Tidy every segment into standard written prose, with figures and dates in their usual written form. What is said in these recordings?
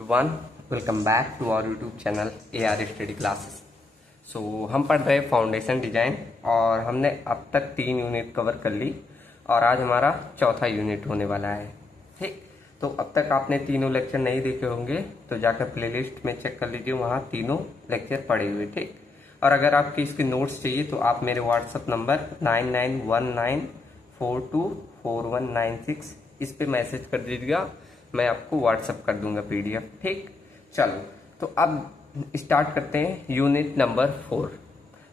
One welcome back to our YouTube channel AR study classes. So हम पढ़ रहे foundation design और हमने अब तक 3 यूनिट कवर कर ली और आज हमारा चौथा यूनिट होने वाला है। ठीक, तो अब तक आपने तीनों लेक्चर नहीं देखे होंगे तो जाकर प्लेलिस्ट में चेक कर लीजिए, वहाँ तीनों लेक्चर पड़े हुए। ठीक, और अगर आपके इसके नोट्स चाहिए तो आप मेरे व्हाट्सअप नंबर 9919424196 इस पे मैसेज कर दीजिएगा, मैं आपको व्हाट्सअप कर दूंगा PDF। ठीक, चलो तो अब स्टार्ट करते हैं यूनिट नंबर 4।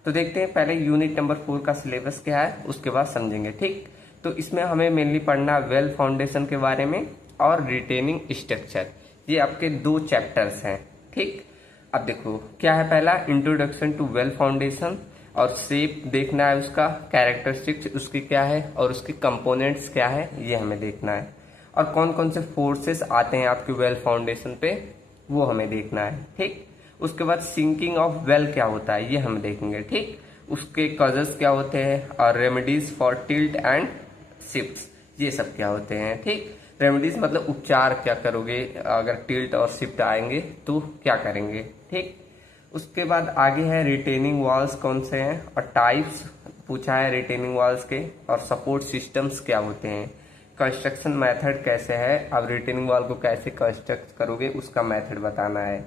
तो देखते हैं पहले यूनिट नंबर 4 का सिलेबस क्या है, उसके बाद समझेंगे। ठीक, तो इसमें हमें मेनली पढ़ना वेल फाउंडेशन के बारे में और रिटेनिंग स्ट्रक्चर। ये आपके 2 चैप्टर्स हैं। ठीक, अब देखो क्या है, पहला इंट्रोडक्शन टू वेल फाउंडेशन और शेप देखना है, उसका कैरेक्टरिस्टिक्स उसकी क्या है और उसके कंपोनेंट्स क्या है, ये हमें देखना है। और कौन कौन से फोर्सेस आते हैं आपके वेल फाउंडेशन पे, वो हमें देखना है। ठीक, उसके बाद सिंकिंग ऑफ वेल क्या होता है, ये हम देखेंगे। ठीक, उसके कॉजेस क्या होते हैं और remedies for tilt and shifts, ये सब क्या होते हैं। ठीक, रेमेडीज मतलब उपचार क्या करोगे, अगर टिल्ट और शिफ्ट आएंगे तो क्या करेंगे। ठीक, उसके बाद आगे है रिटेनिंग वॉल्स कौन से हैं और टाइप्स पूछा है रिटेनिंग वॉल्स के, और सपोर्ट सिस्टम्स क्या होते हैं, कंस्ट्रक्शन मेथड कैसे है, अब रिटेनिंग वॉल को कैसे कंस्ट्रक्ट करोगे उसका मेथड बताना है।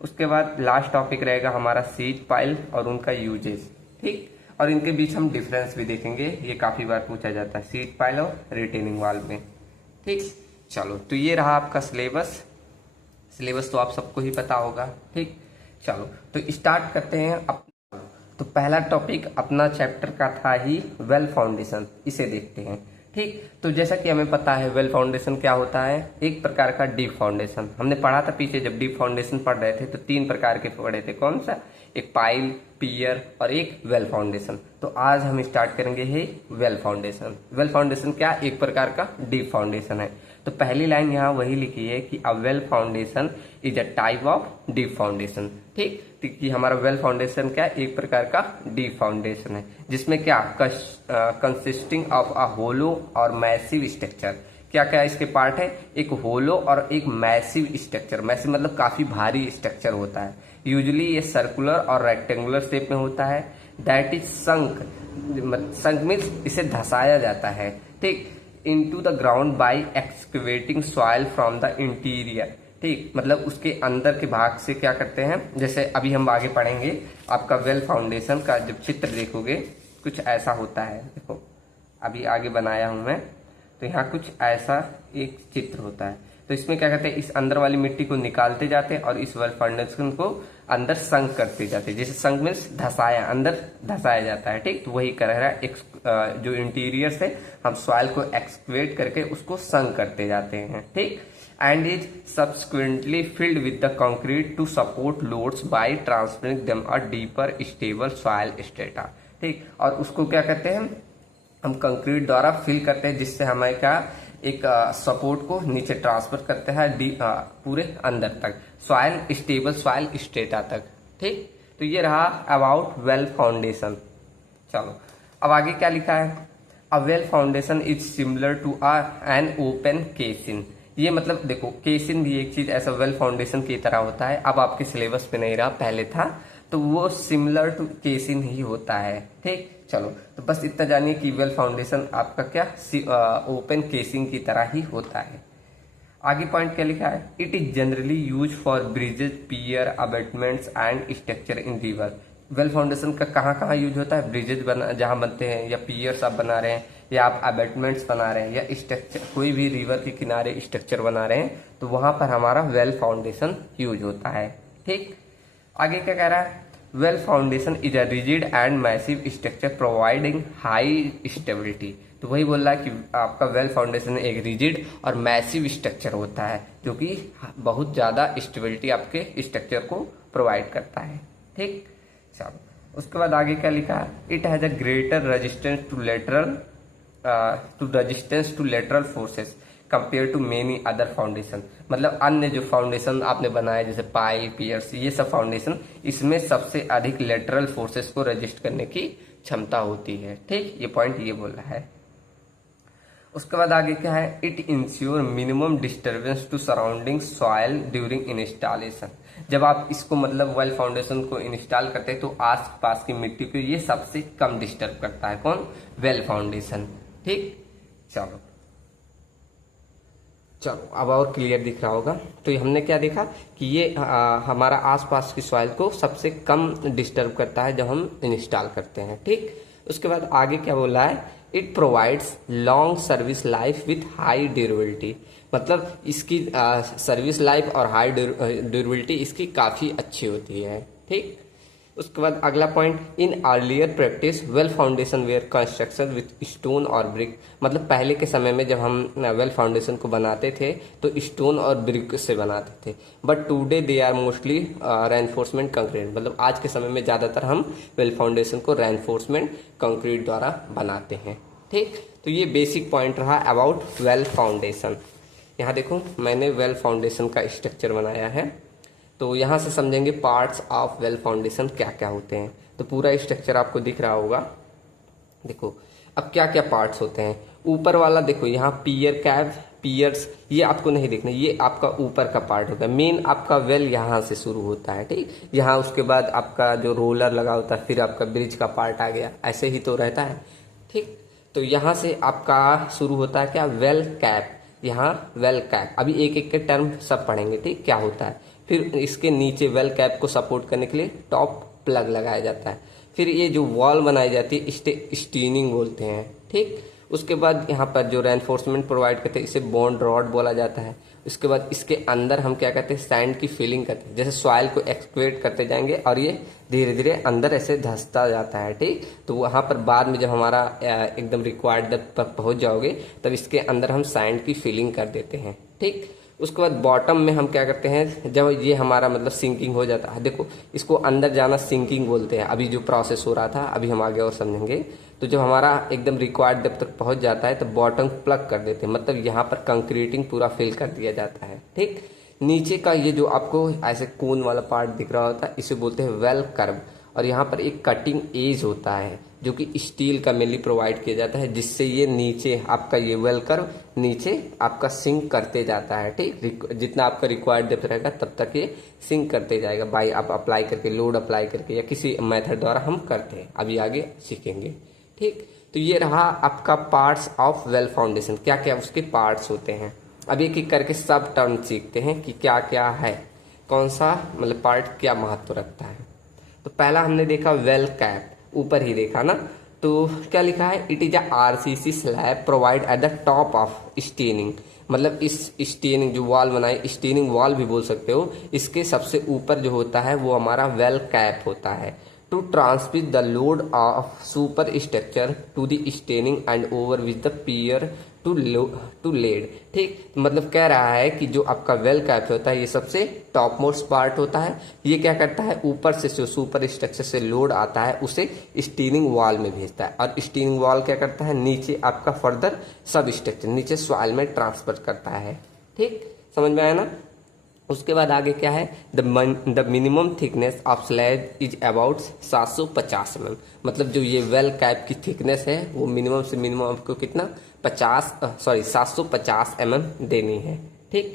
उसके बाद लास्ट टॉपिक रहेगा हमारा सीट पाइल और उनका यूजेस। ठीक, और इनके बीच हम डिफरेंस भी देखेंगे, ये काफी बार पूछा जाता है सीट पाइल और रिटेनिंग वॉल में। ठीक, चलो तो ये रहा आपका सिलेबस तो आप सबको ही पता होगा। ठीक, चलो तो स्टार्ट करते हैं। तो पहला टॉपिक अपना चैप्टर का था ही वेल फाउंडेशन, इसे देखते हैं। ठीक, तो जैसा कि हमें पता है वेल फाउंडेशन क्या होता है, एक प्रकार का डीप फाउंडेशन। हमने पढ़ा था पीछे जब डीप फाउंडेशन पढ़ रहे थे तो 3 प्रकार के पढ़े थे, कौन सा, एक पाइल, पियर और एक वेल फाउंडेशन। तो आज हम स्टार्ट करेंगे है वेल फाउंडेशन। वेल फाउंडेशन क्या, एक प्रकार का डीप फाउंडेशन है। तो पहली लाइन यहाँ वही लिखी है कि अ well foundation is a type of deep foundation. ठीक, कि हमारा वेल फाउंडेशन क्या है, एक प्रकार का डीप फाउंडेशन है जिसमें क्या कंसिस्टिंग ऑफ अ होलो और मैसिव स्ट्रक्चर। क्या क्या इसके पार्ट है, एक होलो और एक मैसिव स्ट्रक्चर। मैसिव मतलब काफी भारी स्ट्रक्चर होता है, यूजुअली ये सर्कुलर और रेक्टेंगुलर शेप में होता है। दैट इज संक मीन्स इसे धसाया जाता है। ठीक, into the ground by excavating soil from the interior. ठीक, मतलब उसके अंदर के भाग से क्या करते हैं, जैसे अभी हम आगे पढ़ेंगे आपका वेल फाउंडेशन का जब चित्र देखोगे कुछ ऐसा होता है। देखो अभी आगे बनाया हूं मैं, तो यहाँ कुछ ऐसा एक चित्र होता है। तो इसमें क्या करते हैं, इस अंदर वाली मिट्टी को निकालते जाते हैं और इस वेल फाउंडेशन को अंदर संक करते जाते हैं। जैसे संक मीन्स धसाया, अंदर धसाया जाता है। ठीक, तो वही कर रहा है, जो इंटीरियर से हम सॉइल को एक्सकेवेट करके उसको संक करते जाते हैं। ठीक, and is subsequently filled with the concrete to support loads by transferring them a deeper stable soil strata। ठीक, और उसको क्या करते हैं, हम कंक्रीट द्वारा फिल करते हैं जिससे हमें क्या एक सपोर्ट को नीचे ट्रांसफर करते हैं पूरे अंदर तक, सॉइल स्टेबल सॉइल स्ट्रेटा तक। ठीक, तो ये रहा अबाउट वेल फाउंडेशन। चलो अब आगे क्या लिखा है, a well foundation is similar to an open caisson. ये मतलब देखो केसिन भी एक चीज ऐसा वेल फाउंडेशन की तरह होता है, अब आपके सिलेबस पे नहीं रहा, पहले था, तो वो सिमिलर टू केसिन ही होता है। ठीक, चलो तो बस इतना जानिए कि वेल फाउंडेशन आपका क्या ओपन केसिंग की तरह ही होता है। आगे पॉइंट क्या लिखा है, it is generally use for bridges, pier, abutments and structure in river. Well foundation का कहाँ कहाँ यूज होता है, ब्रिजेज जहाँ बनते हैं, या पियर्स आप बना रहे हैं, या आप अबैटमेंट्स बना रहे हैं, या स्ट्रक्चर कोई भी रिवर के किनारे स्ट्रक्चर बना रहे हैं, तो वहां पर हमारा वेल फाउंडेशन यूज होता है। ठीक, आगे क्या कह रहा है, well foundation is a rigid and massive structure providing high stability. तो वही बोल रहा है कि आपका वेल फाउंडेशन एक रिजिड और मैसिव स्ट्रक्चर होता है जो कि बहुत ज्यादा स्टेबिलिटी आपके स्ट्रक्चर को प्रोवाइड करता है। ठीक, चलो उसके बाद आगे क्या लिखा है, it has a greater resistance to lateral forces compare to many other foundation. मतलब अन्य जो फाउंडेशन आपने बनाए जैसे पाई, पियर्स, ये सब फाउंडेशन, इसमें सबसे अधिक लेटरल फोर्सेस को रजिस्ट करने की क्षमता होती है। ठीक, ये पॉइंट ये बोल रहा है। उसके बाद आगे क्या है, it insure minimum disturbance to surrounding soil during installation. जब आप इसको मतलब वेल फाउंडेशन को इंस्टॉल करते हैं तो आस पास की मिट्टी को ये सबसे कम डिस्टर्ब करता है। कौन? Well foundation. ठीक, चलो चलो अब और क्लियर दिख रहा होगा। तो हमने क्या देखा कि ये हमारा आसपास की सॉइल को सबसे कम डिस्टर्ब करता है जब हम इंस्टॉल करते हैं। ठीक, उसके बाद आगे क्या बोला है, it provides long service life with high durability. मतलब इसकी सर्विस लाइफ और हाई ड्यूरेबिलिटी इसकी काफ़ी अच्छी होती है। ठीक, उसके बाद अगला point, in earlier practice well foundation were construction with stone और ब्रिक। मतलब पहले के समय में जब हम वेल फाउंडेशन को बनाते थे तो स्टोन और ब्रिक से बनाते थे, but today they are mostly reinforcement concrete. मतलब आज के समय में ज़्यादातर हम वेल फाउंडेशन को रेनफोर्समेंट कंक्रीट द्वारा बनाते हैं। ठीक, तो ये बेसिक पॉइंट रहा अबाउट वेल फाउंडेशन। यहाँ देखो मैंने वेल फाउंडेशन का स्ट्रक्चर बनाया है, तो यहाँ से समझेंगे पार्ट्स ऑफ वेल फाउंडेशन क्या क्या होते हैं। तो पूरा स्ट्रक्चर आपको दिख रहा होगा। देखो अब क्या क्या पार्ट्स होते हैं। ऊपर वाला देखो यहाँ पियर कैप, पियर्स, ये आपको नहीं देखना, ये आपका ऊपर का पार्ट होता है। मेन आपका वेल यहाँ से शुरू होता है। ठीक, यहाँ उसके बाद आपका जो रोलर लगा होता है, फिर आपका ब्रिज का पार्ट आ गया, ऐसे ही तो रहता है। ठीक, तो यहाँ से आपका शुरू होता है क्या, वेल कैप। यहाँ वेल कैप, अभी एक एक के टर्म सब पढ़ेंगे। ठीक, क्या होता है। फिर इसके नीचे वेल कैप को सपोर्ट करने के लिए टॉप प्लग लगाया जाता है। फिर ये जो वॉल बनाई जाती है इसे स्टीनिंग बोलते हैं। ठीक, उसके बाद यहाँ पर जो रेनफोर्समेंट प्रोवाइड करते हैं इसे बॉन्ड रॉड बोला जाता है। उसके बाद इसके अंदर हम क्या करते हैं, सैंड की फिलिंग करते हैं। जैसे सॉइल को एक्सक्वेट करते जाएंगे और ये धीरे धीरे अंदर ऐसे धंसता जाता है। ठीक, तो वहाँ पर बाद में जब हमारा एकदम रिक्वायर्ड डेप्थ पर पहुँच जाओगे तब इसके अंदर हम सैंड की फिलिंग कर देते हैं। ठीक, उसके बाद बॉटम में हम क्या करते हैं, जब ये हमारा मतलब सिंकिंग हो जाता है, देखो इसको अंदर जाना सिंकिंग बोलते हैं। अभी जो प्रोसेस हो रहा था अभी हम आगे और समझेंगे। तो जब हमारा एकदम रिक्वायर्ड डेप्थ तक पहुंच जाता है तो बॉटम प्लग कर देते हैं, मतलब यहाँ पर कंक्रीटिंग पूरा फिल कर दिया जाता है। ठीक, नीचे का ये जो आपको ऐसे कोन वाला पार्ट दिख रहा होता है इसे बोलते हैं वेल कर्व। और यहाँ पर एक कटिंग एज होता है जो कि स्टील का मेनली प्रोवाइड किया जाता है, जिससे ये नीचे आपका ये वेल कर्व नीचे आपका सिंक करते जाता है। ठीक, जितना आपका रिक्वायर्ड डेप्थ रहेगा तब तक ये सिंक करते जाएगा बाई आप अप्लाई करके, लोड अप्लाई करके या किसी मेथड द्वारा हम करते हैं, अभी आगे सीखेंगे। ठीक, तो ये रहा आपका पार्ट्स ऑफ वेल फाउंडेशन, क्या क्या उसके पार्ट्स होते हैं। अब एक एक करके सब टर्म सीखते हैं कि क्या क्या है, कौन सा मतलब पार्ट क्या महत्व रखता है। तो पहला हमने देखा वेल कैप, ऊपर ही देखा ना। तो क्या लिखा है, it is a RCC slab provide at the top of staining. मतलब इस स्टेनिंग जो वॉल बनाए, स्टेनिंग वॉल भी बोल सकते हो, इसके सबसे ऊपर जो होता है वो हमारा वेल कैप होता है। To transmit the load of super structure to the steining and over with the pier to lead. ठीक, मतलब कह रहा है कि जो आपका वेल कैप होता है ये सबसे टॉप मोस्ट पार्ट होता है। ये क्या करता है, ऊपर से जो सुपर स्ट्रक्चर से लोड आता है उसे स्टीनिंग वॉल में भेजता है, और स्टीनिंग वॉल क्या करता है, नीचे आपका फर्दर सब स्ट्रक्चर नीचे सॉइल में ट्रांसफर करता है। ठीक, समझ में आया ना। उसके बाद आगे क्या है, the minimum thickness of slab is about 750 mm। मतलब जो ये वेल कैप की थिकनेस है वो मिनिमम से मिनिमम आपको कितना 750 mm देनी है। ठीक,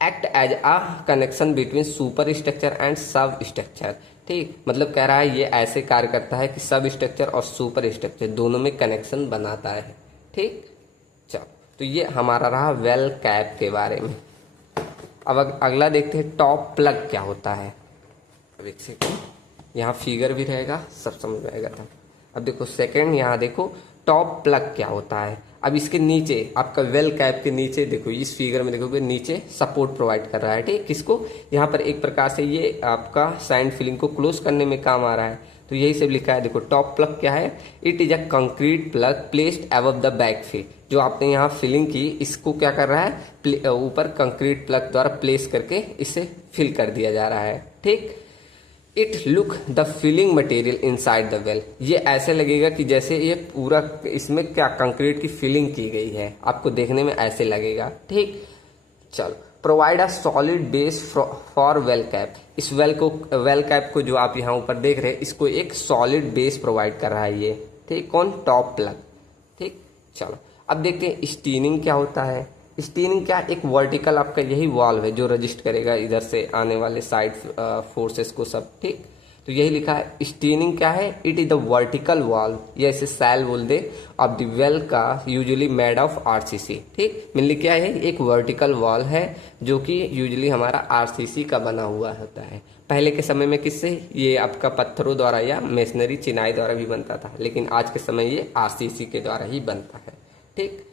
act as a connection between super structure and sub structure. ठीक, मतलब कह रहा है ये ऐसे कार्य करता है कि सब स्ट्रक्चर और सुपर स्ट्रक्चर दोनों में कनेक्शन बनाता है। ठीक, चलो तो ये हमारा रहा वेल कैप के बारे में। अब अगला देखते हैं टॉप प्लग क्या होता है। अब एक सेकेंड, यहाँ फिगर भी रहेगा, सब समझ में आएगा था। अब देखो सेकेंड, यहाँ देखो टॉप प्लग क्या होता है। अब इसके नीचे आपका वेल कैप के नीचे देखो, इस फिगर में देखोगे नीचे सपोर्ट प्रोवाइड कर रहा है। ठीक, किसको, यहाँ पर एक प्रकार से ये आपका सैंड फिलिंग को क्लोज करने में काम आ रहा है। तो यही सब लिखा है। देखो टॉप प्लग क्या है, it is a concrete plug placed above the back fill. जो आपने यहाँ फिलिंग की इसको क्या कर रहा है, ऊपर कंक्रीट प्लग द्वारा प्लेस करके इसे फिल कर दिया जा रहा है। ठीक, it look the filling material inside the well. ये ऐसे लगेगा कि जैसे ये पूरा इसमें क्या कंक्रीट की फिलिंग की गई है, आपको देखने में ऐसे लगेगा। ठीक, चलो provide a solid base for well cap. इस वेल कैप को जो आप यहाँ ऊपर देख रहे हैं इसको एक सॉलिड बेस प्रोवाइड कर रहा है ये। ठीक, कौन, टॉप प्लग। ठीक, चलो अब देखते हैं स्टीनिंग क्या होता है। स्टीनिंग क्या, एक वर्टिकल आपका यही वॉल्व है जो रजिस्ट करेगा इधर से आने वाले साइड फोर्सेस को सब, ठीक। तो यही लिखा है स्टीनिंग क्या है, it is the vertical valve, या इसे सेल बोल दे, ऑफ द वेल का यूजुअली मेड ऑफ आरसीसी, ठीक। मेनली क्या है, एक वर्टिकल वॉल है जो कि यूजुअली हमारा आरसीसी का बना हुआ होता है। पहले के समय में किससे, ये आपका पत्थरों द्वारा या मेसनरी चिनाई द्वारा भी बनता था, लेकिन आज के समय ये आरसीसी के द्वारा ही बनता है, ठीक।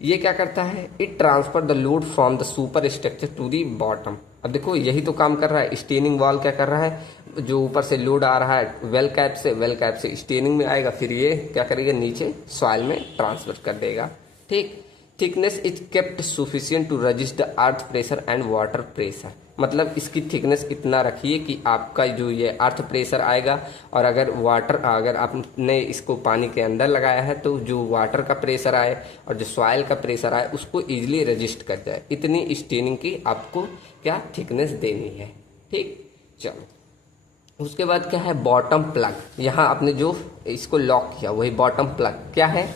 ये क्या करता है, it transfer the load from the super structure to the bottom. अब देखो यही तो काम कर रहा है स्टेनिंग वॉल, क्या कर रहा है, जो ऊपर से लोड आ रहा है वेल कैप से स्टेनिंग में आएगा, फिर ये क्या करेगा नीचे सॉइल में ट्रांसफर कर देगा, ठीक। Thickness is kept sufficient to resist the earth pressure and water pressure, मतलब इसकी थिकनेस इतना रखिए कि आपका जो ये अर्थ प्रेशर आएगा और अगर आपने इसको पानी के अंदर लगाया है तो जो वाटर का प्रेशर आए और जो सॉइल का प्रेशर आए उसको इजीली रजिस्ट कर जाए, इतनी स्टेनिंग की आपको क्या थिकनेस देनी है, ठीक। चलो उसके बाद क्या है, बॉटम प्लग। यहाँ आपने जो इसको लॉक किया वही बॉटम प्लग क्या है,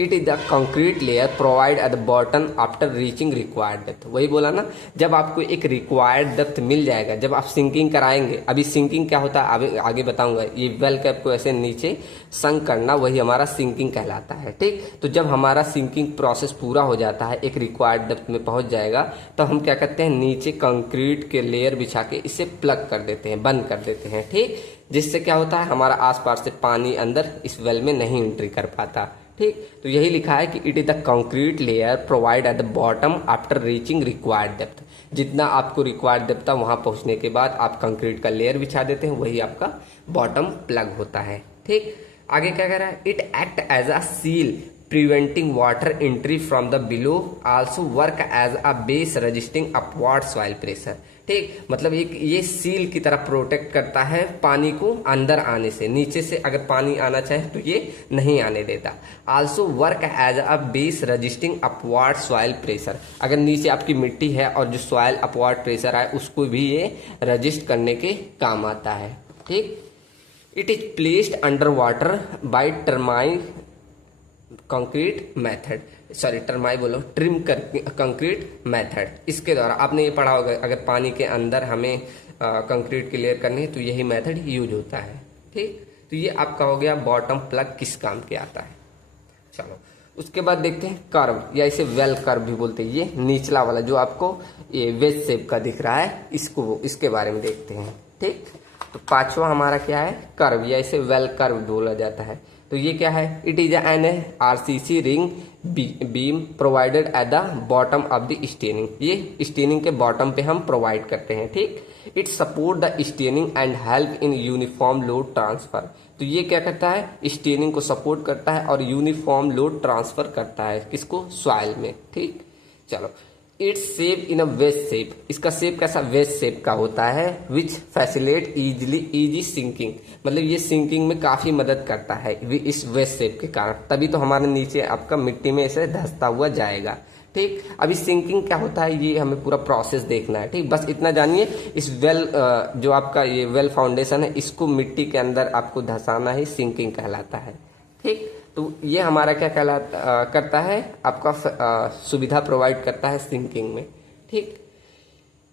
it is the concrete layer provide at the bottom after reaching required depth. वही बोला ना, जब आपको एक रिक्वायर्ड डेप्थ मिल जाएगा, जब आप सिंकिंग कराएंगे, अभी सिंकिंग क्या होता है आगे बताऊंगा, ये वेल कैप को ऐसे नीचे संक करना वही हमारा सिंकिंग कहलाता है, ठीक। तो जब हमारा सिंकिंग प्रोसेस पूरा हो जाता है, एक रिक्वायर्ड डेप्थ में पहुंच जाएगा, तो हम क्या करते हैं, नीचे कंक्रीट के लेयर बिछा के इसे प्लग कर देते हैं, बंद कर देते हैं, ठीक। जिससे क्या होता है, हमारा आसपास से पानी अंदर इस वेल में नहीं एंट्री कर पाता, ठीक। तो यही लिखा है कि it is the concrete layer provide at the bottom after reaching required depth. जितना आपको रिक्वायर्ड डेप्थ था वहां पहुंचने के बाद आप कंक्रीट का लेयर बिछा देते हैं, वही आपका बॉटम प्लग होता है, ठीक। आगे क्या कह रहा है, it act as a seal preventing water entry from the below, also work as a base resisting upward soil pressure, ठीक। मतलब एक ये सील की तरह प्रोटेक्ट करता है पानी को अंदर आने से, नीचे से अगर पानी आना चाहे तो ये नहीं आने देता। Also work as a base resisting upward soil pressure, अगर नीचे आपकी मिट्टी है और जो सॉइल अपवर्ड प्रेशर आए उसको भी ये रजिस्ट करने के काम आता है, ठीक। It is placed under water bye टर्माइन concrete method, trim concrete method. इसके द्वारा आपने ये पढ़ा होगा, अगर पानी के अंदर हमें कंक्रीट की लेयर करनी है तो यही मेथड यूज होता है, ठीक। तो ये आपका हो गया बॉटम प्लग किस काम के आता है। चलो उसके बाद देखते हैं कर्व, या इसे वेल कर्व भी बोलते हैं, ये निचला वाला जो आपको ये वेज शेप का दिख रहा है, इसके बारे में देखते हैं, ठीक। तो पांचवा हमारा क्या है, कर्व, या इसे वेल कर्व बोला जाता है। तो ये क्या है, it is an RCC ring beam provided eight the bottom of the staining, ये स्टेनिंग के बॉटम पे हम प्रोवाइड करते हैं, ठीक। It support the steining and help in uniform load transfer. तो ये क्या करता है, स्टेनिंग को सपोर्ट करता है और यूनिफॉर्म लोड ट्रांसफर करता है, किसको, सॉइल में, ठीक। चलो its shape in a veg shape, इसका शेप कैसा, वेज शेप का होता है, विच फैसिलेट इजी सिंकिंग, मतलब ये सिंकिंग में काफी मदद करता है इस वेज शेप के कारण, तभी तो हमारे नीचे आपका मिट्टी में ऐसे धंसता हुआ जाएगा, ठीक। अभी सिंकिंग क्या होता है ये हमें पूरा प्रोसेस देखना है, ठीक। बस इतना जानिए, इस वेल जो आपका ये वेल फाउंडेशन है इसको मिट्टी के अंदर आपको धंसाना ही सिंकिंग कहलाता है, ठीक। तो ये हमारा क्या करता है, आपका सुविधा प्रोवाइड करता है सिंकिंग में, ठीक।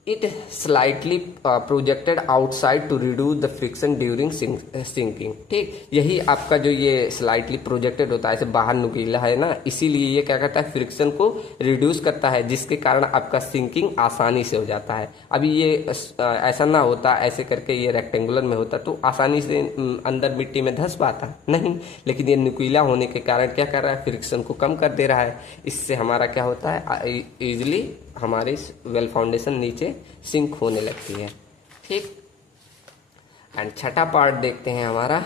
It slightly projected outside to reduce the friction during sinking, ठीक। यही आपका जो ये स्लाइटली प्रोजेक्टेड होता है, ऐसे बाहर नुकीला है ना, इसीलिए ये क्या करता है, फ्रिक्शन को रिड्यूस करता है, जिसके कारण आपका सिंकिंग आसानी से हो जाता है। अभी ये ऐसा ना होता, ऐसे करके ये रेक्टेंगुलर में होता तो आसानी से अंदर मिट्टी में धंस पाता नहीं, लेकिन ये नुकीला होने के कारण क्या कर रहा है, फ्रिक्शन को कम कर दे रहा है। इससे हमारा क्या होता है, इजिली हमारी वेल फाउंडेशन नीचे सिंक होने लगती है, ठीक। एंड छठा पार्ट देखते हैं हमारा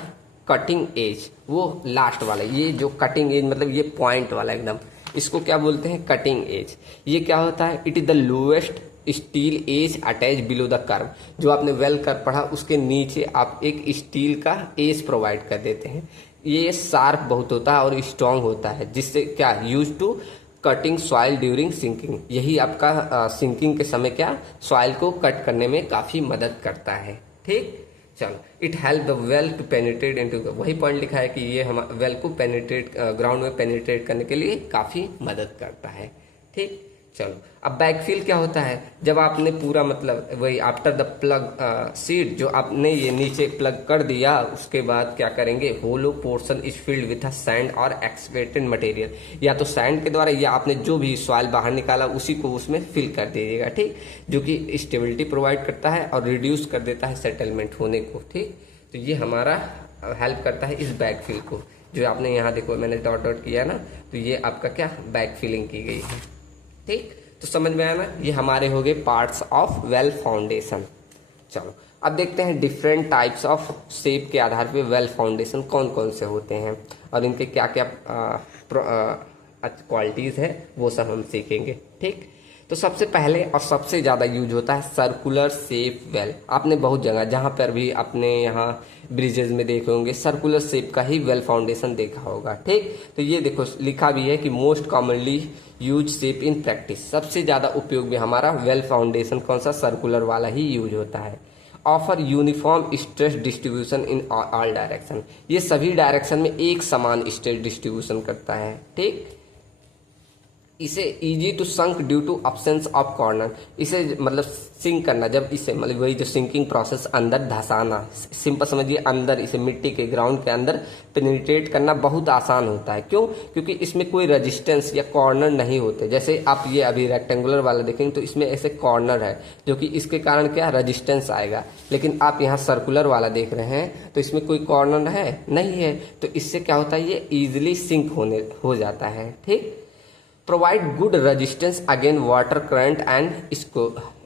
कटिंग एज, वो लास्ट वाला, ये जो कटिंग एज मतलब ये पॉइंट वाला एकदम, इसको क्या बोलते हैं, कटिंग एज। ये क्या होता है, it is the lowest steel edge attach below the curb, जो आपने वेल कर्व पढ़ा उसके नीचे आप एक स्टील का एज प्रोवाइड कर देते हैं। ये शार्प बहुत होता है और स्ट्रांग होता है, जिससे क्या use to cutting soil during sinking, यही आपका सिंकिंग के समय क्या सॉइल को कट करने में काफी मदद करता है, ठीक। चलो, it help the well to penetrate into, वही पॉइंट लिखा है कि ये हम वेल को पेनिट्रेट, ग्राउंड में पेनिट्रेट करने के लिए काफी मदद करता है। ठीक, चलो अब बैकफिल क्या होता है, जब आपने पूरा मतलब वही आफ्टर द प्लग सीड, जो आपने ये नीचे प्लग कर दिया उसके बाद क्या करेंगे, hollow portion is filled with a sand और एक्सकेवेटेड मटेरियल, या तो सैंड के द्वारा या आपने जो भी सॉइल बाहर निकाला उसी को उसमें फिल कर दीजिएगा। ठीक, जो कि स्टेबिलिटी प्रोवाइड करता है और रिड्यूस कर देता है सेटलमेंट होने को। ठीक, तो ये हमारा हेल्प करता है इस बैकफिल को, जो आपने यहाँ देखो मैंने डॉट डॉट किया ना, तो ये आपका क्या बैकफिलिंग की गई है। ठीक, तो समझ में आया ना, ये हमारे हो गए पार्ट्स ऑफ वेल फाउंडेशन। चलो अब देखते हैं डिफरेंट टाइप्स ऑफ शेप के आधार पे वेल फाउंडेशन कौन कौन से होते हैं और इनके क्या क्या क्वालिटीज है वो सब हम सीखेंगे। ठीक, तो सबसे पहले और सबसे ज़्यादा यूज होता है सर्कुलर शेप वेल। आपने बहुत जगह जहाँ पर भी अपने यहाँ ब्रिजेज में देखे होंगे सर्कुलर शेप का ही वेल फाउंडेशन देखा होगा। ठीक, तो ये देखो लिखा भी है कि most commonly use shape in practice, सबसे ज़्यादा उपयोग में हमारा वेल फाउंडेशन कौन सा, सर्कुलर वाला ही यूज होता है। Offer uniform stress distribution in all direction, ये सभी डायरेक्शन में एक समान स्ट्रेस डिस्ट्रीब्यूशन करता है। ठीक, इसे easy to sunk due to absence of corner, इसे मतलब सिंक करना, जब इसे मतलब वही जो सिंकिंग प्रोसेस अंदर धंसाना, सिंपल समझिए अंदर इसे मिट्टी के ग्राउंड के अंदर पेनिट्रेट करना बहुत आसान होता है। क्यों, क्योंकि इसमें कोई रेजिस्टेंस या कॉर्नर नहीं होते। जैसे आप ये अभी रेक्टेंगुलर वाला देखेंगे तो इसमें ऐसे कॉर्नर है जो कि इसके कारण क्या रेजिस्टेंस आएगा, लेकिन आप यहाँ सर्कुलर वाला देख रहे हैं तो इसमें कोई कॉर्नर है नहीं है, तो इससे क्या होता है ये इजिली सिंक हो जाता है। ठीक, provide good resistance again water current and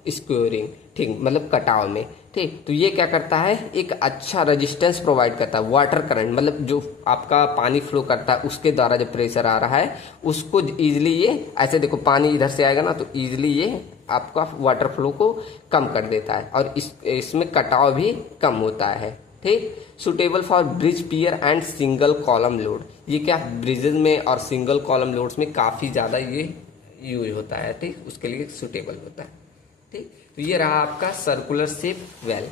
scouring, ठीक मतलब कटाव में। ठीक, तो ये क्या करता है, एक अच्छा रेजिस्टेंस प्रोवाइड करता है। वाटर करंट मतलब जो आपका पानी फ्लो करता है उसके द्वारा जो प्रेशर आ रहा है उसको इजिली ये ऐसे देखो पानी इधर से आएगा ना तो इजिली ये आपका वाटर फ्लो को कम कर देता है और इसमें कटाव भी कम होता है। ठीक, suitable for bridge pier and single column load, ये क्या ब्रिजेज में और सिंगल कॉलम लोड्स में काफ़ी ज़्यादा ये यूज होता है। ठीक, उसके लिए सुटेबल होता है। ठीक, तो ये रहा आपका circular shape well.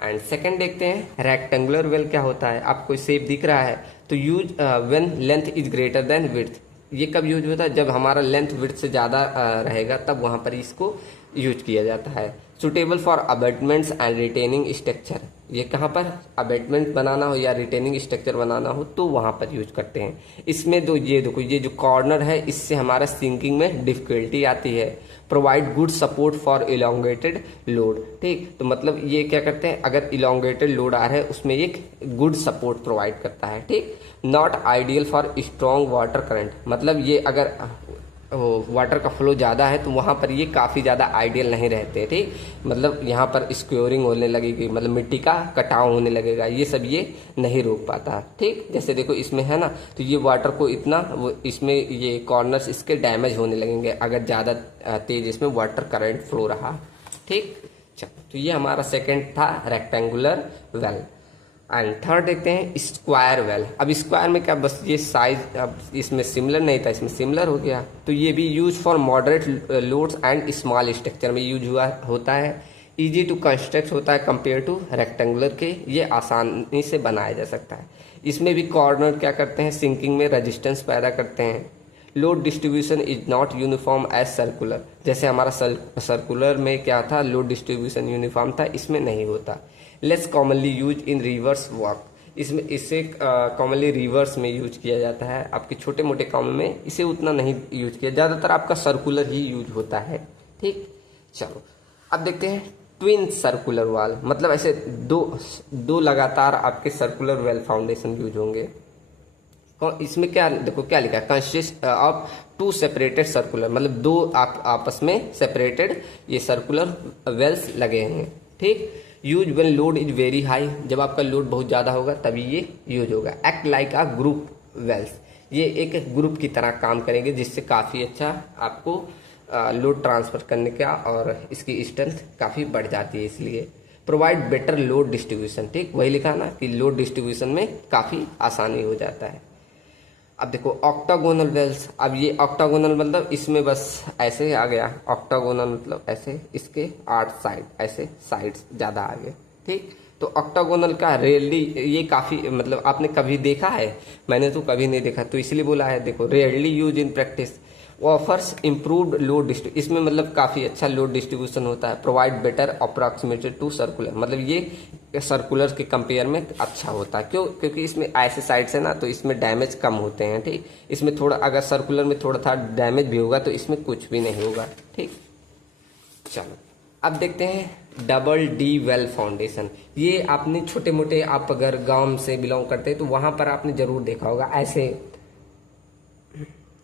And second देखते हैं रेक्टेंगुलर वेल क्या होता है। आपको शेप दिख रहा है तो use when length is greater then width, ये कब यूज होता है, जब हमारा लेंथ विड्थ से ज़्यादा रहेगा तब वहाँ पर इसको यूज किया जाता है। Suitable for abutments and retaining structure, ये कहाँ पर अबेटमेंट बनाना हो या रिटेनिंग स्ट्रक्चर बनाना हो तो वहाँ पर यूज करते हैं। इसमें तो ये देखो ये जो कॉर्नर है इससे हमारा सिंकिंग में डिफिकल्टी आती है। Provide good support for elongated load, ठीक तो मतलब ये क्या करते हैं, अगर इलोंगेटेड लोड आ रहा है उसमें एक गुड सपोर्ट प्रोवाइड करता है। ठीक, not ideal for strong water current, मतलब ये अगर वाटर का फ्लो ज़्यादा है तो वहाँ पर ये काफ़ी ज़्यादा आइडियल नहीं रहते। ठीक, मतलब यहाँ पर स्क्योरिंग होने लगेगी, मतलब मिट्टी का कटाव होने लगेगा, ये सब ये नहीं रोक पाता। ठीक, जैसे देखो इसमें है ना तो ये वाटर को इतना वो इसमें ये कॉर्नर्स इसके डैमेज होने लगेंगे अगर ज़्यादा तेज इसमें वाटर करंट फ्लो रहा। ठीक, चलो तो ये हमारा सेकेंड था रेक्टेंगुलर वेल। एंड थर्ड देखते हैं स्क्वायर वेल। अब स्क्वायर में क्या बस ये साइज अब इसमें सिमिलर नहीं था, इसमें सिमिलर हो गया, तो ये भी use for moderate loads and small structure में यूज हुआ होता है। इजी टू कंस्ट्रक्ट होता है कंपेयर टू रेक्टेंगुलर के, ये आसानी से बनाया जा सकता है। इसमें भी कॉर्नर क्या करते हैं, सिंकिंग में रेजिस्टेंस पैदा करते हैं। Load distribution is not uniform as circular, जैसे हमारा सर्कुलर में क्या था लोड डिस्ट्रीब्यूशन यूनिफॉर्म था, इसमें नहीं होता। लेस कॉमनली यूज इन रिवर्स वर्क, इसमें इसे कॉमनली रिवर्स में यूज किया जाता है, आपके छोटे मोटे काम में इसे उतना नहीं यूज किया, ज़्यादातर आपका सर्कुलर ही यूज होता है। ठीक, चलो अब देखते हैं ट्विन सर्कुलर वाल, मतलब ऐसे दो लगातार आपके सर्कुलर वेल फाउंडेशन यूज होंगे। इसमें क्या देखो क्या लिखा है, consist of to separated circular, मतलब दो आपस में सेपरेटेड ये सर्कुलर वेल्स लगे हैं। ठीक, use when load is very high, जब आपका लोड बहुत ज़्यादा होगा तभी ये यूज होगा। Act like a group wells, ये एक ग्रुप की तरह काम करेंगे जिससे काफ़ी अच्छा आपको लोड ट्रांसफर करने का और इसकी स्ट्रेंथ काफ़ी बढ़ जाती है। इसलिए प्रोवाइड बेटर लोड डिस्ट्रीब्यूशन, ठीक वही लिखा ना कि लोड डिस्ट्रीब्यूशन में काफ़ी आसानी हो जाता है। अब देखो ऑक्टागोनल वेल्स, अब ये ऑक्टागोनल मतलब इसमें बस ऐसे ही आ गया, ऑक्टागोनल मतलब ऐसे इसके 8 साइड, ऐसे साइड्स ज़्यादा आ गए। ठीक। तो ऑक्टागोनल का रेयरली ये काफ़ी मतलब आपने कभी देखा है, मैंने तो कभी नहीं देखा, तो इसलिए बोला है। देखो, rarely use in practice, offers improved load distribution, इसमें मतलब काफ़ी अच्छा लोड डिस्ट्रीब्यूशन होता है। Provide better approximated to circular, मतलब ये सर्कुलर के कंपेयर में अच्छा होता है। क्यों? क्योंकि इसमें ऐसे साइड्स है ना, तो इसमें डैमेज कम होते हैं। ठीक, इसमें थोड़ा अगर सर्कुलर में थोड़ा था डैमेज भी होगा तो इसमें कुछ भी नहीं होगा। ठीक, चलो अब देखते हैं डबल डी वेल फाउंडेशन। ये आपने छोटे मोटे, आप अगर गांव से बिलोंग करते हैं तो वहां पर आपने जरूर देखा होगा,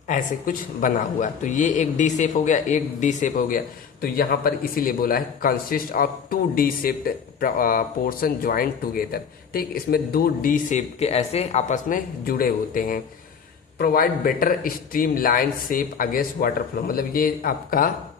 ऐसे कुछ बना हुआ। तो ये एक डी शेप हो गया, एक डी शेप हो गया। तो यहाँ पर इसीलिए बोला है consist of 2 D shaped portion joint together. ठीक, इसमें 2 डी शेप के ऐसे आपस में जुड़े होते हैं। Provide better stream line shape against water flow, मतलब ये आपका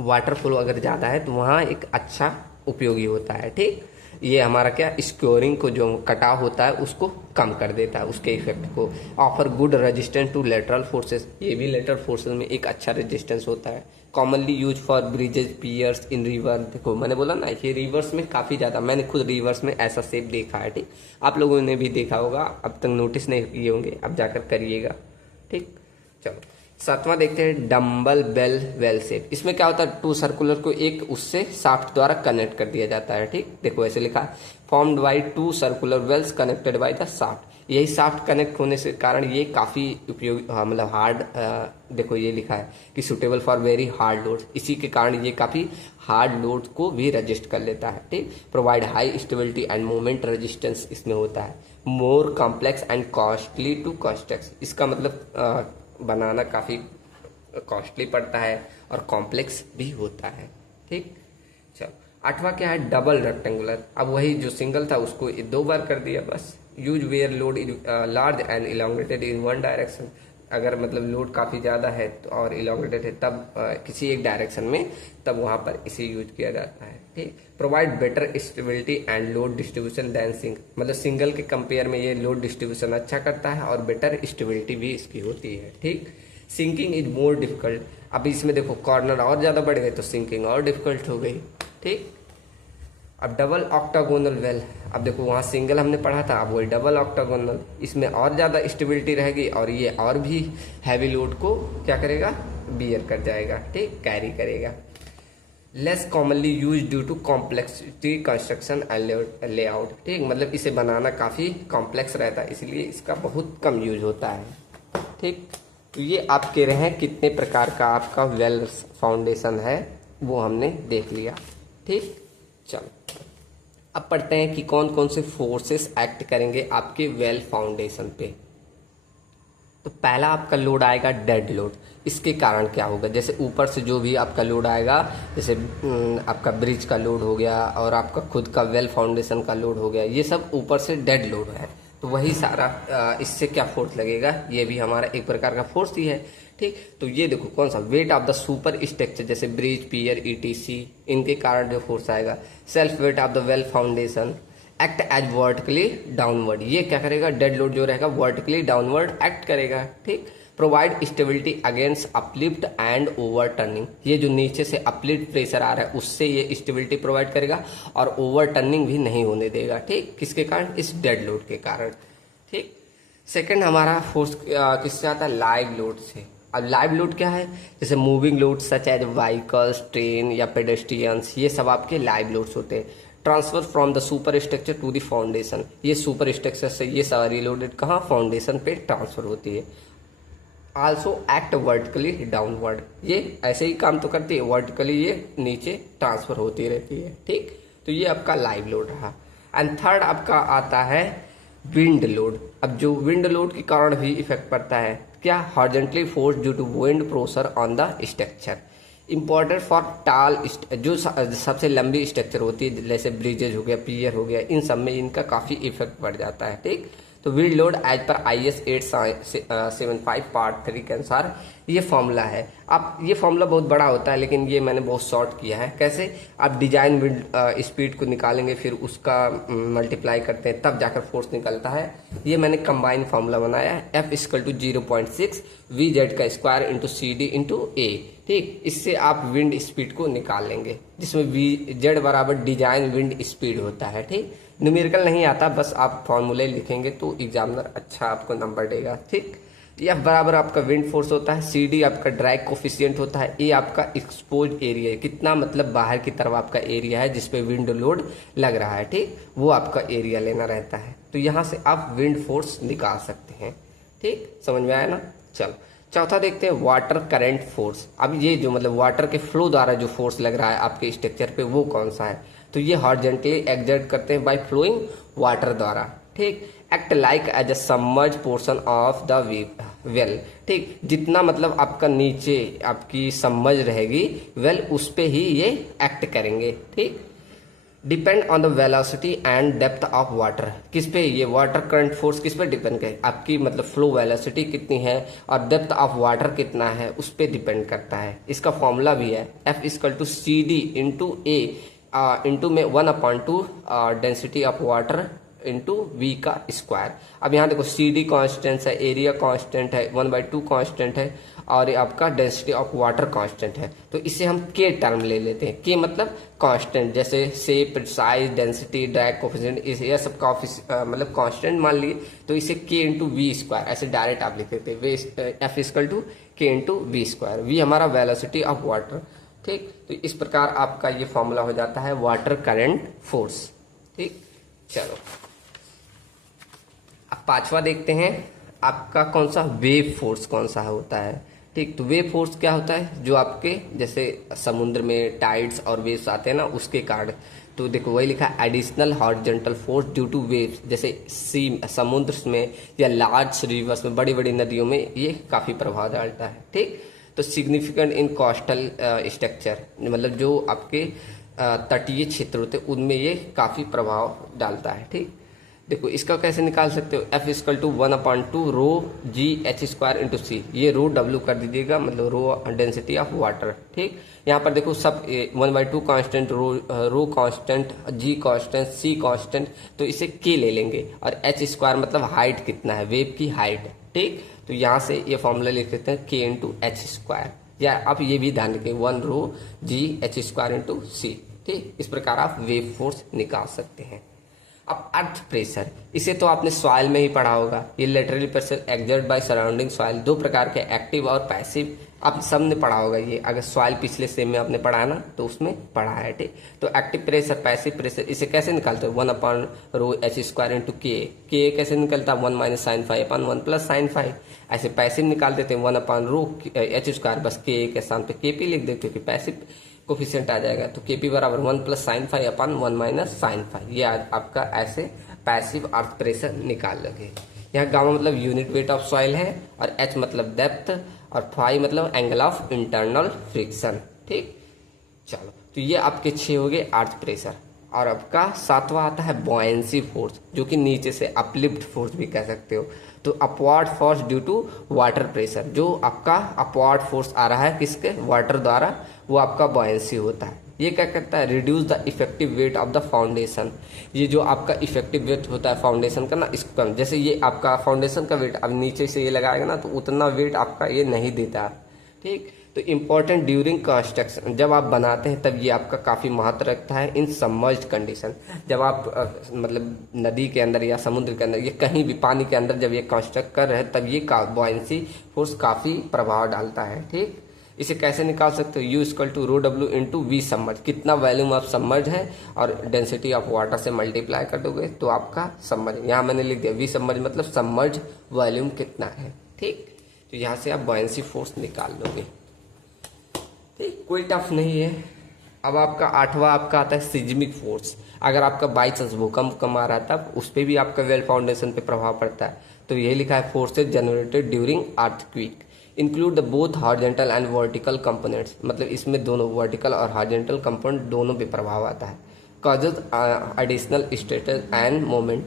वाटर फ्लो अगर ज़्यादा है तो वहाँ एक अच्छा उपयोगी होता है। ठीक, ये हमारा क्या स्क्योरिंग को जो कटाव होता है उसको कम कर देता है, उसके इफेक्ट को। Offer good resistance to lateral forces, ये भी लेटरल फोर्सेस में एक अच्छा रेजिस्टेंस होता है। Commonly use for bridges piers in river, देखो मैंने बोला ना ये रिवर्स में काफ़ी ज़्यादा, मैंने खुद रिवर्स में ऐसा शेप देखा है। ठीक, आप लोगों ने भी देखा होगा, अब तक नोटिस नहीं किए होंगे, अब जाकर करिएगा। ठीक, चलो सातवां देखते हैं डम्बल बेल वेल शेप। इसमें क्या होता है, 2 सर्कुलर को एक उससे शाफ्ट द्वारा कनेक्ट कर दिया जाता है। ठीक, देखो ऐसे लिखा है, formed by 2 circular wells connected by the shaft. यही शाफ्ट कनेक्ट होने से कारण ये काफ़ी उपयोगी, मतलब हार्ड, देखो ये लिखा है कि suitable for very hard load, इसी के कारण ये काफ़ी हार्ड लोड को भी रजिस्ट कर लेता है। ठीक, provide high stability and moment resistance इसमें होता है। More complex and costly to construct, इसका मतलब बनाना काफ़ी कॉस्टली पड़ता है और कॉम्प्लेक्स भी होता है। ठीक, चलो आठवां क्या है डबल रेक्टेंगुलर। अब वही जो सिंगल था उसको 2 बार कर दिया बस। Use where load large and elongated in one direction, अगर मतलब लोड काफ़ी ज़्यादा है तो और इलांगेटेड है तब किसी एक डायरेक्शन में, तब वहाँ पर इसे यूज किया जाता है। ठीक, provide better stability and load distribution than single, मतलब सिंगल के कंपेयर में ये लोड डिस्ट्रीब्यूशन अच्छा करता है और बेटर स्टेबिलिटी भी इसकी होती है। ठीक, सिंकिंग इज मोर डिफिकल्ट, अब इसमें देखो कॉर्नर और ज़्यादा बढ़ गए तो सिंकिंग और डिफिकल्ट हो गई। ठीक, अब डबल ऑक्टागोनल वेल, अब देखो वहाँ सिंगल हमने पढ़ा था, अब वही डबल ऑक्टागोनल, इसमें और ज़्यादा स्टेबिलिटी रहेगी और ये और भी हैवी लोड को क्या करेगा, बियर कर जाएगा। ठीक, कैरी करेगा। Less commonly use due to complexity construction and layout. ठीक, मतलब इसे बनाना काफ़ी कॉम्प्लेक्स रहता है, इसलिए इसका बहुत कम यूज होता है। ठीक, तो ये आप कह रहे हैं कितने प्रकार का आपका वेल फाउंडेशन है वो हमने देख लिया। ठीक, चलो अब पढ़ते हैं कि कौन कौन से फोर्सेस एक्ट करेंगे आपके वेल फाउंडेशन पे। तो पहला आपका लोड आएगा डेड लोड। इसके कारण क्या होगा, जैसे ऊपर से जो भी आपका लोड आएगा, जैसे आपका ब्रिज का लोड हो गया और आपका खुद का वेल फाउंडेशन का लोड हो गया, ये सब ऊपर से डेड लोड है। तो वही सारा इससे क्या फोर्स लगेगा, ये भी हमारा एक प्रकार का फोर्स ही है। ठीक, तो ये देखो कौन सा, weight of the super structure, जैसे ब्रिज पियर ईटीसी, इनके कारण जो फोर्स आएगा। Self weight of the well foundation act as vertically downward, ये क्या करेगा, डेड लोड जो रहेगा वर्टिकली डाउनवर्ड एक्ट करेगा। ठीक, provide stability against uplift and over turning, ये जो नीचे से अपलिफ्ट प्रेशर आ रहा है उससे ये स्टेबिलिटी प्रोवाइड करेगा और ओवर टर्निंग भी नहीं होने देगा। ठीक, किसके कारण, इस डेड लोड के कारण। ठीक, सेकंड हमारा फोर्स किससे आता है, लाइव लोड से। अब लाइव लोड क्या है, जैसे moving load such as vehicles, train या पेडेस्ट्रियंस, ये सब आपके लाइव लोड्स होते हैं। Transfer from the super structure to the foundation, ये सुपर स्ट्रक्चर से ये सारी लोडेड कहाँ, फाउंडेशन पे ट्रांसफर होती है। आल्सो एक्ट वर्टिकली डाउनवर्ड, ये ऐसे ही काम तो करती है, वर्टिकली ये नीचे ट्रांसफर होती रहती है। ठीक, तो ये आपका लाइव लोड रहा। एंड थर्ड आपका आता है विंड लोड। अब जो विंड लोड के कारण भी इफेक्ट पड़ता है, क्या, horizontally force due to wind pressure on the structure. Important for tall, जो सबसे लंबी स्ट्रक्चर होती है जैसे ब्रिजेज हो गया, पियर हो गया, इन सब में इनका काफ़ी इफेक्ट बढ़ जाता है। ठीक, तो विंड लोड एज पर IS 875 पार्ट 3 के अनुसार ये फॉर्मूला है। आप ये फॉर्मूला बहुत बड़ा होता है लेकिन ये मैंने बहुत शॉर्ट किया है। कैसे, आप डिजाइन विंड स्पीड को निकालेंगे फिर उसका मल्टीप्लाई करते हैं तब जाकर फोर्स निकलता है। ये मैंने कंबाइन फॉर्मूला बनाया है, F = 0.6 VZ² × CD × A। ठीक। इससे आप विंड स्पीड को निकाल लेंगे, जिसमें वी जेड बराबर डिजाइन विंड स्पीड होता है। ठीक, न्यूमेरिकल नहीं आता, बस आप फॉर्मूले लिखेंगे तो एग्जामिनर अच्छा आपको नंबर देगा। ठीक, एफ बराबर आपका विंड फोर्स होता है, सी डी आपका ड्रैग कोफिशिएंट होता है, ए आपका एक्सपोज एरिया है, कितना मतलब बाहर की तरफ आपका एरिया है जिसपे विंड लोड लग रहा है। ठीक, वो आपका एरिया लेना रहता है। तो यहाँ से आप विंड फोर्स निकाल सकते हैं। ठीक, समझ में आया ना। चलो चौथा देखते हैं, वाटर करंट फोर्स। अब ये जो मतलब वाटर के फ्लो द्वारा जो फोर्स लग रहा है आपके स्ट्रक्चर पे वो कौन सा है, तो ये हॉरिजॉन्टली एक्सर्ट करते हैं बाय फ्लोइंग वाटर द्वारा। ठीक, act like as a submerge portion of the well. ठीक, जितना मतलब आपका नीचे आपकी सबमर्ज रहेगी वेल उस पे ही ये एक्ट करेंगे। ठीक, depend on the velocity and depth of water. किस पे ये वाटर करंट फोर्स किस पे डिपेंड करे, आपकी मतलब फ्लो वेलोसिटी कितनी है और डेप्थ ऑफ वाटर कितना है उस पे डिपेंड करता है। इसका फॉर्मूला भी है F equal to C D into A into में 1/2 density of water into V का स्क्वायर। अब यहाँ देखो सी डी कॉन्स्टेंट है, एरिया कॉन्स्टेंट है, 1/2 कॉन्स्टेंट है और ये आपका डेंसिटी ऑफ वाटर कांस्टेंट है। तो इसे हम के टर्म ले लेते हैं। के मतलब कांस्टेंट, जैसे shape, size, density, drag coefficient, यह सब का मतलब कांस्टेंट मान लिए, तो इसे के इंटू वी स्क्वायर ऐसे डायरेक्ट आप लिख देते हैं। एफ इक्वल टू के इंटू वी स्क्वायर। वी हमारा वेलोसिटी ऑफ वाटर। ठीक, तो इस प्रकार आपका ये फॉर्मूला हो जाता है वाटर करंट फोर्स। ठीक, चलो अब पांचवा देखते हैं, आपका कौन सा वेव फोर्स कौन सा होता है। ठीक, तो वेव फोर्स क्या होता है, जो आपके जैसे समुद्र में टाइड्स और वेव्स आते हैं ना उसके कारण। तो देखो वही लिखा है, additional horizontal force due two waves. जैसे सी समुद्र में या लार्ज रिवर्स में, बड़ी बड़ी नदियों में ये काफी प्रभाव डालता है। ठीक, तो सिग्निफिकेंट इन कोस्टल स्ट्रक्चर, मतलब जो आपके तटीय क्षेत्र होते हैं उनमें ये काफी प्रभाव डालता है। ठीक, देखो इसका कैसे निकाल सकते हो, F equal to 1/2 rho G H square into C. ये रो W कर दीजिएगा, मतलब रो डेंसिटी ऑफ वाटर। ठीक, यहाँ पर देखो सब 1/2 कांस्टेंट, रो कांस्टेंट, जी कांस्टेंट, सी कांस्टेंट, तो इसे K ले लेंगे और H स्क्वायर मतलब हाइट कितना है, वेव की हाइट। ठीक, तो यहाँ से ये फॉर्मूला लिख देते हैं K इंटू एच स्क्वायर, या आप ये भी ध्यान रखें 1 रो जी एच स्क्वायर इंटू सी। ठीक, इस प्रकार आप वेव फोर्स निकाल सकते हैं। अब अर्थ प्रेशर, इसे तो आपने सॉइल में ही पढ़ा होगा। ये lateral pressure exert by surrounding soil, दो प्रकार के, एक्टिव और पैसिव, आप सबने पढ़ा होगा ये। अगर सॉइल पिछले सेम में आपने पढ़ा ना तो उसमें पढ़ा है। ठीक, तो एक्टिव प्रेशर, पैसिव प्रेशर, इसे कैसे निकालते हो, 1/रो एच स्क्वायर इंटू के कैसे निकलता है, 1 माइनस साइन फाइव अपन 1 प्लस साइन फाइव। ऐसे पैसिव निकाल देते हैं 1/रो एच स्क्वायर, बस के स्थान पे KP लिख देते हो कि पैसिव कोफिशिएंट आ जाएगा। तो KP बराबर 1 प्लस साइन फाइव अपन 1 माइनस साइन फाइव। ये आपका ऐसे पैसिव अर्थ प्रेशर निकाल लगे। यहाँ गामा मतलब यूनिट वेट ऑफ सॉइल है और H मतलब डेप्थ और फाइव मतलब एंगल ऑफ इंटरनल फ्रिक्शन। ठीक, चलो तो ये आपके 6 हो गए अर्थ प्रेशर। और आपका 7वां आता है बॉयंसी फोर्स, जो कि नीचे से अपलिफ्ट फोर्स भी कह सकते हो। तो upward force due to water pressure, जो आपका अपवर्ड फोर्स आ रहा है किसके, वाटर द्वारा, वो आपका बॉयंसी होता है। ये क्या करता है, reduce the effective weight of the foundation. ये जो आपका इफेक्टिव वेट होता है फाउंडेशन का ना, इसको कम, जैसे ये आपका फाउंडेशन का वेट अब नीचे से ये लगाएगा ना तो उतना वेट आपका ये नहीं देता। ठीक, तो इम्पोर्टेंट ड्यूरिंग कंस्ट्रक्शन, जब आप बनाते हैं तब ये आपका काफी महत्व रखता है। इन सबमर्ज्ड कंडीशन, जब आप मतलब नदी के अंदर या समुद्र के अंदर, ये कहीं भी पानी के अंदर जब ये कंस्ट्रक्ट कर रहे हैं तब ये बॉयंसी फोर्स काफी प्रभाव डालता है। ठीक, इसे कैसे निकाल सकते हो, U equal to rho W into V submerge, कितना वॉल्यूम ऑफ सबमर्ज है और डेंसिटी ऑफ वाटर से मल्टीप्लाई कर दोगे तो आपका सबमर्ज, यहाँ मैंने लिख दिया वी सबमर्ज मतलब सबमर्ज वॉल्यूम कितना है। ठीक, तो यहाँ से आप बॉयंसी फोर्स निकाल लोगे। ठीक, कोई टफ नहीं है। अब आपका 8वां आपका आता है सिज्मिक फोर्स। अगर आपका बाई चांस भूकंप कम आ रहा है तब उस पर भी आपका वेल फाउंडेशन पे प्रभाव पड़ता है। तो यही लिखा है, forces generated during earthquake include the both horizontal and vertical components, मतलब इसमें दोनों वर्टिकल और हॉरिजॉन्टल कंपोनेंट दोनों पे प्रभाव आता है। Causes additional stresses end moment,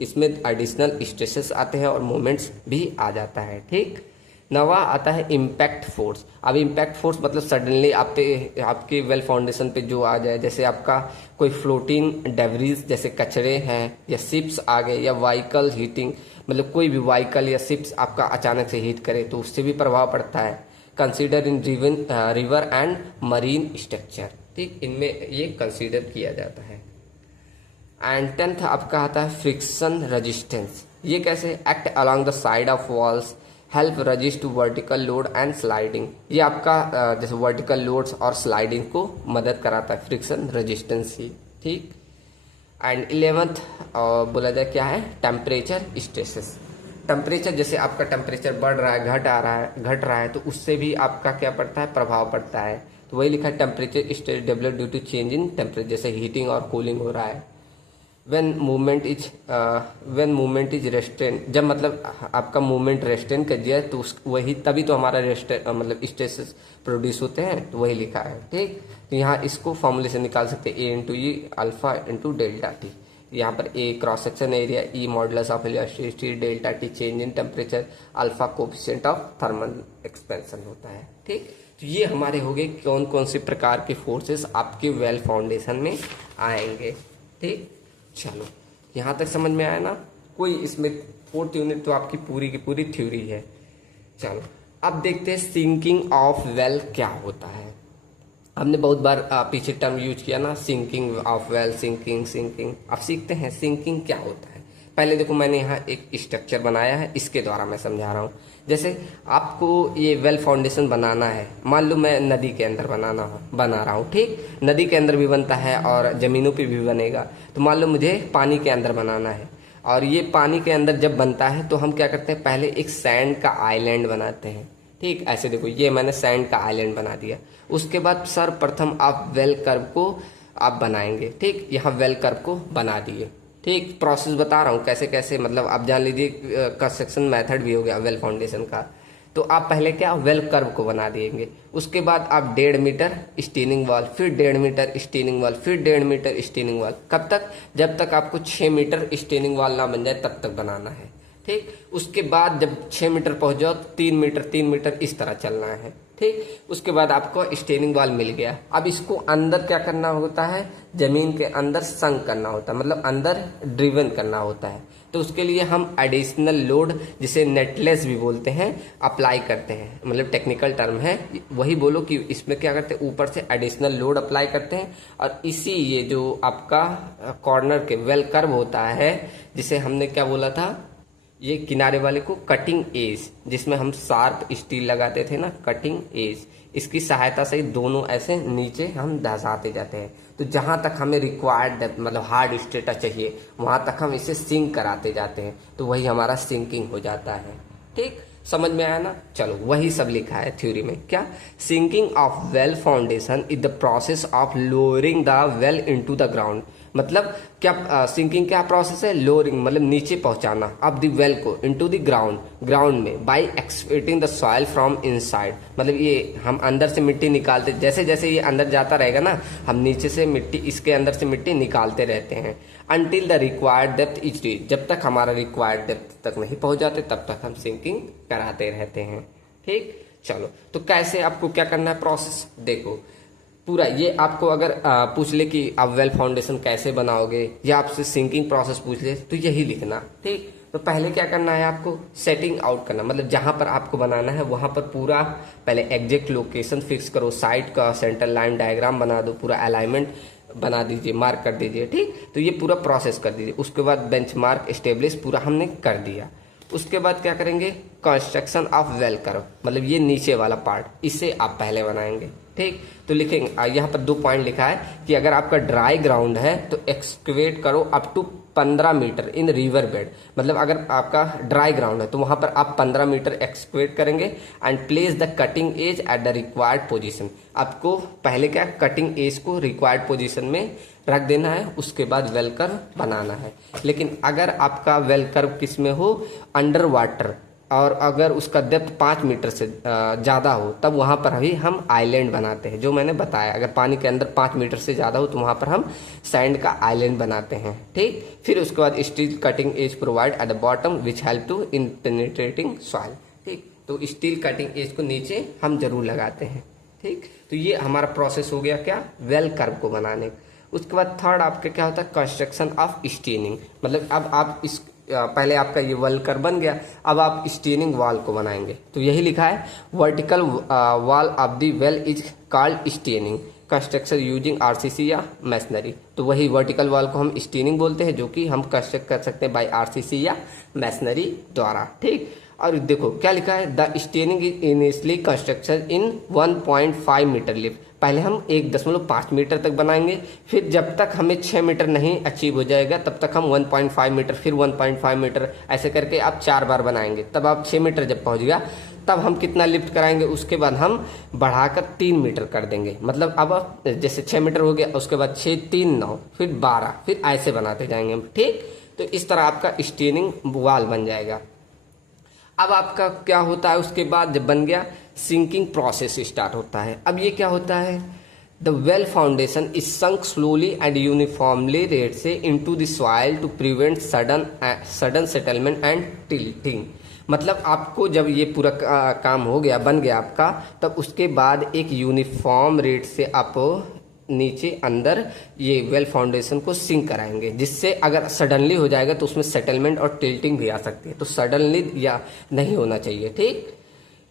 इसमें एडिशनल स्ट्रेसेस आते हैं और मोमेंट्स भी आ जाता है। ठीक, 9वां आता है इम्पैक्ट फोर्स। अब इम्पैक्ट फोर्स मतलब सडनली आपके वेल फाउंडेशन पे जो आ जाए, जैसे आपका कोई फ्लोटिंग डेब्रिज जैसे कचरे हैं या शिप्स आ गए या व्हीकल हीटिंग, मतलब कोई भी व्हीकल या शिप्स आपका अचानक से हीट करे तो उससे भी प्रभाव पड़ता है। Consider in river and marine structure. ठीक, इनमें ये कंसीडर किया जाता है। एंड 10th आपका आता है फ्रिक्शन रेजिस्टेंस। ये कैसे? Act along the side of walls, help resist to vertical load and sliding. ये आपका जैसे वर्टिकल लोड्स और स्लाइडिंग को मदद कराता है फ्रिक्शन रेजिस्टेंस ही। ठीक, एंड 11th बोला जाए क्या है? Temperature stresses. टेम्परेचर, जैसे आपका टेम्परेचर बढ़ रहा है, घट रहा है तो उससे भी आपका क्या पड़ता है? प्रभाव पड़ता है। तो वही लिखा है temperature stress develop due to change in temperature, जैसे हीटिंग और कूलिंग हो रहा है। when movement is restrained, जब मतलब आपका मूवमेंट रेस्ट्रेन कर दिया तो वही तभी तो हमारा मतलब स्ट्रेसेस प्रोड्यूस होते हैं। तो वही लिखा है। ठीक, तो यहाँ इसको फॉर्मूले से निकाल सकते हैं, A into E alpha into delta T. यहाँ पर A cross section area, E modulus of elasticity, delta T change in temperature, alpha coefficient of thermal expansion होता है। ठीक, तो ये हमारे हो गए कौन कौन से प्रकार के फोर्सेस आपके वेल फाउंडेशन में आएंगे। ठीक, चलो यहाँ तक समझ में आया ना? कोई इसमें 4th यूनिट तो आपकी पूरी की पूरी थ्योरी है। चलो अब देखते हैं सिंकिंग ऑफ वेल क्या होता है। हमने बहुत बार पीछे टर्म यूज किया ना, सिंकिंग ऑफ वेल, सिंकिंग। अब सीखते हैं सिंकिंग क्या होता है। पहले देखो मैंने यहाँ एक स्ट्रक्चर बनाया है, इसके द्वारा मैं समझा रहा हूँ। जैसे आपको ये वेल फाउंडेशन बनाना है, मान लो मैं नदी के अंदर बना रहा हूँ। ठीक, नदी के अंदर भी बनता है और ज़मीनों पे भी बनेगा। तो मान लो मुझे पानी के अंदर बनाना है, और ये पानी के अंदर जब बनता है तो हम क्या करते हैं? पहले एक सैंड का आइलैंड बनाते हैं। ठीक, ऐसे देखो ये मैंने सैंड का आइलैंड बना दिया। उसके बाद सर्वप्रथम आप वेल कर्व को आप बनाएंगे। ठीक, यहाँ वेल कर्व को बना दिए। ठीक, प्रोसेस बता रहा हूँ कैसे कैसे, मतलब आप जान लीजिए कंस्ट्रक्शन मेथड भी हो गया वेल फाउंडेशन का। तो आप पहले क्या? वेल कर्व को बना देंगे। उसके बाद आप 1.5 मीटर स्टीनिंग वॉल, फिर 1.5 मीटर स्टीनिंग वॉल, फिर 1.5 मीटर स्टीनिंग वॉल। कब तक? जब तक आपको 6 मीटर स्टीनिंग वॉल ना बन जाए तब तक बनाना है। ठीक, उसके बाद जब 6 मीटर पहुंच जाओ तो 3 मीटर इस तरह चलना है। ठीक, उसके बाद आपको स्टेनिंग वॉल मिल गया। अब इसको अंदर क्या करना होता है? जमीन के अंदर संक करना होता है, मतलब अंदर ड्रिवन करना होता है। तो उसके लिए हम एडिशनल लोड, जिसे नेटलेस भी बोलते हैं, अप्लाई करते हैं। मतलब टेक्निकल टर्म है, वही बोलो कि इसमें क्या करते हैं? ऊपर से एडिशनल लोड अप्लाई करते हैं। और इसी ये जो आपका कॉर्नर के वेल कर्व होता है, जिसे हमने क्या बोला था? ये किनारे वाले को कटिंग एज, जिसमें हम शार्प स्टील लगाते थे ना, कटिंग एज, इसकी सहायता से दोनों ऐसे नीचे हम धंसाते जाते हैं। तो जहां तक हमें रिक्वायर्ड मतलब हार्ड स्ट्रेटा चाहिए वहां तक हम इसे सिंक कराते जाते हैं। तो वही हमारा सिंकिंग हो जाता है। ठीक, समझ में आया ना? चलो वही सब लिखा है थ्योरी में। क्या? Sinking of well foundation is the process of lowering the well into the ground. मतलब क्या सिंकिंग क्या प्रोसेस है? लोअरिंग मतलब नीचे पहुंचाना ऑफ द वेल को इनटू द ग्राउंड में by expecting the soil from inside. मतलब ये हम अंदर से मिट्टी निकालते, जैसे जैसे ये अंदर जाता रहेगा ना, हम नीचे से मिट्टी, इसके अंदर से मिट्टी निकालते रहते हैं until the required depth is reach. जब तक हमारा रिक्वायर्ड डेप्थ तक नहीं पहुंच जाते तब तक हम सिंकिंग कराते रहते हैं। ठीक, चलो तो कैसे आपको क्या करना है प्रोसेस देखो पूरा। ये आपको अगर पूछ ले कि आप वेल फाउंडेशन कैसे बनाओगे, या आपसे सिंकिंग प्रोसेस पूछ ले, तो यही लिखना। ठीक, तो पहले क्या करना है आपको? सेटिंग आउट करना, मतलब जहां पर आपको बनाना है वहां पर पूरा पहले एग्जैक्ट लोकेशन फिक्स करो, साइट का सेंटर लाइन डायग्राम बना दो, पूरा अलाइनमेंट बना दीजिए, मार्क कर दीजिए। ठीक, तो ये पूरा प्रोसेस कर दीजिए। उसके बाद बेंचमार्क एस्टेब्लिश पूरा हमने कर दिया। उसके बाद क्या करेंगे? कंस्ट्रक्शन ऑफ वेल कर्व, मतलब ये नीचे वाला पार्ट, इसे आप पहले बनाएंगे। ठीक, तो लिखेंगे यहाँ पर 2 पॉइंट लिखा है कि अगर आपका ड्राई ग्राउंड है तो एक्सकवेट करो up to 15 meter in river bed. मतलब अगर आपका ड्राई ग्राउंड है तो वहां पर आप 15 मीटर एक्सकवेट करेंगे and place the cutting edge at the required position. आपको पहले क्या कटिंग एज को रिक्वायर्ड पोजीशन में रख देना है, उसके बाद वेल कर्व बनाना है। लेकिन अगर आपका वेल कर्व किस में हो? अंडर वाटर, और अगर उसका डेप्थ 5 मीटर से ज़्यादा हो तब वहाँ पर अभी हम आइलैंड बनाते हैं, जो मैंने बताया। अगर पानी के अंदर 5 मीटर से ज़्यादा हो तो वहाँ पर हम सैंड का आइलैंड बनाते हैं। ठीक, फिर उसके बाद steel cutting edge provide at the bottom which help to in penetrating soil. ठीक, तो स्टील कटिंग एज को नीचे हम जरूर लगाते हैं। ठीक, तो ये हमारा प्रोसेस हो गया क्या? वेल कर्व को बनाने। उसके बाद थर्ड आपका क्या होता है? Construction of steining. मतलब अब आप इस पहले आपका ये वॉलकर बन गया, अब आप स्टेनिंग वॉल को बनाएंगे। तो यही लिखा है vertical wall of the well is called staining construction using RCC या मैसनरी। तो वही वर्टिकल वॉल को हम स्टेनिंग बोलते हैं, जो कि हम कंस्ट्रक्ट कर सकते हैं बाय आरसीसी या मैसनरी द्वारा। ठीक, और देखो क्या लिखा है, the steining is initially construction in 1.5 meter lift. पहले हम 1.5 मीटर तक बनाएंगे, फिर जब तक हमें 6 मीटर नहीं अचीव हो जाएगा तब तक हम 1.5 मीटर, फिर 1.5 मीटर, ऐसे करके आप 4 बार बनाएंगे। तब आप 6 मीटर जब पहुंच गया तब हम कितना लिफ्ट कराएंगे, उसके बाद हम बढ़ाकर 3 मीटर कर देंगे। मतलब अब जैसे 6 मीटर हो गया, उसके बाद 6, 3, 9, फिर 12, फिर ऐसे बनाते जाएंगे हम। ठीक, तो इस तरह आपका स्टेनिंग वॉल बन जाएगा। अब आपका क्या होता है, उसके बाद जब बन गया सिंकिंग प्रोसेस स्टार्ट होता है। अब ये क्या होता है, the well foundation is sunk slowly and uniformly rate से into the soil to prevent sudden settlement and tilting. मतलब आपको जब ये पूरा काम हो गया, बन गया आपका, तब उसके बाद एक यूनिफॉर्म रेट से आप नीचे अंदर ये वेल फाउंडेशन को सिंक कराएंगे, जिससे अगर सडनली हो जाएगा तो उसमें सेटलमेंट और टिल्टिंग भी आ सकती है। तो सडनली या नहीं होना चाहिए। ठीक,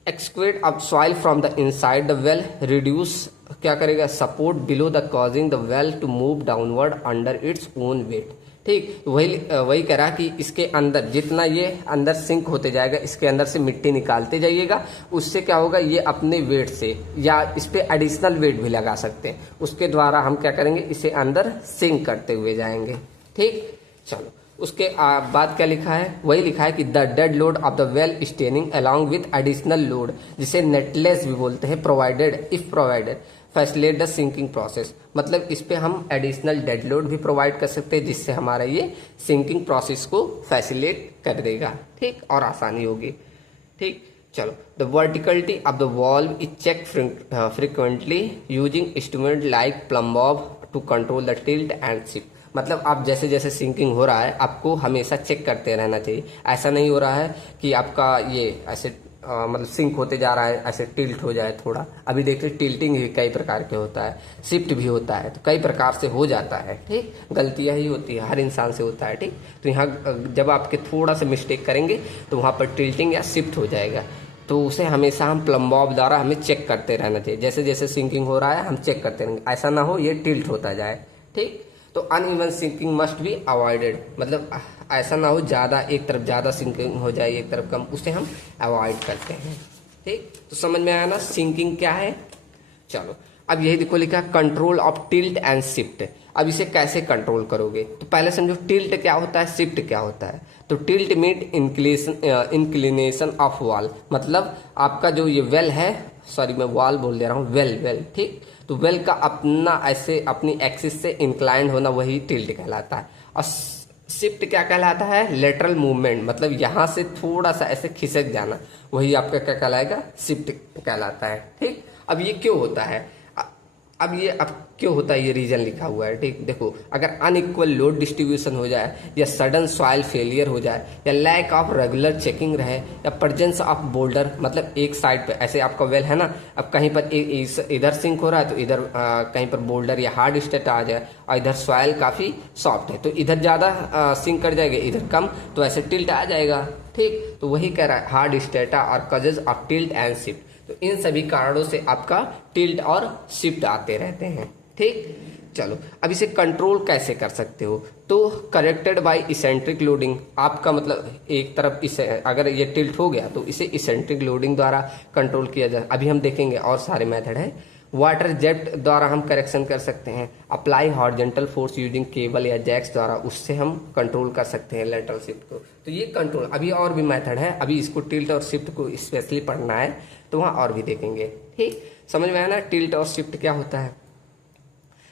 excavate up soil from the inside the well reduce क्या करेगा, support below the causing the well to move downward under its own weight. ठीक, वही कह रहा कि इसके अंदर जितना ये अंदर सिंक होते जाएगा, इसके अंदर से मिट्टी निकालते जाइएगा, उससे क्या होगा, ये अपने वेट से या इस पे एडिशनल वेट भी लगा सकते हैं, उसके द्वारा हम क्या करेंगे, इसे अंदर सिंक करते हुए जाएंगे। ठीक, चलो उसके बाद क्या लिखा है, वही लिखा है कि the dead load of the well steining along with additional load, जिसे नेटलेस भी बोलते हैं, provided if provided facilitate the sinking process. मतलब इस पे हम एडिशनल डेड लोड भी प्रोवाइड कर सकते हैं, जिससे हमारा ये सिंकिंग प्रोसेस को फैसिलिटेट कर देगा। ठीक, और आसानी होगी। ठीक, चलो the verticality of the wall is check frequently using instrument like plumb bob to control the tilt and shift. मतलब आप जैसे जैसे सिंकिंग हो रहा है, आपको हमेशा चेक करते रहना चाहिए। ऐसा नहीं हो रहा है कि आपका ये ऐसे मतलब सिंक होते जा रहा है, ऐसे टिल्ट हो जाए थोड़ा। अभी देखिए टिल्टिंग भी कई प्रकार के होता है, शिफ्ट भी होता है, तो कई प्रकार से हो जाता है। ठीक, गलतियां ही होती है, हर इंसान से होता है। ठीक, तो यहाँ जब आपके थोड़ा सा मिस्टेक करेंगे तो वहाँ पर टिल्टिंग या शिफ्ट हो जाएगा, तो उसे हमेशा हम प्लम्बॉब द्वारा हमें चेक करते रहना चाहिए। जैसे जैसे सिंकिंग हो रहा है हम चेक करते रहेंगे, ऐसा ना हो ये टिल्ट होता जाए। ठीक, तो uneven sinking must be avoided, मतलब ऐसा ना हो ज्यादा एक तरफ ज्यादा सिंकिंग हो जाए, एक तरफ कम, उसे हम अवॉइड करते हैं। ठीक, तो समझ में आया ना सिंकिंग क्या है। चलो अब यही देखो लिखा control of tilt and shift. अब इसे कैसे कंट्रोल करोगे, तो पहले समझो टिल्ट क्या होता है, शिफ्ट क्या होता है। तो tilt meet inclination of wall, मतलब आपका जो ये वेल है, सॉरी मैं वॉल बोल दे रहा हूँ, वेल। ठीक, तो वेल का अपना ऐसे अपनी एक्सिस से इंक्लाइंड होना वही टिल्ट कहलाता है। और शिफ्ट क्या कहलाता है, लेटरल मूवमेंट, मतलब यहाँ से थोड़ा सा ऐसे खिसक जाना, वही आपका क्या कहलाएगा, शिफ्ट कहलाता है। ठीक, अब ये क्यों होता है, अब क्यों होता है, ये रीजन लिखा हुआ है। ठीक, देखो अगर अनइक्वल लोड डिस्ट्रीब्यूशन हो जाए, या सडन सॉइल फेलियर हो जाए, या लैक ऑफ रेगुलर चेकिंग रहे, या प्रेजेंस ऑफ बोल्डर, मतलब एक साइड पे ऐसे आपका वेल है ना, अब कहीं पर इधर सिंक हो रहा है तो इधर कहीं पर बोल्डर या हार्ड स्टेट आ जाए, और इधर सॉइल काफी सॉफ्ट है तो इधर ज्यादा सिंक कर जाएगा, इधर कम, तो ऐसे टिल्ट आ जाएगा। ठीक, तो वही कह रहा है हार्ड स्टेटा और causes of tilt and shift. तो इन सभी कारणों से आपका टिल्ट और शिफ्ट आते रहते हैं। ठीक, चलो अब इसे कंट्रोल कैसे कर सकते हो, तो करेक्टेड बाय इसेंट्रिक लोडिंग। आपका मतलब एक तरफ इसे अगर ये टिल्ट हो गया तो इसे इसेंट्रिक लोडिंग द्वारा कंट्रोल किया जाए। अभी हम देखेंगे और सारे मेथड है। वाटर जेट द्वारा हम करेक्शन कर सकते हैं। Apply horizontal force using cable या जैक्स द्वारा, उससे हम कंट्रोल कर सकते हैं लेटरल शिफ्ट को। तो ये कंट्रोल, अभी और भी मेथड है, अभी इसको टिल्ट और शिफ्ट को स्पेशली पढ़ना है तो वहाँ और भी देखेंगे। ठीक, समझ में आया ना टिल्ट और शिफ्ट क्या होता है।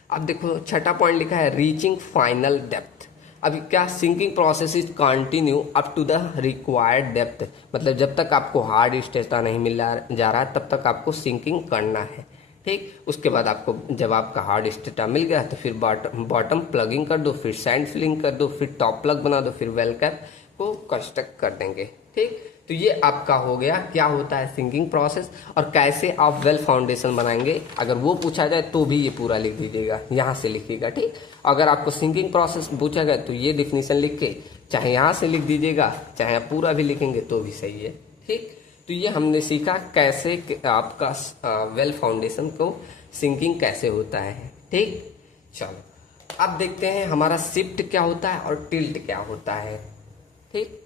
अब देखो छठा पॉइंट लिखा है रीचिंग फाइनल डेप्थ। अभी क्या, sinking process is continue up to the required depth, मतलब जब तक आपको हार्ड स्टेटा नहीं मिल जा रहा है तब तक आपको सिंकिंग करना है। ठीक, उसके बाद आपको जब आपका हार्ड स्टेटा मिल गया तो फिर बॉटम प्लगिंग कर दो, फिर सैंड फिलिंग कर दो, फिर टॉप प्लग बना दो, फिर वेल कैप को कंस्ट्रक्ट कर देंगे। ठीक, तो ये आपका हो गया क्या होता है सिंकिंग प्रोसेस और कैसे आप वेल फाउंडेशन बनाएंगे। अगर वो पूछा जाए तो भी ये पूरा लिख दीजिएगा, यहाँ से लिखिएगा, ठीक। अगर आपको सिंकिंग प्रोसेस पूछा गया तो ये डिफिनीशन लिख के चाहे यहाँ से लिख दीजिएगा, चाहे आप पूरा भी लिखेंगे तो भी सही है, ठीक। तो ये हमने सीखा कैसे आपका वेल फाउंडेशन को सिंकिंग कैसे होता है, ठीक। चलो अब देखते हैं हमारा शिफ्ट क्या होता है और टिल्ट क्या होता है, ठीक।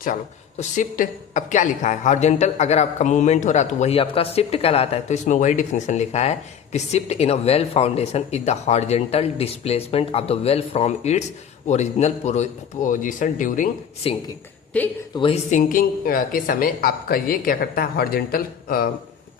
चलो तो शिफ्ट अब क्या लिखा है, हॉरिजॉन्टल अगर आपका मूवमेंट हो रहा है तो वही आपका शिफ्ट कहलाता है। तो इसमें वही डिफिनेशन लिखा है कि shift in a well foundation is the horizontal displacement of the well from its original position during sinking, ठीक। तो वही सिंकिंग के समय आपका ये क्या करता है,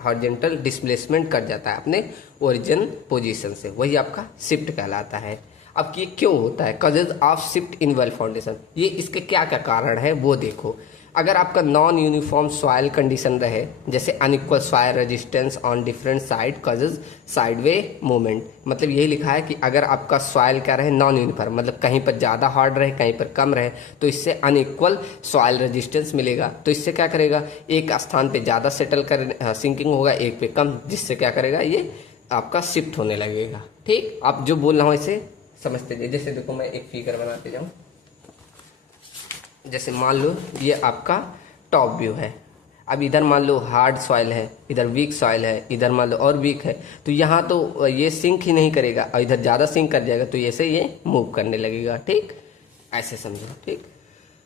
हॉरिजॉन्टल डिस्प्लेसमेंट कर जाता है अपने ओरिजिन पोजीशन से, वही आपका शिफ्ट कहलाता है। अब ये क्यों होता है, causes of shift in well foundation, ये इसके क्या क्या कारण है वो देखो। अगर आपका नॉन यूनिफॉर्म सॉइल कंडीशन रहे, जैसे unequal soil resistance on different side causes sideway movement, मतलब यही लिखा है कि अगर आपका सॉइल क्या रहे नॉन यूनिफॉर्म, मतलब कहीं पर ज़्यादा हार्ड रहे कहीं पर कम रहे, तो इससे अनइक्वल सॉइल रेजिस्टेंस मिलेगा। तो इससे क्या करेगा, एक स्थान पे ज़्यादा सेटल कर सिंकिंग होगा, एक पे कम, जिससे क्या करेगा ये आपका शिफ्ट होने लगेगा, ठीक। आप जो बोल रहा हूँ इसे समझते जाइए। जैसे देखो मैं एक फिगर बनाते जाऊँ, जैसे मान लो ये आपका टॉप व्यू है, अब इधर मान लो हार्ड सॉइल है, इधर वीक सॉइल है, इधर मान लो और वीक है, तो यहाँ तो ये सिंक ही नहीं करेगा और इधर ज़्यादा सिंक कर जाएगा, तो ऐसे ये मूव करने लगेगा, ठीक। ऐसे समझो, ठीक।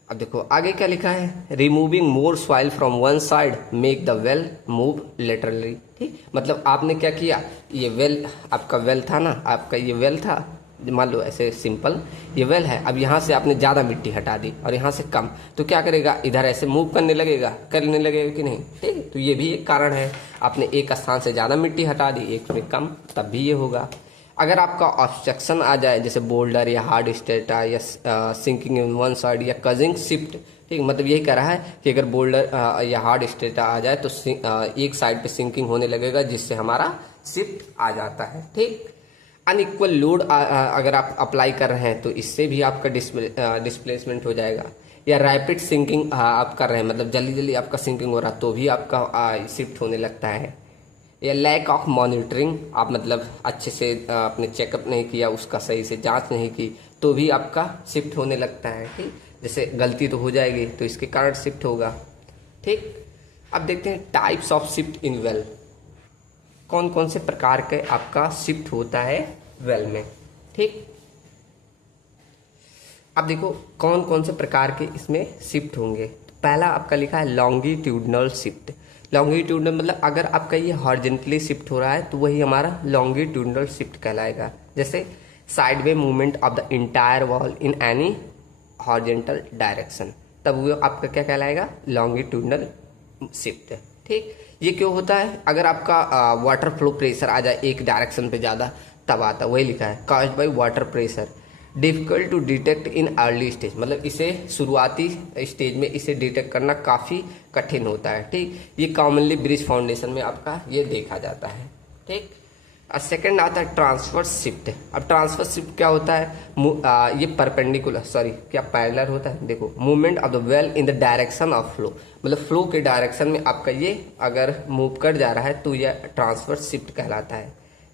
अब देखो आगे क्या लिखा है, removing more soil from one side make the well move laterally, ठीक। मतलब आपने क्या किया, ये वेल आपका वेल था ना, आपका ये वेल था, मान लो ऐसे सिंपल ये वेल है, अब यहाँ से आपने ज़्यादा मिट्टी हटा दी और यहाँ से कम, तो क्या करेगा, इधर ऐसे मूव करने लगेगा कि नहीं, ठीक। तो ये भी एक कारण है, आपने एक स्थान से ज़्यादा मिट्टी हटा दी, एक में कम, तब भी ये होगा। अगर आपका ऑब्स्ट्रक्शन आ जाए, जैसे बोल्डर या हार्ड स्ट्रेटा या सिंकिंग इन वन साइड या कजिंग शिफ्ट, ठीक, मतलब यही कह रहा है कि अगर बोल्डर या हार्ड स्ट्रेटा आ जाए तो एक साइड पे सिंकिंग होने लगेगा, जिससे हमारा शिफ्ट आ जाता है, ठीक। अनइक्वल लोड अगर आप अप्लाई कर रहे हैं तो इससे भी आपका डिस्प्लेसमेंट हो जाएगा, या रैपिड सिंकिंग आप कर रहे हैं, मतलब जल्दी जल्दी आपका सिंकिंग हो रहा है तो भी आपका शिफ्ट होने लगता है। या लैक ऑफ मॉनिटरिंग, आप मतलब अच्छे से आपने चेकअप नहीं किया, उसका सही से जांच नहीं की, तो भी आपका शिफ्ट होने लगता है, ठीक। जैसे गलती तो हो जाएगी तो इसके कारण शिफ्ट होगा, ठीक। अब देखते हैं types of shift in well, कौन कौन से प्रकार के आपका शिफ्ट होता है वेल में, ठीक। अब देखो कौन कौन से प्रकार के इसमें शिफ्ट होंगे। तो पहला आपका लिखा है लॉन्गिट्यूडनल शिफ्ट। लॉन्गिट्यूडनल मतलब अगर आपका ये हॉरिजॉन्टली शिफ्ट हो रहा है तो वही हमारा लॉन्गिट्यूडनल शिफ्ट कहलाएगा। जैसे sideway movement of the entire wall in any horizontal direction, तब वो आपका क्या कहलाएगा, लॉन्गिट्यूडनल शिफ्ट, ठीक। ये क्यों होता है, अगर आपका वाटर फ्लो प्रेशर आ जाए एक डायरेक्शन पे ज़्यादा, तब आता, वही लिखा है caused by water pressure, difficult to detect in early stage, मतलब इसे शुरुआती स्टेज में इसे डिटेक्ट करना काफ़ी कठिन होता है, ठीक। ये कॉमनली ब्रिज फाउंडेशन में आपका ये देखा जाता है, ठीक। और सेकंड आता है ट्रांसफर शिफ्ट। अब ट्रांसफर शिफ्ट क्या होता है, ये परपेंडिकुलर क्या पैरेलल होता है, देखो movement of the well in the direction of flow, मतलब फ्लो के डायरेक्शन में आपका ये अगर मूव कर जा रहा है तो यह ट्रांसफर शिफ्ट कहलाता है,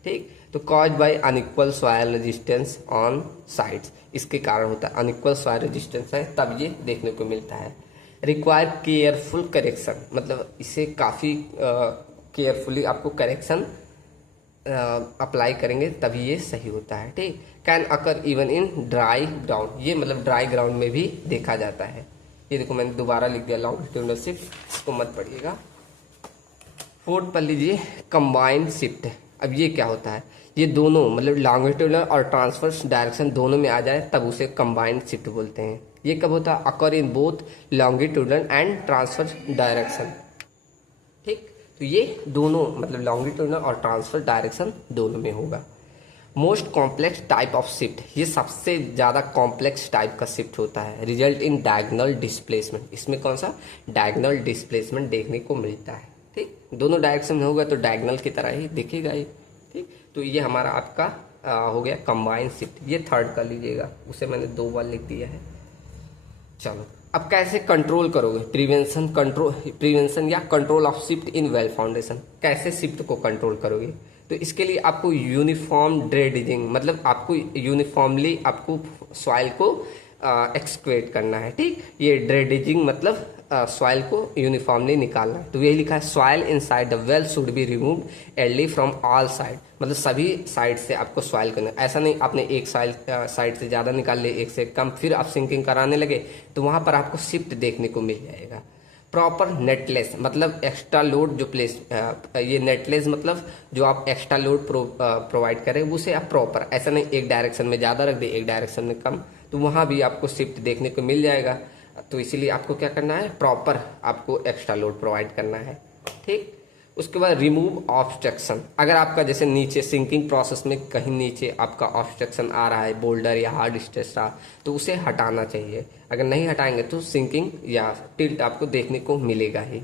ठीक। तो cause by unequal soil resistance on sides, इसके कारण होता है, अनइक्वल सॉइल रेजिस्टेंस है तब ये देखने को मिलता है। रिक्वायर केयरफुल करेक्शन, मतलब इसे काफ़ी केयरफुली आपको करेक्शन अप्लाई करेंगे तभी ये सही होता है, ठीक। Can occur even in dry ground, ये मतलब ड्राई ग्राउंड में भी देखा जाता है। ये देखो मैंने दोबारा लिख दिया लॉन्गिट्यूडनल शिफ्ट, इसको मत पढ़िएगा। फोर्थ पढ़ लीजिए कंबाइंड शिफ्ट। अब ये क्या होता है, ये दोनों मतलब लॉन्गिट्यूडनल और ट्रांसवर्स डायरेक्शन दोनों में आ जाए तब उसे कंबाइंड शिफ्ट बोलते हैं। ये कब होता है, occur in both longitudinal and transverse direction, ठीक। तो ये दोनों मतलब लॉन्गिट्यूडनल और ट्रांसफर डायरेक्शन दोनों में होगा। Most complex type of shift, ये सबसे ज़्यादा कॉम्प्लेक्स टाइप का शिफ्ट होता है। रिजल्ट इन डायगोनल डिस्प्लेसमेंट, इसमें कौन सा डायगोनल डिस्प्लेसमेंट देखने को मिलता है, ठीक। दोनों डायरेक्शन में होगा तो डायगोनल की तरह ही दिखेगा ये, ठीक। तो ये हमारा आपका हो गया कंबाइंड शिफ्ट। ये थर्ड कर लीजिएगा, उसे मैंने 2 बार लिख दिया है। चलो अब कैसे कंट्रोल करोगे, प्रिवेंशन या control of shift in well foundation, कैसे शिफ्ट को कंट्रोल करोगे? तो इसके लिए आपको यूनिफॉर्म ड्रेडिजिंग, मतलब आपको यूनिफॉर्मली आपको सॉइल को एक्सक्वेट करना है, ठीक। ये ड्रेडिजिंग मतलब सॉइल को यूनिफॉर्मली निकालना है। तो यही लिखा है, soil inside the well should be removed early from all side, मतलब सभी साइड से आपको सॉइल करना। ऐसा नहीं आपने एक साइड से ज़्यादा निकाल लिए, एक से कम, फिर आप सिंकिंग कराने लगे तो वहाँ पर आपको शिफ्ट देखने को मिल जाएगा। प्रॉपर नेटलेस मतलब एक्स्ट्रा लोड जो प्लेस, ये नेटलेस मतलब जो आप एक्स्ट्रा लोड प्रोवाइड करें उसे आप प्रॉपर, ऐसा नहीं एक डायरेक्शन में ज़्यादा रख दे एक डायरेक्शन में कम, तो वहाँ भी आपको शिफ्ट देखने को मिल जाएगा। तो इसीलिए आपको क्या करना है, प्रॉपर आपको एक्स्ट्रा लोड प्रोवाइड करना है, ठीक। उसके बाद रिमूव ऑब्स्ट्रक्शन, अगर आपका जैसे नीचे सिंकिंग प्रोसेस में कहीं नीचे आपका ऑब्स्ट्रक्शन आ रहा है, बोल्डर या हार्ड स्ट्रेस रहा, तो उसे हटाना चाहिए। अगर नहीं हटाएंगे तो सिंकिंग या टिल्ट आपको देखने को मिलेगा ही,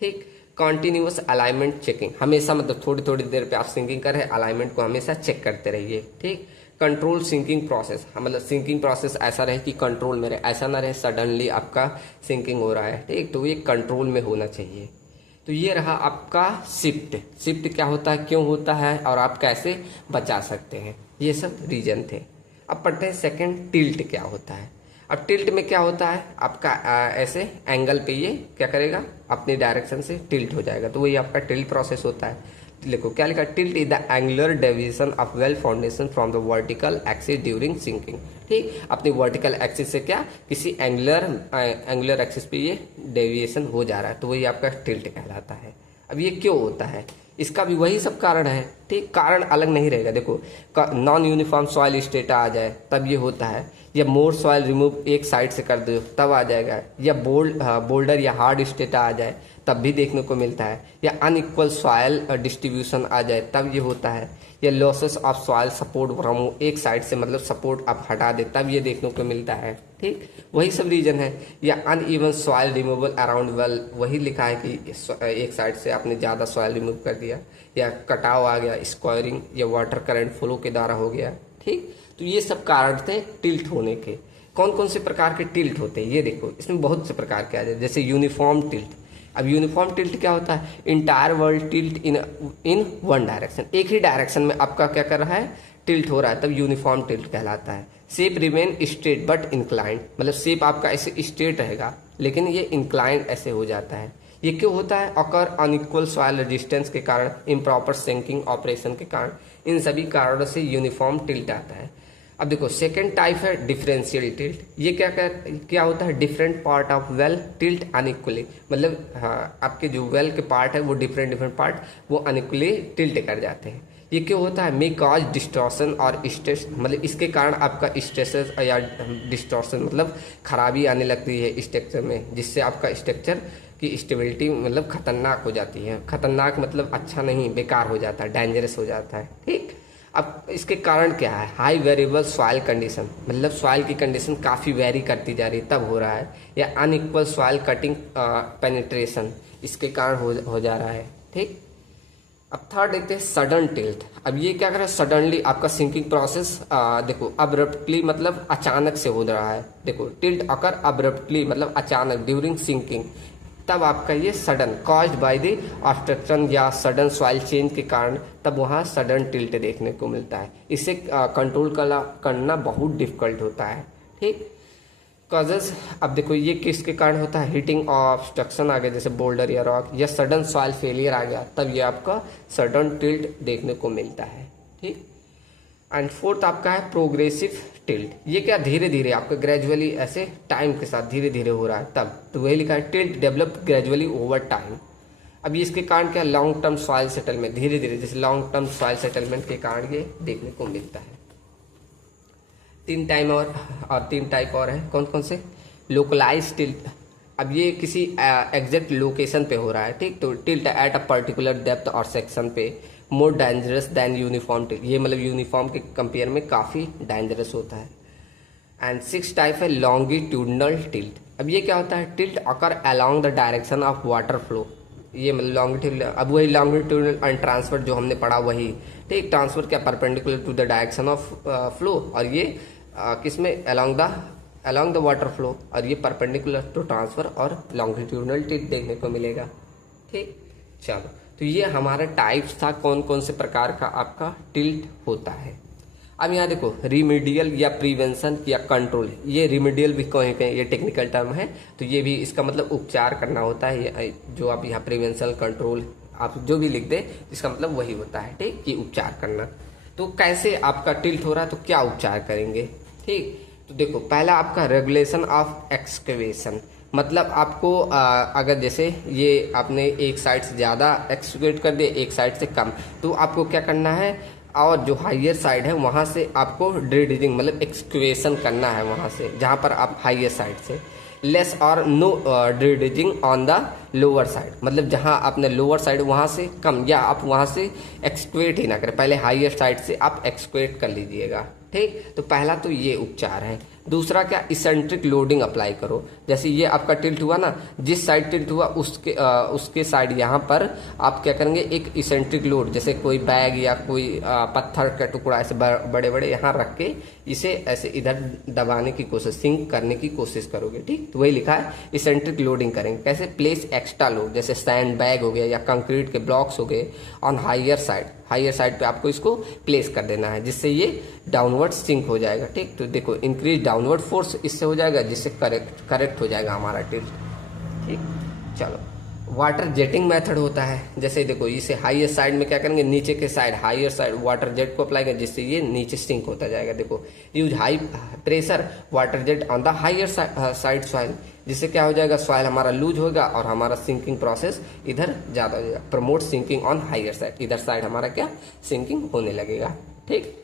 ठीक। कॉन्टिन्यूस अलाइनमेंट चेकिंग, हमेशा मतलब थोड़ी थोड़ी देर पे आप सिंकिंग कर रहे हैं, अलाइनमेंट को हमेशा चेक करते रहिए, ठीक। कंट्रोल सिंकिंग प्रोसेस, मतलब सिंकिंग प्रोसेस ऐसा रहे कि कंट्रोल में रहे, ऐसा ना रहे सडनली आपका सिंकिंग हो रहा है, ठीक। तो ये कंट्रोल में होना चाहिए। तो ये रहा आपका शिफ्ट क्या होता है, क्यों होता है और आप कैसे बचा सकते हैं, ये सब रीजन थे। अब पढ़ते हैं सेकंड, टिल्ट क्या होता है। अब टिल्ट में क्या होता है, आपका ऐसे एंगल पे ये क्या करेगा, अपनी डायरेक्शन से टिल्ट हो जाएगा, तो वही आपका टिल्ट प्रोसेस होता है। देखो क्या लिखा, tilt is the angular deviation of well foundation from the vertical axis during sinking, ठीक। अपनी वर्टिकल एक्सिस से क्या किसी एंगुलर एक्सिस पे ये डेविएशन हो जा रहा है, तो वही आपका टिल्ट कहलाता है। अब ये क्यों होता है, इसका भी वही सब कारण है, ठीक। कारण अलग नहीं रहेगा, देखो नॉन यूनिफॉर्म सॉइल स्टेटा आ जाए तब ये होता है, या मोर सॉइल रिमूव एक साइड से कर दो तब आ जाएगा, या बोल्डर या हार्ड स्टेटा आ जाए तब भी देखने को मिलता है, या अनइक्वल सॉइल डिस्ट्रीब्यूशन आ जाए तब ये होता है, या losses of soil support from एक साइड से मतलब सपोर्ट आप हटा दे तब ये देखने को मिलता है, ठीक। वही सब रीजन है। या uneven soil removal around well, वही लिखा है कि एक साइड से आपने ज़्यादा सॉइल रिमूव कर दिया, या कटाव आ गया, स्क्वायरिंग या वाटर करंट फ्लो के द्वारा हो गया, ठीक। तो ये सब कारण थे टिल्ट होने के। कौन कौन से प्रकार के टिल्ट होते हैं ये देखो, इसमें बहुत से प्रकार के आ जाए, जैसे यूनिफॉर्म टिल्ट। अब यूनिफॉर्म टिल्ट क्या होता है, इंटायर वर्ल्ड टिल्ट इन वन डायरेक्शन, एक ही डायरेक्शन में आपका क्या कर रहा है, टिल्ट हो रहा है, तब यूनिफॉर्म टिल्ट कहलाता है। Shape remain straight but inclined, मतलब शेप आपका ऐसे स्ट्रेट रहेगा लेकिन ये इंक्लाइंड ऐसे हो जाता है। ये क्यों होता है, अकर अनइक्वल सॉइल रेजिस्टेंस के कारण, इम्प्रॉपर सिंकिंग ऑपरेशन के कारण, इन सभी कारणों से यूनिफॉर्म टिल्ट आता है। अब देखो सेकेंड टाइप है डिफरेंशियल टिल्ट। ये क्या होता है, different part of well tilt unequally, मतलब हाँ, आपके जो वेल के पार्ट है वो डिफरेंट पार्ट वो अनइक्वली टिल्ट कर जाते हैं। ये क्यों होता है, मे कॉज डिस्टॉर्शन और स्ट्रेस, मतलब इसके कारण आपका स्ट्रेसेस या डिस्टॉर्शन मतलब खराबी आने लगती है स्ट्रक्चर में, जिससे आपका स्ट्रक्चर की स्टेबिलिटी मतलब खतरनाक हो जाती है। खतरनाक मतलब अच्छा नहीं, बेकार हो जाता है, डेंजरस हो जाता है, ठीक। अब इसके कारण क्या है, हाई वेरिएबल सॉइल कंडीशन, मतलब सॉइल की कंडीशन काफ़ी वेरी करती जा रही है तब हो रहा है, या अनइक्वल सॉइल कटिंग पेनिट्रेशन, इसके कारण हो जा रहा है, ठीक। अब थर्ड देखते हैं सडन टिल्ट। अब ये क्या कर रहा है, सडनली आपका सिंकिंग प्रोसेस देखो अब्रप्टली मतलब अचानक से हो रहा है। देखो टिल्ट अकर अब्रप्टली मतलब अचानक ड्यूरिंग सिंकिंग, तब आपका ये sudden caused by the obstruction या सडन सॉइल चेंज के कारण तब वहाँ सडन टिल्ट देखने को मिलता है। इसे कंट्रोल करना बहुत डिफिकल्ट होता है, ठीक। कॉजेज, अब देखो ये किसके कारण होता है, हीटिंग ऑब्स्ट्रक्शन आ गया जैसे बोल्डर या रॉक, या सडन सॉइल फेलियर आ गया तब ये आपका सडन टिल्ट देखने को मिलता है, ठीक। एंड फोर्थ आपका है प्रोग्रेसिव टिल्ट। ये क्या धीरे धीरे आपका ग्रेजुअली ऐसे टाइम के साथ धीरे धीरे हो रहा है तब, तो वही लिखा है tilt developed gradually over time. अब ये इसके कारण क्या, लॉन्ग टर्म सॉइल सेटलमेंट, धीरे धीरे जैसे लॉन्ग टर्म सॉइल सेटलमेंट के कारण ये देखने को मिलता है। तीन टाइप और है, कौन कौन से, लोकलाइज टिल्ट। अब ये किसी एग्जैक्ट लोकेशन पे हो रहा है, ठीक। तो tilt at a particular depth और सेक्शन पे, more dangerous than uniform tilt, ये मतलब यूनिफॉर्म के कंपेयर में काफ़ी डेंजरस होता है। एंड सिक्स टाइप है लॉन्गिट्यूडनल टिल्ट। अब ये क्या होता है, tilt occur along the direction of water flow, ये मतलब लॉन्गिट्यूडनल। अब वही लॉन्गिट्यूडनल एंड ट्रांसफर जो हमने पढ़ा वही, ठीक। ट्रांसफर क्या, perpendicular to the direction of flow, और ये किसमें, along the along the water flow, और ये परपेंडिकुलर टू ट्रांसफर और लॉन्गिट्यूडनल टिल्ट देखने को मिलेगा। ठीक, चलो, तो ये हमारा टाइप्स था कौन कौन से प्रकार का आपका टिल्ट होता है। अब यहाँ देखो, रिमीडियल या प्रिवेंशन या कंट्रोल, ये रिमीडियल भी कहें ये टेक्निकल टर्म है, तो ये भी इसका मतलब उपचार करना होता है। ये जो आप यहाँ प्रिवेंशन कंट्रोल आप जो भी लिख दे, इसका मतलब वही होता है। ठीक, कि उपचार करना। तो कैसे आपका टिल्ट हो रहा है तो क्या उपचार करेंगे। ठीक, तो देखो, पहला आपका रेगुलेशन ऑफ एक्सकेवेशन, मतलब आपको अगर जैसे ये आपने एक साइड से ज़्यादा एक्सकेवेट कर दिया, एक साइड से कम, तो आपको क्या करना है, और जो हाइयर साइड है वहाँ से आपको ड्रेडिजिंग मतलब एक्सकेवेशन करना है, वहाँ से जहाँ पर आप हाइयर साइड से, लेस और no dredging on the lower side, मतलब जहाँ आपने लोअर साइड वहाँ से कम, या आप वहाँ से एक्सक्वेट ही ना करें, पहले हाइयर साइड से आप एक्सक्वेट कर लीजिएगा। ठीक, तो पहला तो ये उपचार है। दूसरा क्या, इसेंट्रिक लोडिंग अप्लाई करो। जैसे ये आपका टिल्ट हुआ ना, जिस साइड टिल्ट हुआ उसके साइड यहाँ पर आप क्या करेंगे, एक इसेंट्रिक लोड, जैसे कोई बैग या कोई पत्थर का टुकड़ा ऐसे बड़े बड़े यहाँ रख के इसे ऐसे इधर दबाने की कोशिश, सिंक करने की कोशिश करोगे। ठीक, तो वही लिखा है, इसेंट्रिक लोडिंग करेंगे। कैसे, प्लेस एक्स्ट्रा लोड, जैसे सैंड बैग हो गया या कंक्रीट के ब्लॉक्स हो गए ऑन हाइयर साइड पे आपको इसको प्लेस कर देना है, जिससे ये डाउनवर्ड सिंक हो जाएगा। ठीक, तो देखो, इंक्रीज डाउनवर्ड फोर्स इससे हो जाएगा, जिससे करेक्ट हो जाएगा हमारा टिल्ट। ठीक, चलो, वाटर जेटिंग मेथड होता है। जैसे देखो, इसे हाईएस्ट साइड में क्या करेंगे, नीचे के side highest side water jet को अप्लाई करेंगे, जिससे ये नीचे सिंक होता जाएगा। देखो, use high pressure water jet on the higher side soil, जिससे क्या हो जाएगा, सॉइल हमारा लूज होगा और हमारा सिंकिंग प्रोसेस इधर ज़्यादा हो जाएगा। Promote sinking on higher side, इधर साइड हमारा क्या सिंकिंग होने लगेगा। ठीक,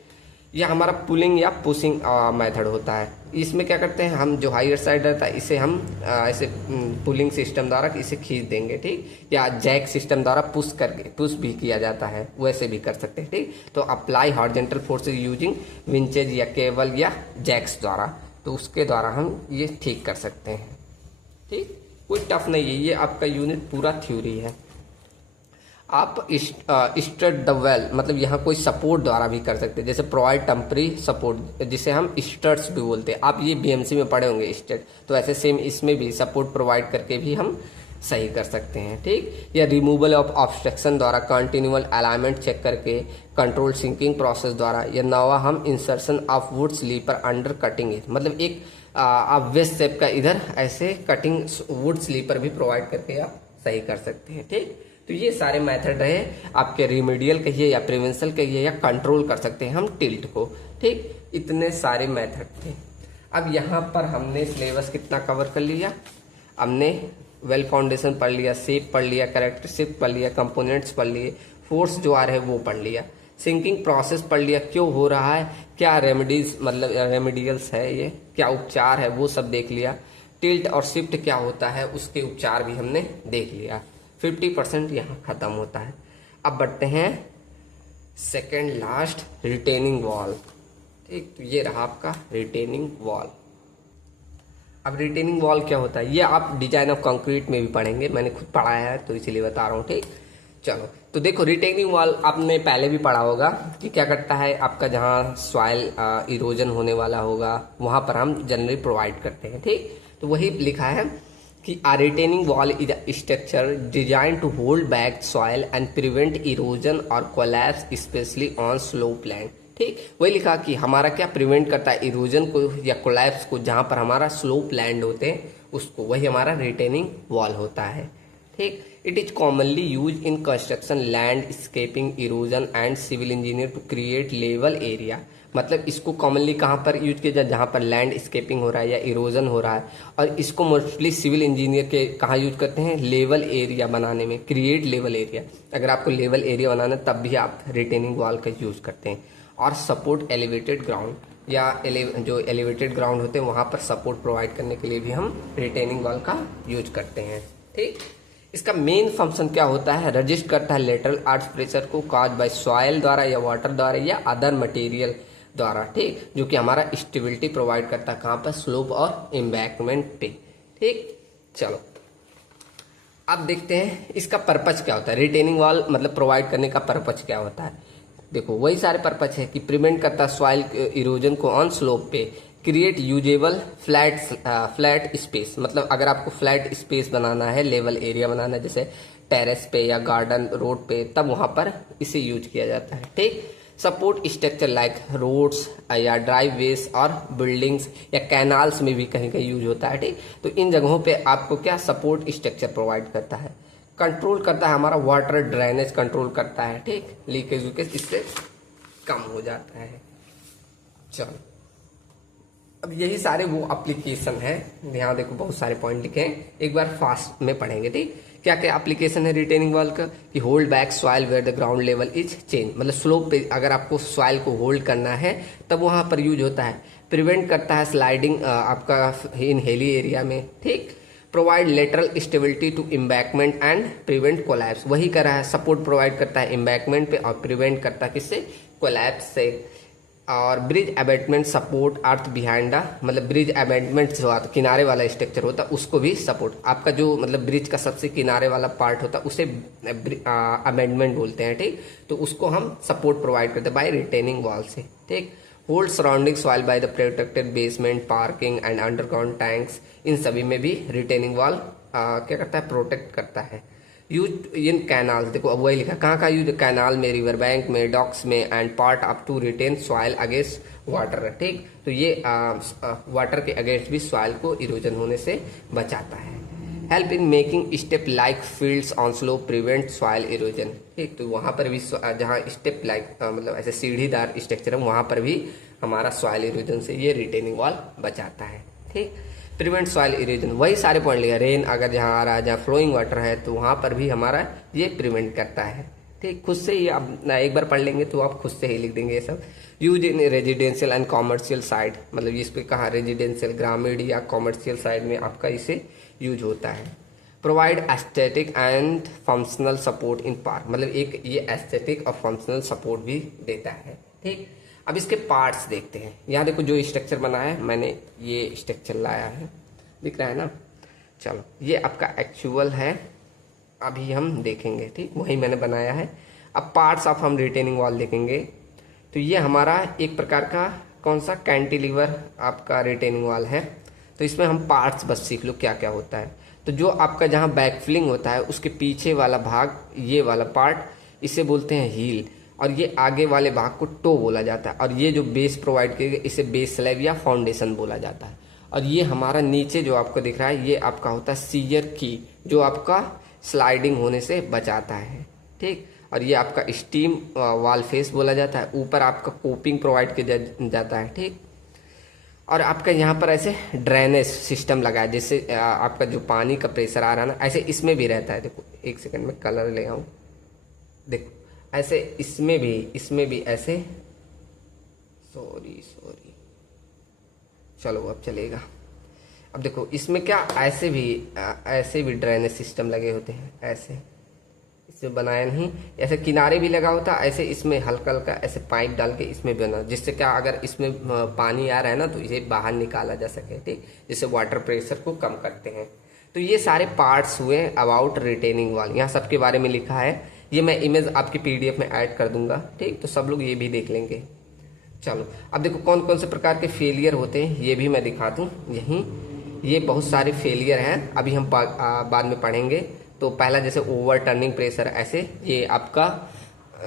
यह हमारा पुलिंग या पुशिंग मेथड होता है। इसमें क्या करते हैं हम, जो हायर साइड रहता है इसे हम ऐसे पुलिंग सिस्टम द्वारा इसे खींच देंगे। ठीक, या जैक सिस्टम द्वारा पुश भी किया जाता है, वैसे भी कर सकते हैं। ठीक, तो अप्लाई हॉरिजॉन्टल फोर्सेज यूजिंग विंचेज या केबल या जैक्स द्वारा, तो उसके द्वारा हम ये ठीक कर सकते हैं। ठीक, कोई टफ नहीं है, ये आपका यूनिट पूरा थ्योरी है। आप स्टड द वेल, मतलब यहाँ कोई सपोर्ट द्वारा भी कर सकते हैं, जैसे प्रोवाइड टेम्पररी सपोर्ट, जिसे हम स्टड्स भी बोलते हैं। आप ये बीएमसी में पढ़े होंगे स्टड, तो ऐसे सेम इसमें भी सपोर्ट प्रोवाइड करके भी हम सही कर सकते हैं। ठीक, या रिमूवल ऑफ ऑब्स्ट्रक्शन द्वारा, कंटिन्यूअल अलाइनमेंट चेक करके, कंट्रोल सिंकिंग प्रोसेस द्वारा, या नवा हम insertion of wood sleeper under cutting, मतलब एक आप वेस्ट शेप का इधर ऐसे कटिंग वुड स्लीपर भी प्रोवाइड करके आप सही कर सकते हैं। ठीक, तो ये सारे मेथड रहे आपके, रिमीडियल कहिए या प्रिवेंशन कहिए या कंट्रोल कर सकते हैं हम टिल्ट को। ठीक, इतने सारे मेथड थे। अब यहाँ पर हमने सिलेबस कितना कवर कर लिया, हमने वेल फाउंडेशन पढ़ लिया, शेप पढ़ लिया, कैरेक्टरिस्टिक पढ़ लिया, कंपोनेंट्स पढ़ लिए, फोर्स जो आ रहे हैं वो पढ़ लिया, सिंकिंग प्रोसेस पढ़ लिया, क्यों हो रहा है, क्या रेमेडीज मतलब रेमेडियल्स है, ये क्या उपचार है वो सब देख लिया, टिल्ट और शिफ्ट क्या होता है उसके उपचार भी हमने देख लिया। 50% यहाँ खत्म होता है। अब बढ़ते हैं सेकेंड लास्ट, रिटेनिंग वॉल। ठीक, तो ये रहा आपका रिटेनिंग वॉल। अब रिटेनिंग वॉल क्या होता है, ये आप डिजाइन ऑफ कंक्रीट में भी पढ़ेंगे, मैंने खुद पढ़ाया है तो इसीलिए बता रहा हूँ। ठीक, चलो, तो देखो, रिटेनिंग वॉल आपने पहले भी पढ़ा होगा कि क्या करता है, आपका जहाँ सॉइल इरोजन होने वाला होगा वहाँ पर हम जनरली प्रोवाइड करते हैं। ठीक, तो वही लिखा है कि a retaining wall is a structure designed to hold back soil and prevent erosion or collapse especially on slope land। ठीक, वही लिखा कि हमारा क्या प्रिवेंट करता है इरोजन को या कोलैप्स को, जहाँ पर हमारा स्लोप लैंड होते हैं उसको, वही हमारा रिटेनिंग वॉल होता है। ठीक, it is commonly use in construction, landscaping, erosion and civil engineer to create level area. मतलब इसको कॉमनली कहाँ पर यूज किया जाए, जहाँ पर लैंडस्केपिंग हो रहा है या इरोजन हो रहा है, और इसको मोस्टली सिविल इंजीनियर के कहाँ यूज करते हैं, लेवल एरिया बनाने में, क्रिएट लेवल एरिया। अगर आपको लेवल एरिया बनाना तब भी आप रिटेनिंग वॉल का यूज करते हैं। और सपोर्ट एलिवेटेड ग्राउंड, या जो एलिवेटेड ग्राउंड होते हैं वहाँ पर सपोर्ट प्रोवाइड करने के लिए भी हम रिटेनिंग वॉल का यूज करते हैं। ठीक, इसका मेन फंक्शन क्या होता है, रजिस्ट करता है लेटरल अर्थ प्रेशर को कॉज बाय सॉइल द्वारा या वाटर द्वारा या अदर मटेरियल द्वारा। ठीक, जो कि हमारा स्टेबिलिटी प्रोवाइड करता है कहाँ पर, स्लोप और एम्बैंकमेंट पे। ठीक, चलो अब देखते हैं इसका पर्पज क्या होता है। रिटेनिंग वॉल मतलब प्रोवाइड करने का पर्पज क्या होता है। देखो, वही सारे पर्पज है कि प्रिवेंट करता है सॉइल इरोजन को ऑन स्लोप पे, क्रिएट यूजेबल फ्लैट स्पेस, मतलब अगर आपको फ्लैट स्पेस बनाना है, लेवल एरिया बनाना है, जैसे टेरेस पे या गार्डन रोड पे, तब वहां पर इसे यूज किया जाता है। ठीक, सपोर्ट स्ट्रक्चर लाइक रोड्स या ड्राइववेज और बिल्डिंग्स या कैनाल्स में भी कहीं कहीं यूज होता है। ठीक, तो इन जगहों पे आपको क्या सपोर्ट स्ट्रक्चर प्रोवाइड करता है। कंट्रोल करता है हमारा वाटर ड्रेनेज कंट्रोल करता है। ठीक, लीकेज वीकेज इससे कम हो जाता है। चलो, अब यही सारे वो एप्लीकेशन है, यहाँ देखो बहुत सारे पॉइंट लिखे हैं, एक बार फास्ट में पढ़ेंगे। ठीक, क्या क्या एप्लीकेशन है रिटेनिंग वॉल का, कि hold back soil where the ground level is change, मतलब स्लोप पे अगर आपको सॉइल को होल्ड करना है तब वहां पर यूज होता है। प्रिवेंट करता है स्लाइडिंग आपका इन हिली एरिया में। ठीक, provide lateral stability to embankment and prevent collapse, वही कर रहा है, सपोर्ट प्रोवाइड करता है एम्बैकमेंट पे और प्रिवेंट करता है किससे, कोलैप्स से। और bridge abatement support earth behind the, मतलब ब्रिज अबैटमेंट जो आता किनारे वाला स्ट्रक्चर होता है उसको भी सपोर्ट, आपका जो मतलब ब्रिज का सबसे किनारे वाला पार्ट होता है उसे अबैटमेंट बोलते हैं। ठीक, तो उसको हम सपोर्ट प्रोवाइड करते हैं बाय रिटेनिंग वॉल से। ठीक, hold surrounding soil by the protected basement parking and underground tanks, इन सभी में भी रिटेनिंग वॉल क्या करता है, प्रोटेक्ट करता है। यूज इन कैनाल, देखो अब वही लिखा, कहाँ यूज, कैनाल में, रिवर बैंक में, डॉक्स में, and part up to retain soil against water. ठीक, तो ये वाटर के अगेंस्ट भी सॉइल को इरोजन होने से बचाता है। Help in making step like fields on slope prevent soil erosion. ठीक, तो वहां पर भी जहाँ स्टेप लाइक मतलब ऐसे सीढ़ीदार स्ट्रक्चर है वहां पर भी हमारा सॉइल इरोजन से ये रिटेनिंग वॉल बचाता है। ठीक, प्रिवेंट सॉइल इरोजन, वही सारे पॉइंट लिखा, रेन अगर जहाँ आ रहा है, जहाँ फ्लोइंग वाटर है तो वहां पर भी हमारा ये प्रिवेंट करता है। ठीक, खुद से ही आप एक बार पढ़ लेंगे तो आप खुद से ही लिख देंगे ये सब। Use in residential and commercial side, मतलब इस पे कहा रेजिडेंशियल ग्रामीण या कॉमर्शियल साइड में आपका इसे यूज होता है। Provide aesthetic and functional support in park, मतलब एक ये एस्थेटिक और फंक्शनल सपोर्ट भी देता है। ठीक, अब इसके पार्ट्स देखते हैं। यहाँ देखो जो स्ट्रक्चर बना है, मैंने ये स्ट्रक्चर लाया है, दिख रहा है ना। चलो, ये आपका एक्चुअल है, अभी हम देखेंगे। ठीक, वही मैंने बनाया है। अब पार्ट्स ऑफ हम रिटेनिंग वॉल देखेंगे तो ये हमारा एक प्रकार का कौन सा कैंटिलीवर आपका रिटेनिंग वॉल है। तो इसमें हम पार्ट्स बस सीख लो क्या क्या होता है। तो जो आपका जहाँ बैकफिलिंग होता है उसके पीछे वाला भाग, ये वाला पार्ट, इसे बोलते हैं हील, और ये आगे वाले भाग को टो बोला जाता है। और ये जो बेस प्रोवाइड करेगा इसे बेस स्लैब या फाउंडेशन बोला जाता है। और ये हमारा नीचे जो आपको दिख रहा है ये आपका होता है सीजर की, जो आपका स्लाइडिंग होने से बचाता है। ठीक, और ये आपका स्टीम वॉल फेस बोला जाता है। ऊपर आपका कोपिंग प्रोवाइड किया जाता है। ठीक, और आपका यहाँ पर ऐसे ड्रेनेज सिस्टम लगा है, जिससे आपका जो पानी का प्रेशर आ रहा है ना, ऐसे इसमें भी रहता है। देखो एक सेकंड में कलर ले आऊँ, देखो ऐसे इसमें भी ऐसे, सॉरी चलो अब चलेगा। अब देखो इसमें क्या ऐसे भी ड्रेनेज सिस्टम लगे होते हैं, ऐसे इसमें बनाया नहीं, ऐसे किनारे भी लगा होता, ऐसे इसमें हल्का हल्का ऐसे पाइप डाल के इसमें बना, जिससे क्या अगर इसमें पानी आ रहा है ना तो इसे बाहर निकाला जा सके। ठीक, जिससे वाटर प्रेशर को कम करते हैं। तो ये सारे पार्ट्स हुए अबाउट रिटेनिंग वॉल, यहाँ सबके बारे में लिखा है। ये मैं इमेज आपकी पीडीएफ में ऐड कर दूंगा। ठीक, तो सब लोग ये भी देख लेंगे। चलो, अब देखो कौन कौन से प्रकार के फेलियर होते हैं ये भी मैं दिखा दूं यहीं। ये बहुत सारे फेलियर हैं, अभी हम बाद में पढ़ेंगे। तो पहला जैसे ओवर टर्निंग प्रेशर, ऐसे ये आपका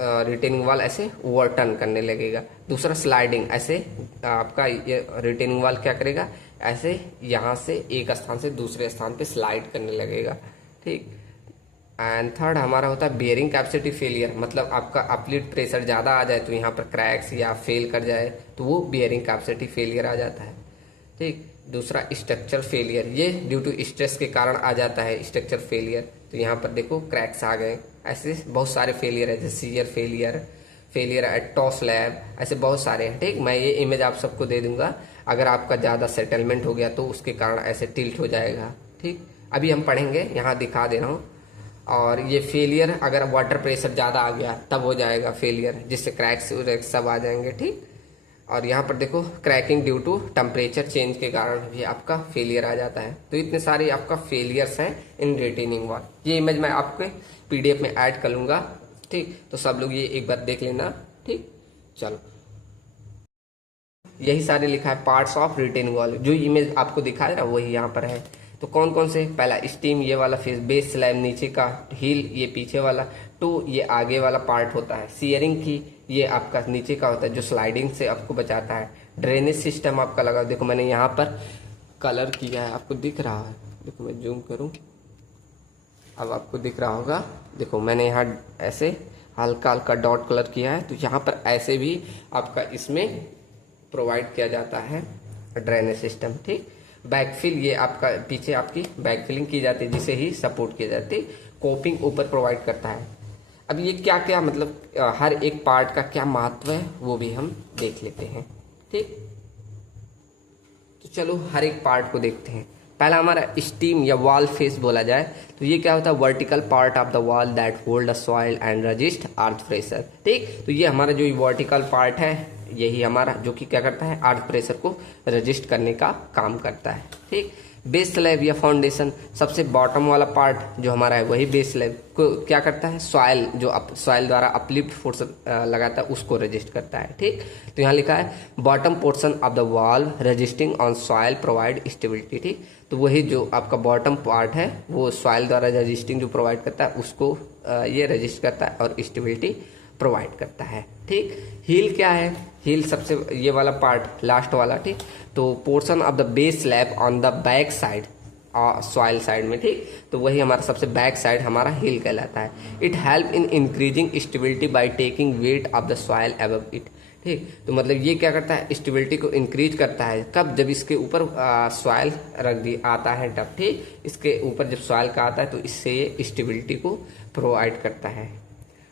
रिटेनिंग वॉल ऐसे ओवर टर्न करने लगेगा। दूसरा स्लाइडिंग, ऐसे आपका ये रिटेनिंग वॉल क्या करेगा, ऐसे यहाँ से एक स्थान से दूसरे स्थान पे स्लाइड करने लगेगा। ठीक, एंड थर्ड हमारा होता है बेयरिंग कैपेसिटी फेलियर, मतलब आपका अपलिफ्ट प्रेशर ज़्यादा आ जाए तो यहाँ पर क्रैक्स या फेल कर जाए तो वो बेयरिंग कैपेसिटी फेलियर आ जाता है। ठीक, दूसरा स्ट्रक्चर फेलियर, ये ड्यू टू स्ट्रेस के कारण आ जाता है स्ट्रक्चर फेलियर। तो यहाँ पर देखो क्रैक्स आ गए, ऐसे बहुत सारे फेलियर है, जैसे shear failure at toe slab, ऐसे बहुत सारे हैं। ठीक, मैं ये इमेज आप सबको दे दूंगा, अगर आपका ज़्यादा सेटलमेंट हो गया तो उसके कारण ऐसे टिल्ट हो जाएगा। ठीक, अभी हम पढ़ेंगे, यहाँ दिखा दे रहा हूँ। और ये फेलियर अगर वाटर प्रेशर ज़्यादा आ गया तब हो जाएगा फेलियर, जिससे क्रैक्स सब आ जाएंगे। ठीक, और यहाँ पर देखो cracking due to temperature change के कारण भी आपका फेलियर आ जाता है। तो इतने सारे आपका फेलियर्स हैं इन रिटेनिंग वॉल। ये इमेज मैं आपके पीडीएफ में ऐड कर लूँगा। ठीक, तो सब लोग ये एक बार देख लेना। ठीक, चलो यही सारे लिखा है पार्ट्स ऑफ रिटेनिंग वॉल। जो इमेज आपको दिखा रहा है वही यहाँ पर है। तो कौन कौन से, पहला स्टीम ये वाला फेस, बेस स्लैब नीचे का, हील ये पीछे वाला, टू ये आगे वाला पार्ट होता है, सीयरिंग की ये आपका नीचे का होता है जो स्लाइडिंग से आपको बचाता है, ड्रेनेज सिस्टम आपका लगा, देखो मैंने यहाँ पर कलर किया है, आपको दिख रहा है, देखो मैं जूम करूँ अब आपको दिख रहा होगा, देखो मैंने यहाँ ऐसे हल्का हल्का डॉट कलर किया है। तो यहाँ पर ऐसे भी आपका इसमें प्रोवाइड किया जाता है ड्रेनेज सिस्टम, ठीक। बैकफिल ये आपका पीछे आपकी बैकफिलिंग की जाती है जिसे ही सपोर्ट किया जाती है, कोपिंग ऊपर प्रोवाइड करता है। अब ये क्या क्या मतलब हर एक पार्ट का क्या महत्व है वो भी हम देख लेते हैं, ठीक। तो चलो हर एक पार्ट को देखते हैं। पहला हमारा स्टीम या वॉल फेस बोला जाए तो ये क्या होता है, vertical part of the wall that hold the soil and resist earth pressure, ठीक। तो ये हमारा जो वर्टिकल पार्ट है यही हमारा जो कि क्या करता है, अर्थ प्रेशर को रजिस्ट करने का काम करता है, ठीक। बेस स्लैब या फाउंडेशन, सबसे बॉटम वाला पार्ट जो हमारा है वही बेस स्लैब को क्या करता है, सॉइल जो सॉइल द्वारा अपलिफ्ट फोर्स लगाता है उसको रजिस्ट करता है, ठीक। तो यहाँ लिखा है bottom portion of the wall resisting on soil provide stability, ठीक। तो वही जो आपका बॉटम पार्ट है वो सॉइल द्वारा रजिस्टिंग जो प्रोवाइड करता है उसको ये रजिस्ट करता है और स्टेबिलिटी प्रोवाइड करता है, ठीक। हील क्या है, हील सबसे ये वाला पार्ट लास्ट वाला, ठीक। तो portion of the base slab on the back side soil side में, ठीक। तो वही हमारा सबसे बैक साइड हमारा हील कहलाता है। It help in increasing stability by taking wait of the soil above it, ठीक। तो मतलब ये क्या करता है, स्टेबिलिटी को इंक्रीज करता है, कब, जब इसके ऊपर सॉइल रख दी आता है टब, ठीक। इसके ऊपर जब सॉइल का आता है तो इससे ये स्टेबिलिटी को प्रोवाइड करता है।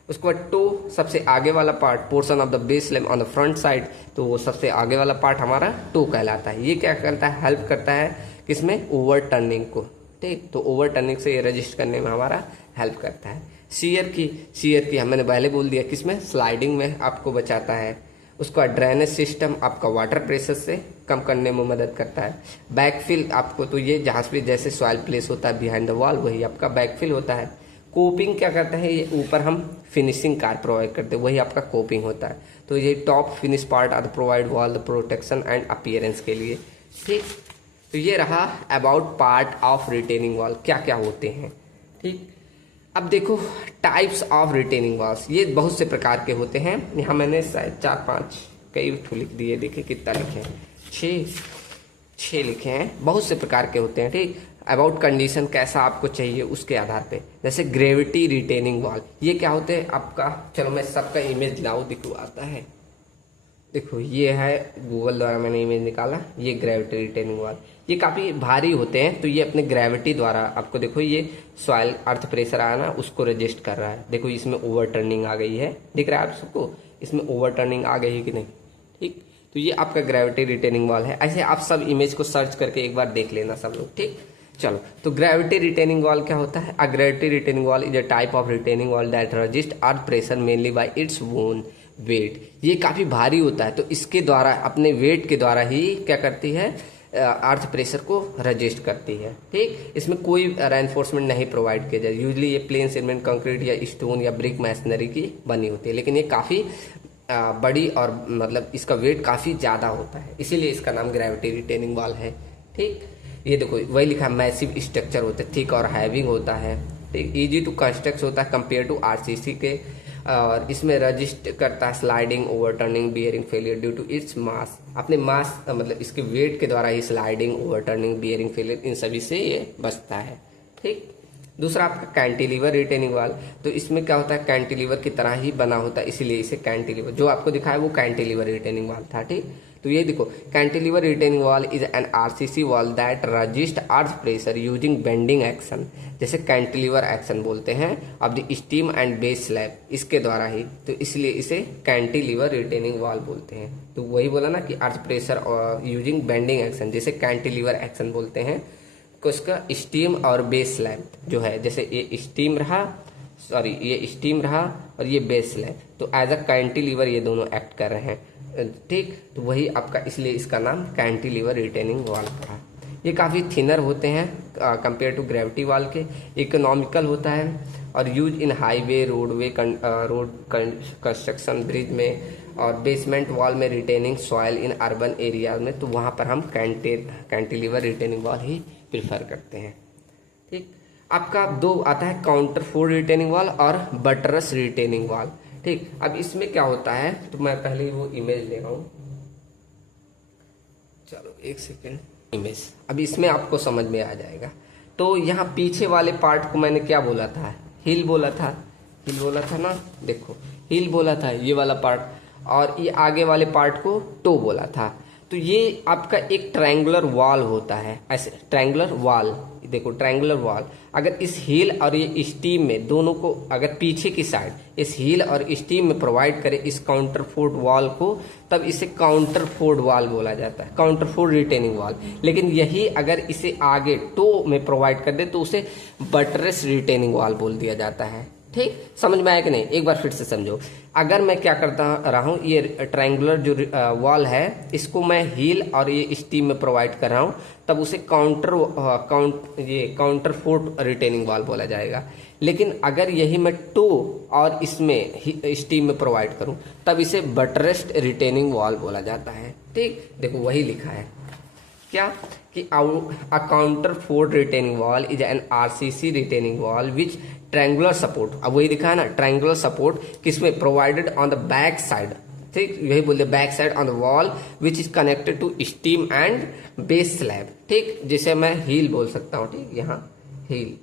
उसके बाद टो, सबसे आगे वाला part, portion of the base slab on the front side, तो वो सबसे आगे वाला पार्ट हमारा टो कहलाता है। ये क्या करता है, हेल्प करता है किसमें, ओवर टर्निंग को, ठीक। तो ओवर टर्निंग से ये रजिस्ट करने में हमारा हेल्प करता है। सीयर की मैंने पहले बोल दिया किसमें, स्लाइडिंग में आपको बचाता है। उसका ड्रेनेज सिस्टम आपका वाटर प्रेशर से कम करने में मदद करता है। बैकफिल आपको, तो ये जहाँ पे जैसे सॉइल प्लेस होता है बिहाइंड द वॉल वही आपका बैकफिल होता है। कोपिंग क्या करता है, ये ऊपर हम फिनिशिंग कार प्रोवाइड करते हैं वही आपका कोपिंग होता है। तो ये top finish part are provide wall the protection and appearance के लिए, ठीक। तो ये रहा about part of retaining wall क्या क्या होते हैं, ठीक। अब देखो टाइप्स ऑफ रिटेनिंग वॉल्स, ये बहुत से प्रकार के होते हैं। यहाँ मैंने शायद 4-5 कई ठो लिख दिए, देखिए कितना लिखे हैं, 6 लिखे हैं, बहुत से प्रकार के होते हैं, ठीक। अबाउट कंडीशन कैसा आपको चाहिए उसके आधार पे, जैसे ग्रेविटी रिटेनिंग वॉल, ये क्या होते हैं आपका, चलो मैं सबका इमेज लाओ दिखवाता है। देखो ये है गूगल द्वारा मैंने इमेज निकाला, ये ग्रेविटी रिटेनिंग वॉल, ये काफ़ी भारी होते हैं। तो ये अपने ग्रेविटी द्वारा आपको, देखो ये सॉइल अर्थ प्रेशर आया ना उसको रजिस्ट कर रहा है। देखो इसमें ओवर टर्निंग आ गई है, दिख रहा है आप सबको, इसमें ओवर टर्निंग आ गई है कि नहीं, ठीक। तो ये आपका ग्रेविटी रिटेनिंग वॉल है। ऐसे आप सब इमेज को सर्च करके एक बार देख लेना सब लोग, ठीक। चलो, तो ग्रेविटी रिटेनिंग वॉल क्या होता है, a gravity retaining wall is a type of retaining wall that resist earth pressure mainly by its own weight. ये काफ़ी भारी होता है तो इसके द्वारा, अपने वेट के द्वारा ही क्या करती है, अर्थ प्रेशर को रजिस्ट करती है, ठीक। इसमें कोई रेनफोर्समेंट नहीं प्रोवाइड किया जाए। यूजली ये प्लेन सीमेंट, कंक्रीट या स्टोन या ब्रिक मैसनरी की बनी होती है, लेकिन ये काफ़ी बड़ी और मतलब इसका वेट काफ़ी ज़्यादा होता है, इसीलिए इसका नाम ग्रेविटी रिटेनिंग वॉल है, ठीक। ये देखो वही लिखा है, मैसिव स्ट्रक्चर होता है, थिक और हैविंग होता है, ठीक। इजी टू कंस्ट्रक्ट होता है कंपेयर टू आरसीसी के, और इसमें रजिस्ट करता है sliding, overturning, bearing failure due to its mass. अपने मास मतलब इसके वेट के द्वारा ही स्लाइडिंग, ओवरटर्निंग, बियरिंग फेलियर इन सभी से ये बचता है, ठीक। दूसरा आपका कैंटिलीवर रिटेनिंग वॉल, तो इसमें क्या होता है, कैंटिलीवर की तरह ही बना होता है, इसीलिए इसे कैंटिलीवर, जो आपको दिखा है वो कैंटिलीवर रिटेनिंग वॉल था, ठीक। तो ये देखो, cantilever retaining wall is an RCC wall that resist earth pressure using bending action, जैसे कैंटिलीवर एक्शन बोलते हैं of the steam and base slab, इसके द्वारा ही, तो इसलिए इसे कैंटिलीवर रिटेनिंग वॉल बोलते हैं। तो वही बोला ना कि earth pressure using bending action, जैसे कैंटिलीवर एक्शन बोलते हैं को, इसका स्टीम और बेस स्लैब जो है, जैसे ये स्टीम रहा, सॉरी ये स्टीम रहा और ये बेस स्लैब, तो एज अ कैंटिलीवर ये दोनों एक्ट कर रहे हैं, ठीक। तो वही आपका, इसलिए इसका नाम कैंटिलीवर रिटेनिंग वॉल पड़ा। ये काफ़ी थिनर होते हैं कंपेयर टू ग्रेविटी वॉल के, इकोनॉमिकल होता है और use in highway, roadway, road construction, bridge में और बेसमेंट वॉल में retaining soil in urban area में, तो वहाँ पर हम कैंटिलीवर रिटेनिंग वॉल ही प्रिफर करते हैं। ठीक, आपका दो आता है, काउंटर फोर्ड रिटेनिंग वॉल और बटरस रिटेनिंग वॉल। ठीक, अब इसमें क्या होता है, तो मैं पहले वो इमेज ले रहा हूँ, चलो एक सेकेंड, इमेज अब इसमें आपको समझ में आ जाएगा। तो यहाँ पीछे वाले पार्ट को मैंने क्या बोला था, हिल बोला था, हिल बोला था ना, देखो हिल बोला था ये वाला पार्ट, और ये आगे वाले पार्ट को टो बोला था। तो ये आपका एक ट्रायंगुलर वॉल होता है, ऐसे ट्रायंगुलर वॉल, देखो ट्रायंगुलर वॉल अगर इस हील और ये स्टीम में दोनों को अगर पीछे की साइड इस हील और स्टीम में प्रोवाइड करे इस काउंटर फोर्ड वॉल को, तब इसे काउंटर फोर्ड वॉल बोला जाता है, काउंटर फोर्ड रिटेनिंग वॉल। लेकिन यही अगर इसे आगे टो में प्रोवाइड कर दे तो उसे बटरेस रिटेनिंग वॉल बोल दिया जाता है। ठीक, समझ में आया कि नहीं, एक बार फिर से समझो। अगर मैं क्या करता रहा हूँ, ये ट्रायंगुलर जो वॉल है इसको मैं हील और ये स्टीम में प्रोवाइड कर रहा हूँ, तब उसे काउंटर फोर्ड रिटेनिंग वॉल बोला जाएगा। लेकिन अगर यही मैं टो और इसमें स्टीम में प्रोवाइड करूँ तब इसे बटरेस्ड रिटेनिंग वॉल बोला जाता है। ठीक, देखो वही लिखा है क्या कि a counter forward retaining wall is an RCC retaining wall which triangular support, अब वही दिखा है ना, triangular support किसमें provided on the back side। ठीक, यही बोलते back side on the wall which is connected to stem and base slab. ठीक, जिसे मैं हील बोल सकता हूँ। ठीक, यहाँ हील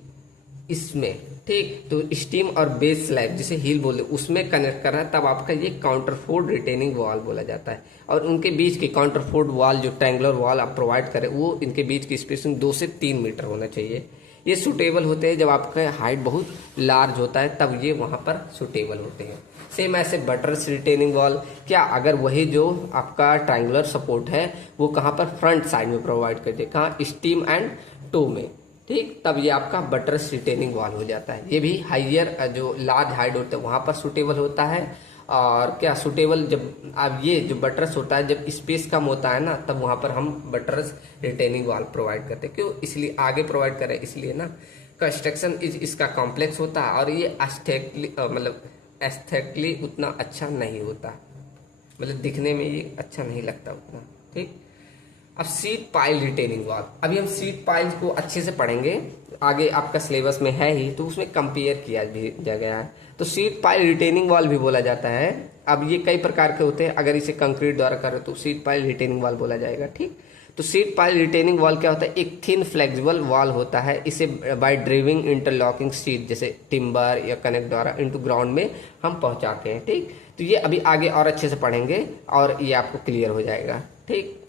इसमें, ठीक, तो स्टीम और बेस स्लैब जिसे हील बोलते उसमें कनेक्ट करना है, तब आपका ये काउंटर फोर्ड रिटेनिंग वॉल बोला जाता है। और उनके बीच की काउंटर फोर्ड वॉल जो ट्रायंगुलर वॉल आप प्रोवाइड करें वो इनके बीच की स्पेसिंग 2 से 3 मीटर होना चाहिए। ये सुटेबल होते हैं जब आपका हाइट बहुत लार्ज होता है, तब ये वहां पर सुटेबल होते हैं। सेम ऐसे बटरस रिटेनिंग वॉल, क्या अगर वही जो आपका ट्रायंगुलर सपोर्ट है वो कहाँ पर फ्रंट साइड में प्रोवाइड करते हैं, कहाँ स्टीम एंड टो में। ठीक, तब ये आपका बटरस रिटेनिंग वॉल हो जाता है। ये भी हाइयर जो लार्ज हाइट होता है वहां पर सुटेबल होता है। और क्या सुटेबल, जब अब ये जो बटरस होता है जब स्पेस कम होता है ना, तब वहां पर हम बटरस रिटेनिंग वॉल प्रोवाइड करते हैं। क्यों, इसलिए आगे प्रोवाइड करें, इसलिए ना कंस्ट्रक्शन इसका कॉम्प्लेक्स होता है और ये एस्थेटिकली उतना अच्छा नहीं होता, मतलब दिखने में ये अच्छा नहीं लगता उतना। ठीक, अब सीट पाइल रिटेनिंग वॉल, अभी हम सीट पाइल को अच्छे से पढ़ेंगे, आगे आपका सिलेबस में है ही, तो उसमें कंपेयर किया भी गया है। तो सीट पाइल रिटेनिंग वॉल भी बोला जाता है। अब ये कई प्रकार के होते हैं, अगर इसे कंक्रीट द्वारा करें तो सीट पाइल रिटेनिंग वॉल बोला जाएगा। ठीक, तो सीट पाइल रिटेनिंग वॉल क्या होता है, एक थिन फ्लेक्सिबल वॉल होता है। इसे बाय ड्राइविंग इंटरलॉकिंग सीट जैसे टिम्बर या कनेक्ट द्वारा इनटू ग्राउंड में हम पहुंचाते हैं। ठीक, तो ये अभी आगे और अच्छे से पढ़ेंगे और ये आपको क्लियर हो जाएगा। ठीक,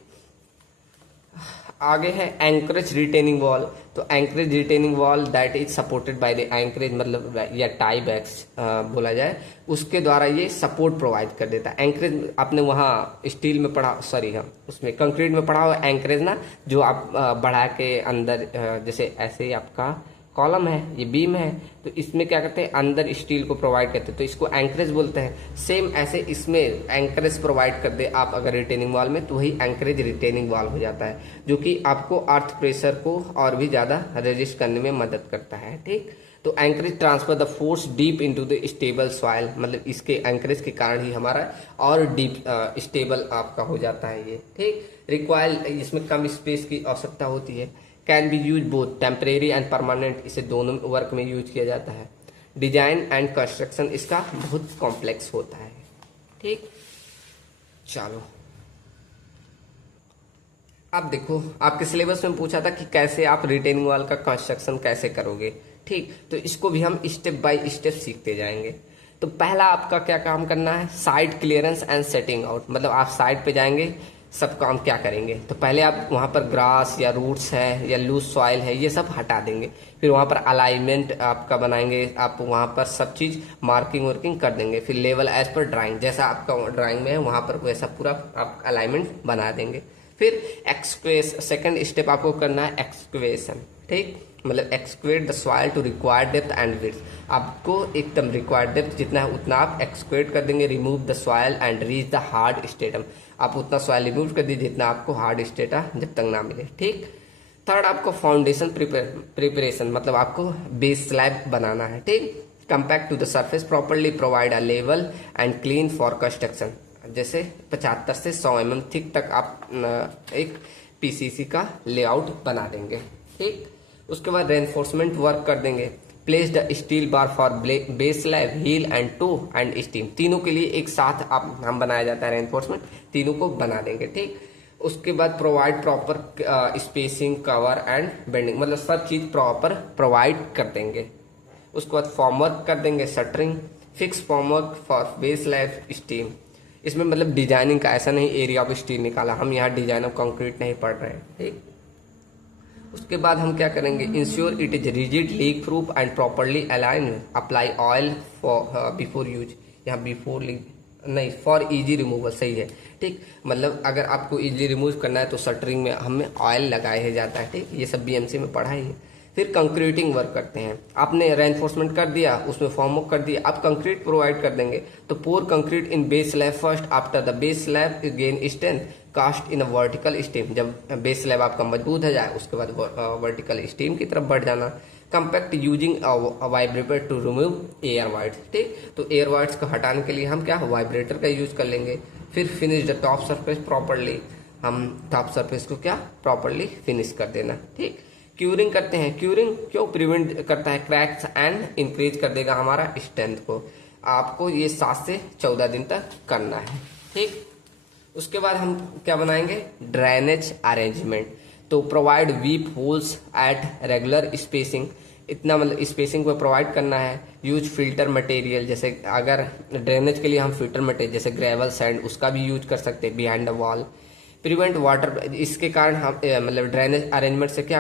आगे है एंकरेज रिटेनिंग वॉल। तो anchorage retaining wall that is supported by the anchorage, मतलब या टाई बैक्स बोला जाए, उसके द्वारा ये सपोर्ट प्रोवाइड कर देता है। एंकरेज आपने वहाँ स्टील में पढ़ा, सॉरी हम उसमें कंक्रीट में पढ़ा हुआ एंकरेज ना, जो आप बढ़ा के अंदर जैसे ऐसे ही आपका कॉलम है, ये बीम है, तो इसमें क्या करते हैं अंदर स्टील को प्रोवाइड करते हैं, तो इसको एंकरेज बोलते हैं। सेम ऐसे इसमें एंकरेज प्रोवाइड कर दे आप अगर रिटेनिंग वॉल में, तो वही एंकरेज रिटेनिंग वॉल हो जाता है, जो कि आपको अर्थ प्रेशर को और भी ज्यादा रेजिस्ट करने में मदद करता है। ठीक, तो anchorage transfer the force deep into the stable soil, मतलब इसके एंकरेज के कारण ही हमारा और डीप स्टेबल आपका हो जाता है ये। ठीक, रिक्वायर इसमें कम स्पेस की आवश्यकता होती है। Can be use both temporary and permanent, इसे दोनों वर्क में यूज किया जाता है। डिजाइन एंड कंस्ट्रक्शन इसका बहुत कॉम्प्लेक्स होता है। ठीक, चलो अब देखो, आपके सिलेबस में पूछा था कि कैसे आप रिटेनिंग वॉल का कंस्ट्रक्शन कैसे करोगे। ठीक, तो इसको भी हम स्टेप बाय स्टेप सीखते जाएंगे। तो पहला आपका क्या काम करना है, side clearance and setting out, मतलब आप साइड पे जाएंगे, सब काम क्या करेंगे, तो पहले आप वहाँ पर ग्रास या रूट्स है या लूज सॉइल है ये सब हटा देंगे। फिर वहाँ पर अलाइनमेंट आपका बनाएंगे, आप वहाँ पर सब चीज़ मार्किंग वर्किंग कर देंगे। फिर लेवल एज पर ड्राइंग, जैसा आपका ड्राइंग में है वहाँ पर वैसा पूरा आप अलाइनमेंट बना देंगे। फिर एक्सक्वेस, सेकंड स्टेप आपको करना है एक्सक्वेशन। ठीक, मतलब excavate the soil to required depth and width, आपको एकदम रिक्वायर्ड डेप्थ जितना है उतना आप एक्सक्वेट कर देंगे। Remove the soil and reach the hard stratum, आप उतना सॉइल रिमूव कर दीजिए जितना आपको हार्ड स्टेटा जब तक ना मिले। ठीक, थर्ड आपको फाउंडेशन प्रिपरेशन, मतलब आपको बेस स्लैब बनाना है। ठीक, compact to the surface properly, provide a level and clean for construction, जैसे 75 से 100 mm थिक तक आप एक पीसीसी का लेआउट बना देंगे। ठीक, उसके बाद रेनफोर्समेंट वर्क कर देंगे। Place the steel bar for base slab, heel and toe and stem, तीनों के लिए एक साथ आप हम बनाया जाता है रेनफोर्समेंट, तीनों को बना देंगे। ठीक, उसके बाद provide proper spacing, cover and bending, मतलब सब चीज प्रॉपर प्रोवाइड कर देंगे। उसके बाद फॉर्मवर्क कर देंगे, shuttering, fix formwork for base slab, steam. इसमें मतलब डिजाइनिंग का ऐसा नहीं एरिया ऑफ स्टील निकाला, हम यहाँ डिजाइन ऑफ कंक्रीट नहीं पढ़ रहे हैं। ठीक, उसके बाद हम क्या करेंगे, ensure it is rigid, leak proof and properly align, apply oil for before use, यहाँ बिफोर नहीं, फॉर इजी रिमूवल सही है। ठीक, मतलब अगर आपको इजीली रिमूव करना है तो शटरिंग में हमें ऑयल लगाया जाता है। ठीक, ये सब बीएमसी में पढ़ा ही है। फिर कंक्रीटिंग वर्क करते हैं, आपने रेनफोर्समेंट कर दिया, उसमें फॉर्मवर्क कर दिया, आप कंक्रीट प्रोवाइड कर देंगे। तो pour concrete in base slab first, after the base slab gain strength, cast in a vertical stem, जब बेस स्लैब आपका मजबूत हो जाए उसके बाद वर्टिकल स्टीम की तरफ बढ़ जाना। Compact using vibrator to remove air voids. ठीक, तो एयर वाइड्स को हटाने के लिए हम क्या वाइब्रेटर का यूज कर लेंगे। फिर finish the top surface properly, हम टॉप सरफेस को क्या प्रॉपरली फिनिश कर देना। ठीक, क्यूरिंग करते हैं, क्यूरिंग क्यों प्रिवेंट करता है क्रैक्स एंड इंक्रीज कर देगा हमारा स्ट्रेंथ को। आपको ये 7 से 14 दिन तक करना है। ठीक, उसके बाद हम क्या बनाएंगे, ड्रेनेज अरेंजमेंट। तो provide weep holes at regular spacing, इतना मतलब स्पेसिंग को प्रोवाइड करना है। यूज फिल्टर मटेरियल, जैसे अगर ड्रेनेज के लिए हम फिल्टर मटेरियल जैसे ग्रेवल, सैंड, उसका भी यूज कर सकते हैं behind the wall. Prevent water, इसके कारण हम मतलब ड्रेनेज अरेंजमेंट से क्या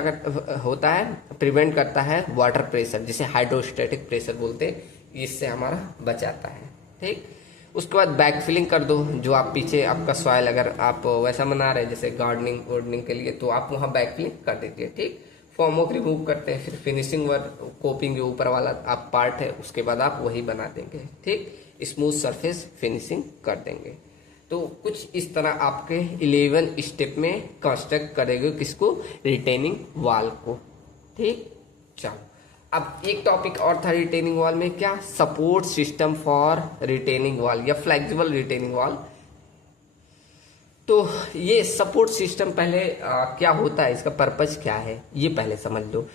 होता है, प्रिवेंट करता है वाटर प्रेशर, जिसे हाइड्रोस्टैटिक प्रेशर बोलते हैं, इससे हमारा बचाता है। ठीक, उसके बाद बैक फिलिंग कर दो, जो आप पीछे आपका सॉइल अगर आप वैसा बना रहे हैं जैसे गार्डनिंग वार्डनिंग के लिए, तो आप वहाँ बैक फिलिंग कर दीजिए। ठीक, फॉर्मवर्क रिमूव करते हैं, फिर फिनिशिंग वर्क, कोपिंग जो ऊपर वाला आप पार्ट है उसके बाद आप वही बना देंगे। ठीक, स्मूथ सरफेस फिनिशिंग कर देंगे। तो कुछ इस तरह आपके 11 स्टेप में कंस्ट्रक्ट करेंगे किसको, रिटेनिंग वॉल को। ठीक, चलो अब एक टॉपिक और था रिटेनिंग वॉल में, क्या support system for retaining wall या फ्लेक्सिबल रिटेनिंग वॉल। तो ये सपोर्ट सिस्टम पहले क्या होता है, इसका पर्पज क्या है ये पहले समझ लो।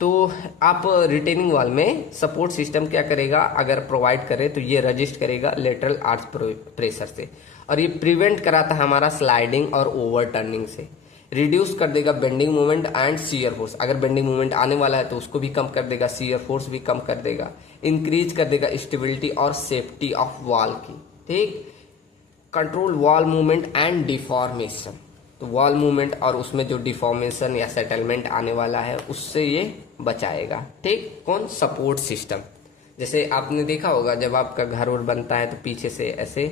तो आप रिटेनिंग वॉल में सपोर्ट सिस्टम क्या करेगा, अगर प्रोवाइड करे तो ये रजिस्ट करेगा लेटरल अर्थ प्रेशर से, और ये प्रिवेंट कराता है हमारा स्लाइडिंग और ओवरटर्निंग से। रिड्यूस कर देगा bending moment and shear force, अगर बेंडिंग मोमेंट आने वाला है तो उसको भी कम कर देगा, शियर फोर्स भी कम कर देगा। इंक्रीज कर देगा स्टेबिलिटी और सेफ्टी ऑफ वॉल की। ठीक, control wall movement and deformation, तो वॉल मूवमेंट और उसमें जो डिफॉर्मेशन या सेटलमेंट आने वाला है उससे ये बचाएगा। ठीक, कौन, सपोर्ट सिस्टम। जैसे आपने देखा होगा जब आपका घर और बनता है तो पीछे से ऐसे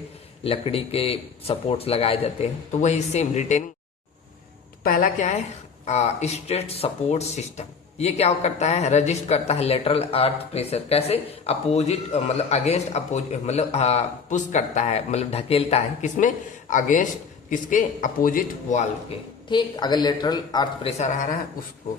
लकड़ी के सपोर्ट्स लगाए जाते हैं, तो वही सेम रिटेनिंग। तो पहला क्या है, स्ट्रेट सपोर्ट सिस्टम। ये क्या करता है, रजिस्ट करता है लेटरल अर्थ प्रेशर, कैसे, अपोजिट मतलब अगेंस्ट अपोजिट, मतलब पुश करता है, मतलब ढकेलता है किसमें, अगेंस्ट किसके, अपोजिट वॉल के। ठीक, अगर लेटरल अर्थ प्रेशर आ रहा है उसको।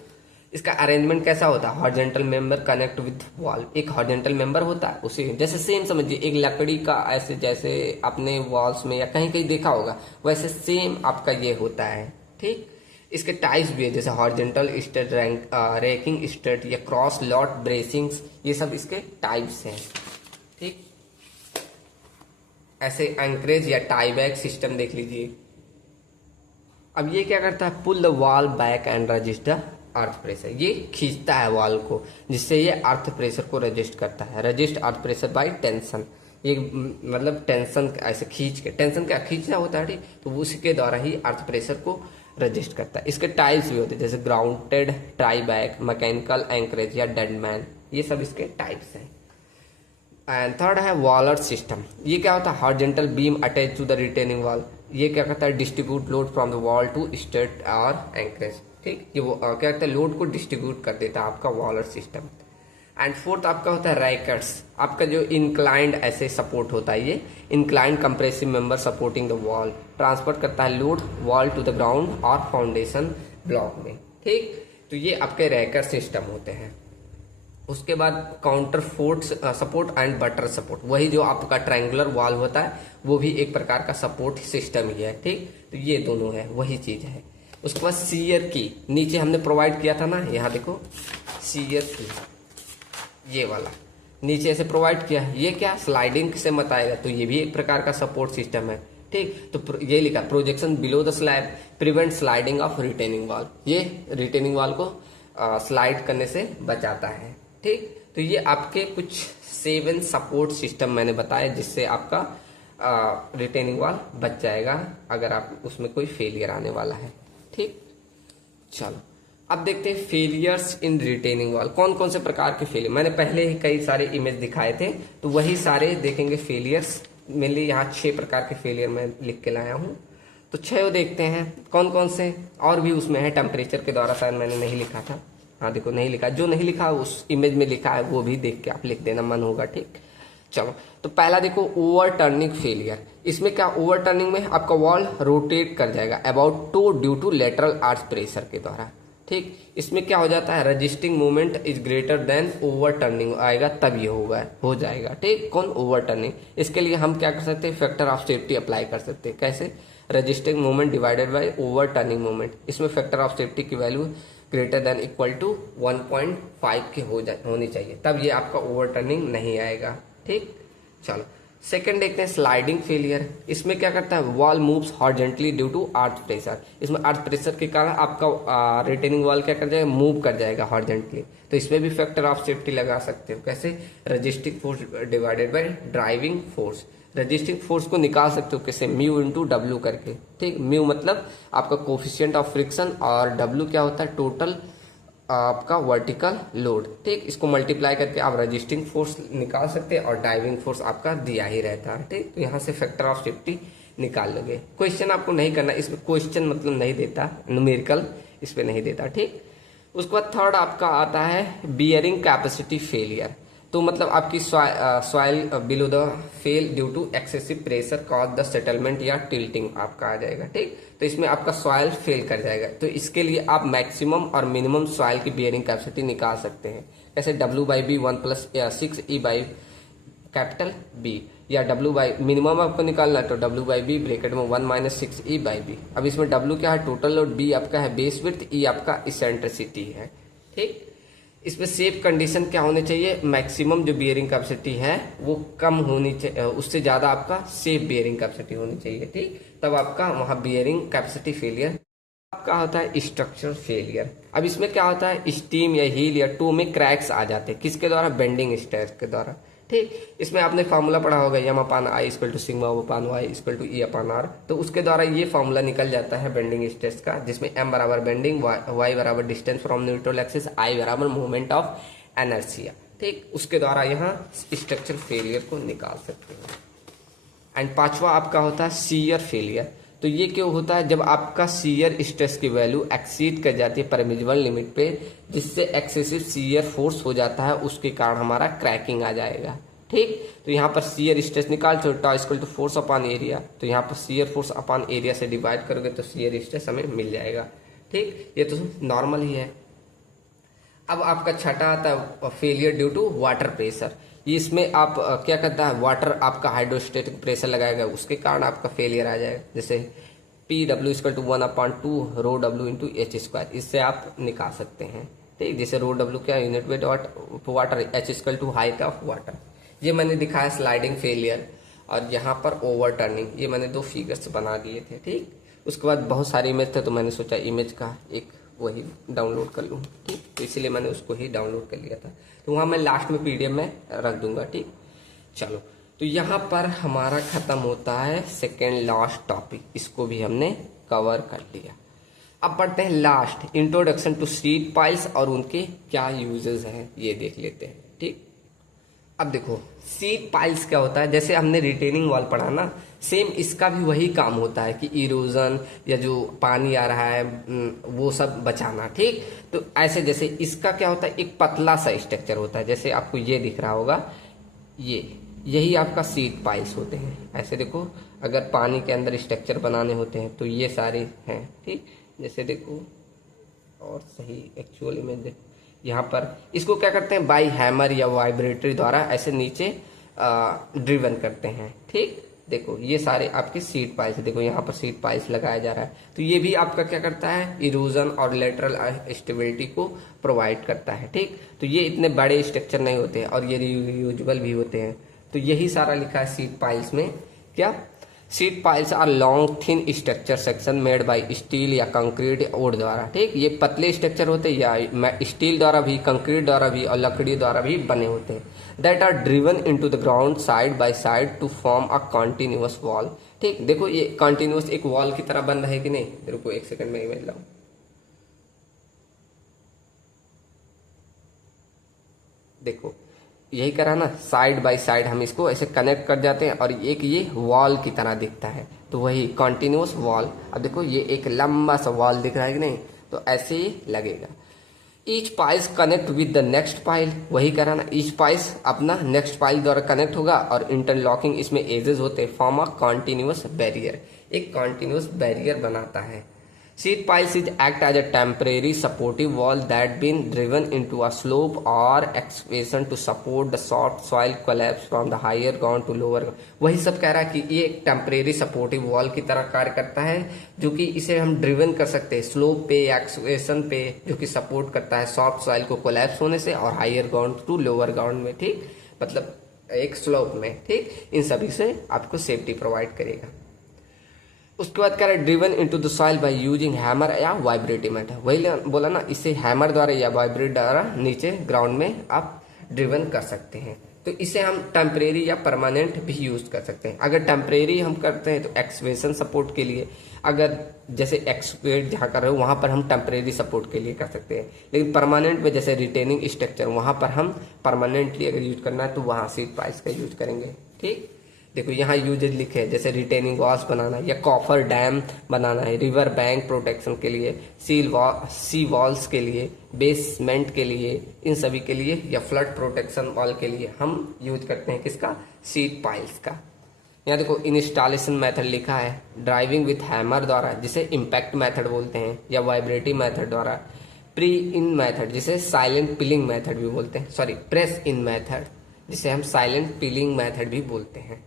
इसका अरेंजमेंट कैसा होता है, horizontal member connect with wall, एक हॉरिजॉन्टल मेंबर होता है उसे जैसे सेम समझिए एक लकड़ी का, ऐसे जैसे आपने वॉल्स में या कहीं कहीं देखा होगा वैसे सेम आपका ये होता है। ठीक, इसके टाइप्स भी है जैसे हॉरिजॉन्टल स्टड, रैकिंग स्टड या क्रॉस लॉट ब्रेसिंग्स, ये सब इसके टाइप्स हैं। ठीक, ऐसे एंकरेज या टाई बैक सिस्टम देख लीजिए। अब ये क्या करता है, pull the wall back and resist the earth pressure, ये खींचता है वॉल को, जिससे ये अर्थ प्रेशर को रजिस्ट करता है। Resist earth pressure by tension, ये मतलब टेंशन ऐसे खींच के, टेंशन क्या खींचना होता है। ठीक, तो उसके द्वारा ही अर्थ प्रेशर को रजिस्ट करता है। इसके टाइप्स भी होते हैं जैसे grounded, tie back, mechanical anchorage या डेडमैन, ये सब इसके टाइप्स हैं। एंड थर्ड है वॉलर सिस्टम। ये क्या होता है, horizontal beam attach to the retaining wall. ये क्या करता है, distribute load from the wall to stud और एंकरेज। ठीक, ये वो क्या करता है, लोड को डिस्ट्रीब्यूट कर देता है आपका वॉलर सिस्टम। एंड फोर्थ आपका होता है रैकर्स, आपका जो इंक्लाइंड ऐसे सपोर्ट होता है, ये inclined compressive member supporting the wall, transfer करता है load wall to the ground और फाउंडेशन ब्लॉक में। ठीक, तो ये आपके रैकर सिस्टम होते हैं। उसके बाद counter fort support and butter support, वही जो आपका ट्रायंगुलर वॉल्व होता है वो भी एक प्रकार का सपोर्ट सिस्टम ही है। ठीक, तो ये दोनों है वही चीज है। उसके बाद सीयर की नीचे हमने प्रोवाइड किया था ना, यहाँ देखो सीयर की, ये वाला नीचे ऐसे प्रोवाइड किया, ये क्या स्लाइडिंग से मत आएगा, तो ये भी एक प्रकार का सपोर्ट सिस्टम है। ठीक, तो ये लिखा projection below the slab prevent sliding of retaining wall, ये रिटेनिंग वॉल को स्लाइड करने से बचाता है। ठीक, तो ये आपके कुछ 7 सपोर्ट सिस्टम मैंने बताया जिससे आपका रिटेनिंग वॉल बच जाएगा अगर आप उसमें कोई फेलियर आने वाला है। ठीक, चलो अब देखते हैं फेलियर्स इन रिटेनिंग वॉल, कौन कौन से प्रकार के फेलियर। मैंने पहले ही कई सारे इमेज दिखाए थे, तो वही सारे देखेंगे फेलियर्स। मेनली यहाँ 6 प्रकार के फेलियर मैं लिख के लाया हूँ, तो 6 देखते हैं कौन कौन से। और भी उसमें है टेम्परेचर के द्वारा, शायद मैंने नहीं लिखा था। हाँ देखो नहीं लिखा, जो नहीं लिखा उस इमेज में लिखा है वो भी देख के आप लिख देना, मन होगा। ठीक, चलो तो पहला देखो ओवर टर्निंग फेलियर। इसमें क्या, ओवर टर्निंग में आपका वॉल रोटेट कर जाएगा about 2 due to lateral earth pressure के द्वारा। ठीक, इसमें क्या हो जाता है, resisting movement is greater than overturning आएगा तब ये होगा हो जाएगा। ठीक, कौन, ओवर टर्निंग। इसके लिए हम क्या कर सकते हैं, फैक्टर ऑफ सेफ्टी अप्लाई कर सकते हैं। कैसे, resisting movement divided by overturning movement. इसमें फैक्टर ऑफ सेफ्टी की value greater than equal to 1.5 की होनी चाहिए, तब ये आपका ओवर टर्निंग नहीं आएगा। ठीक, चलो सेकंड देखते हैं स्लाइडिंग फेलियर। इसमें क्या करता है, wall moves horizontally due to earth pressure. इसमें अर्थ प्रेशर के कारण आपका रिटेनिंग वॉल क्या कर जाएगा, मूव कर जाएगा हॉरिजॉन्टली, तो इसमें भी फैक्टर ऑफ सेफ्टी लगा सकते हो। कैसे, resisting force divided by driving force. Resisting force को निकाल सकते हो कैसे, म्यू इंटू डब्ल्यू करके। ठीक, म्यू मतलब आपका कोफिशिएंट ऑफ फ्रिक्शन और डब्ल्यू क्या होता है, टोटल आपका वर्टिकल लोड। ठीक, इसको मल्टीप्लाई करके आप रजिस्टिंग फोर्स निकाल सकते हैं और ड्राइविंग फोर्स आपका दिया ही रहता है। ठीक, तो यहाँ से फैक्टर ऑफ सेफ्टी निकाल लोगे। क्वेश्चन आपको नहीं करना, इसमें क्वेश्चन मतलब नहीं देता, न्यूमेरिकल इस पे नहीं देता। ठीक, उसके बाद थर्ड आपका आता है बियरिंग कैपेसिटी फेलियर। तो मतलब आपकी soil below the fail due to excessive pressure cause the settlement या टिल्टिंग आपका आ जाएगा। ठीक, तो इसमें आपका सॉइल फेल कर जाएगा, तो इसके लिए आप मैक्सिमम और मिनिमम सॉइल की बियरिंग कैपेसिटी निकाल सकते हैं। जैसे W/B 1+6E/ कैपिटल बी, या मिनिमम आपको निकालना है तो W/B ब्रैकेट में 1 - 6E/B। अब इसमें W क्या है, टोटल लोड, B आपका है बेस विड्थ, E आपका इसेंट्रिसिटी है। ठीक, इसमें सेफ कंडीशन क्या होनी चाहिए, मैक्सिमम जो बियरिंग कैपेसिटी है वो कम होनी चाहिए, उससे ज्यादा आपका सेफ बियरिंग कैपेसिटी होनी चाहिए। ठीक, तब आपका वहां बियरिंग कैपेसिटी फेलियर आपका होता है स्ट्रक्चरल फेलियर। अब इसमें क्या होता है, स्टीम या हील या टो में क्रैक्स आ जाते हैं, किसके द्वारा, बेंडिंग स्ट्रेस के द्वारा। ठीक, इसमें आपने फार्मूला पढ़ा होगा, M/I = σ/y = E/r, तो उसके द्वारा ये फार्मूला निकल जाता है बेंडिंग स्ट्रेस का, जिसमें M बराबर बेंडिंग, Y बराबर distance from neutral axis, I बराबर मूवमेंट ऑफ एनर्सिया। ठीक, उसके द्वारा यहाँ स्ट्रक्चरल फेलियर को निकाल सकते हैं। एंड पांचवा आपका होता है शियर फेलियर। तो ये क्यों होता है, जब आपका शियर स्ट्रेस की वैल्यू एक्सीड कर जाती है परमिजिबल लिमिट पे, जिससे एक्सेसिव शियर फोर्स हो जाता है, उसके कारण हमारा क्रैकिंग आ जाएगा। ठीक, तो यहाँ पर शियर स्ट्रेस निकाल तो टा = फोर्स अपॉन एरिया, तो यहाँ पर शियर फोर्स अपॉन एरिया से डिवाइड करोगे तो शियर स्ट्रेस हमें मिल जाएगा। ठीक, ये तो नॉर्मल ही है। अब आपका छठा आता है failure due to water pressure. इसमें आप क्या करता है, वाटर आपका हाइड्रोस्टेटिक प्रेशर लगाएगा, उसके कारण आपका फेलियर आ जाएगा। जैसे PW = 1/2 ρW × H², इससे आप निकाल सकते हैं। ठीक, जैसे ρW क्या unit weight water, H = height of water. ये मैंने दिखाया स्लाइडिंग फेलियर, और यहाँ पर ओवर टर्निंग, ये मैंने 2 फिगर्स बना दिए थे। ठीक, उसके बाद बहुत सारे इमेज थे, तो मैंने सोचा इमेज का एक वही डाउनलोड कर लूँ। ठीक, तो इसीलिए मैंने उसको ही डाउनलोड कर लिया था, तो वहाँ मैं लास्ट में PDF में रख दूंगा। ठीक, चलो तो यहाँ पर हमारा खत्म होता है सेकेंड लास्ट टॉपिक, इसको भी हमने कवर कर लिया। अब पढ़ते हैं last, introduction to sheet piles और उनके क्या यूजेस हैं, ये देख लेते हैं। ठीक, अब देखो शीट पाइल्स क्या होता है, जैसे हमने रिटेनिंग वॉल पढ़ा ना, सेम इसका भी वही काम होता है कि इरोजन या जो पानी आ रहा है वो सब बचाना। ठीक, तो ऐसे जैसे इसका क्या होता है, एक पतला सा स्ट्रक्चर होता है, जैसे आपको ये दिख रहा होगा, यही आपका शीट पाइल्स होते हैं। ऐसे देखो, अगर पानी के अंदर स्ट्रक्चर बनाने होते हैं तो ये सारे हैं। ठीक, जैसे देखो और सही एक्चुअली में यहाँ पर इसको क्या करते हैं, बाई हैमर या वाइब्रेटरी द्वारा ऐसे नीचे ड्रिवन करते हैं। ठीक, देखो ये सारे आपके सीट पाइल्स, देखो यहाँ पर सीट पाइल्स लगाया जा रहा है। तो ये भी आपका क्या करता है, इरोजन और लेटरल स्टेबिलिटी को प्रोवाइड करता है। ठीक, तो ये इतने बड़े स्ट्रक्चर नहीं होते हैं और ये रियूजेबल भी होते हैं। तो यही सारा लिखा है सीट पाइल्स में। क्या, sheet piles are long thin structure section made by steel या कंक्रीट वुड द्वारा। ठीक, ये पतले स्ट्रक्चर होते हैं या स्टील द्वारा भी, कंक्रीट द्वारा भी और लकड़ी द्वारा भी बने होते हैं। That are driven into the ground side by side to form a continuous wall. ठीक, देखो ये कॉन्टिन्यूअस एक वॉल की तरह बन रहा है कि नहीं, रुको एक सेकंड में इमेज लाऊं। देखो यही करा ना, साइड बाय साइड हम इसको ऐसे कनेक्ट कर जाते हैं और एक ये वॉल की तरह दिखता है, तो वही कॉन्टिन्यूअस वॉल। अब देखो ये एक लंबा सा वॉल दिख रहा है कि नहीं, तो ऐसे ही लगेगा। Each piles connect with the next pile, वही करा ना, ईच पाइल्स अपना नेक्स्ट पाइल द्वारा कनेक्ट होगा और इंटरलॉकिंग इसमें एजेस होते हैं, फॉर्म अ कॉन्टिन्यूअस बैरियर, एक कॉन्टिन्यूअस बैरियर बनाता है। Sheet piles is act as a temporary supportive wall that been driven into a slope or excavation to support the soft soil collapse from the higher ground to lower ground। वही सब कह रहा है कि ये एक टेम्परेरी सपोर्टिव वॉल की तरह कार्य करता है, जो कि इसे हम ड्रिवन कर सकते हैं स्लोप पे या एक्सवेशन पे, जो कि सपोर्ट करता है सॉफ्ट सॉइल को कोलैप्स होने से और higher ground to lower ground में। ठीक, मतलब एक स्लोप में। ठीक, इन सभी से आपको सेफ्टी प्रोवाइड करेगा। उसके बाद कह रहा है driven into the soil by using hammer या वाइब्रेटिव मेथड, वही बोला ना, इसे हैमर द्वारा या वाइब्रेट द्वारा नीचे ग्राउंड में आप ड्रिवन कर सकते हैं। तो इसे हम टेम्परेरी या परमानेंट भी यूज कर सकते हैं। अगर टेम्परेरी हम करते हैं तो एक्सवेशन सपोर्ट के लिए, अगर जैसे एक्सवेट जहाँ कर रहे हो वहां पर हम टेम्परेरी सपोर्ट के लिए कर सकते हैं, लेकिन परमानेंट में जैसे रिटेनिंग स्ट्रक्चर वहां पर हम परमानेंटली अगर यूज करना है तो वहां सीट पाइल्स का यूज करेंगे। ठीक, देखो यहाँ यूजेज लिखे हैं, जैसे रिटेनिंग वॉल्स बनाना या कॉफर डैम बनाना है, रिवर बैंक प्रोटेक्शन के लिए, सी वॉल्स के लिए, बेसमेंट के लिए, इन सभी के लिए, या फ्लड प्रोटेक्शन वॉल के लिए हम यूज करते हैं किसका, सीट पाइल्स का। यहाँ देखो इंस्टॉलेशन मेथड लिखा है, ड्राइविंग विथ हैमर द्वारा जिसे इम्पैक्ट मेथड बोलते हैं, या वाइब्रेटिव मेथड द्वारा, प्री इन मेथड जिसे साइलेंट पिलिंग मेथड भी बोलते हैं, सॉरी प्रेस इन मेथड जिसे हम साइलेंट पिलिंग मेथड भी बोलते हैं।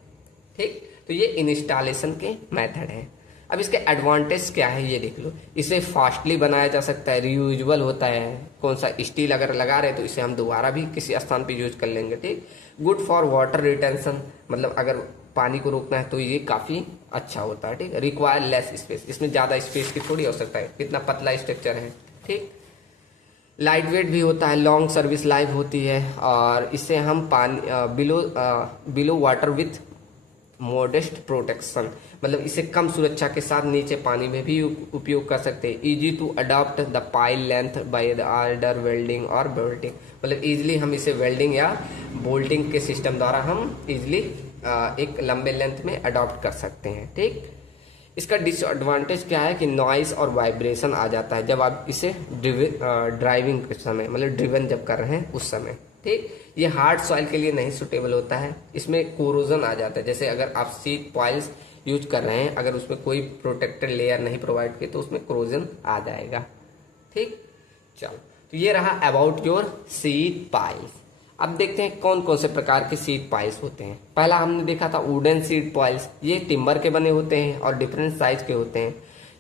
ठीक, तो ये इंस्टॉलेशन के मेथड है। अब इसके एडवांटेज क्या है ये देख लो, इसे फास्टली बनाया जा सकता है, रियूजेबल होता है, कौन सा स्टील अगर लगा रहे तो इसे हम दोबारा भी किसी स्थान पे यूज कर लेंगे। ठीक, गुड फॉर वाटर रिटेंशन, मतलब अगर पानी को रोकना है तो ये काफी अच्छा होता है। ठीक, रिक्वायर लेस स्पेस, इसमें ज्यादा स्पेस की थोड़ी आवश्यकता है, कितना पतला स्ट्रक्चर है। ठीक, लाइट वेट भी होता है, लॉन्ग सर्विस लाइफ होती है, और इससे हम पानी below water with modest protection, मतलब इसे कम सुरक्षा के साथ नीचे पानी में भी उपयोग कर सकते हैं। Easy to adopt the pile length by the order welding और बोल्टिंग, मतलब इजीली हम इसे वेल्डिंग या बोल्टिंग के सिस्टम द्वारा हम इजीली एक लंबे लेंथ में अडॉप्ट कर सकते हैं। ठीक, इसका डिसएडवांटेज क्या है कि नॉइस और वाइब्रेशन आ जाता है जब आप इसे ड्राइविंग के समय, मतलब ड्रिवन जब कर रहे हैं उस समय। ठीक, ये हार्ड सॉइल के लिए नहीं सुटेबल होता है, इसमें कोरोजन आ जाता है। जैसे अगर आप सीट पाइल्स यूज कर रहे हैं, अगर उसमें कोई प्रोटेक्टेड लेयर नहीं प्रोवाइड की तो उसमें कोरोजन आ जाएगा। ठीक, चलो तो ये रहा अबाउट योर सीट पाइल्स। अब देखते हैं कौन कौन से प्रकार के सीट पाइल्स होते हैं। पहला हमने देखा था वुडन सीट पाइल्स, ये टिम्बर के बने होते हैं और डिफरेंट साइज के होते हैं।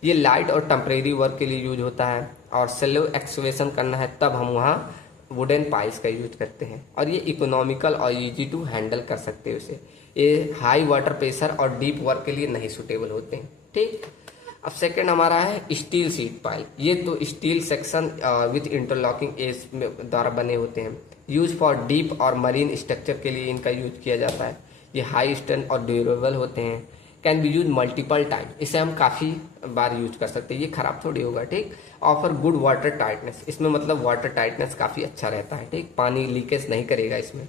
ये लाइट और टेम्परेरी वर्क के लिए यूज होता है, और सेलो एक्सवेशन करना है तब हम वहाँ वुडन पाइल्स का यूज करते हैं, और ये इकोनॉमिकल और इजी टू हैंडल कर सकते हैं उसे। ये हाई वाटर प्रेशर और डीप वर्क के लिए नहीं सुटेबल होते हैं। ठीक, अब सेकंड हमारा है स्टील सीट पाइल। ये तो steel section with interlocking edge द्वारा बने होते हैं, यूज फॉर डीप और मरीन स्ट्रक्चर के लिए इनका यूज किया जाता है। ये हाई स्ट्रेंथ और ड्यूरेबल होते हैं, can be use multiple time, इसे हम काफी बार यूज कर सकते हैं, ये खराब थोड़ी होगा। ठीक, ऑफर गुड वाटर टाइटनेस, इसमें मतलब वाटर टाइटनेस काफी अच्छा रहता है। ठीक, पानी लीकेज नहीं करेगा इसमें।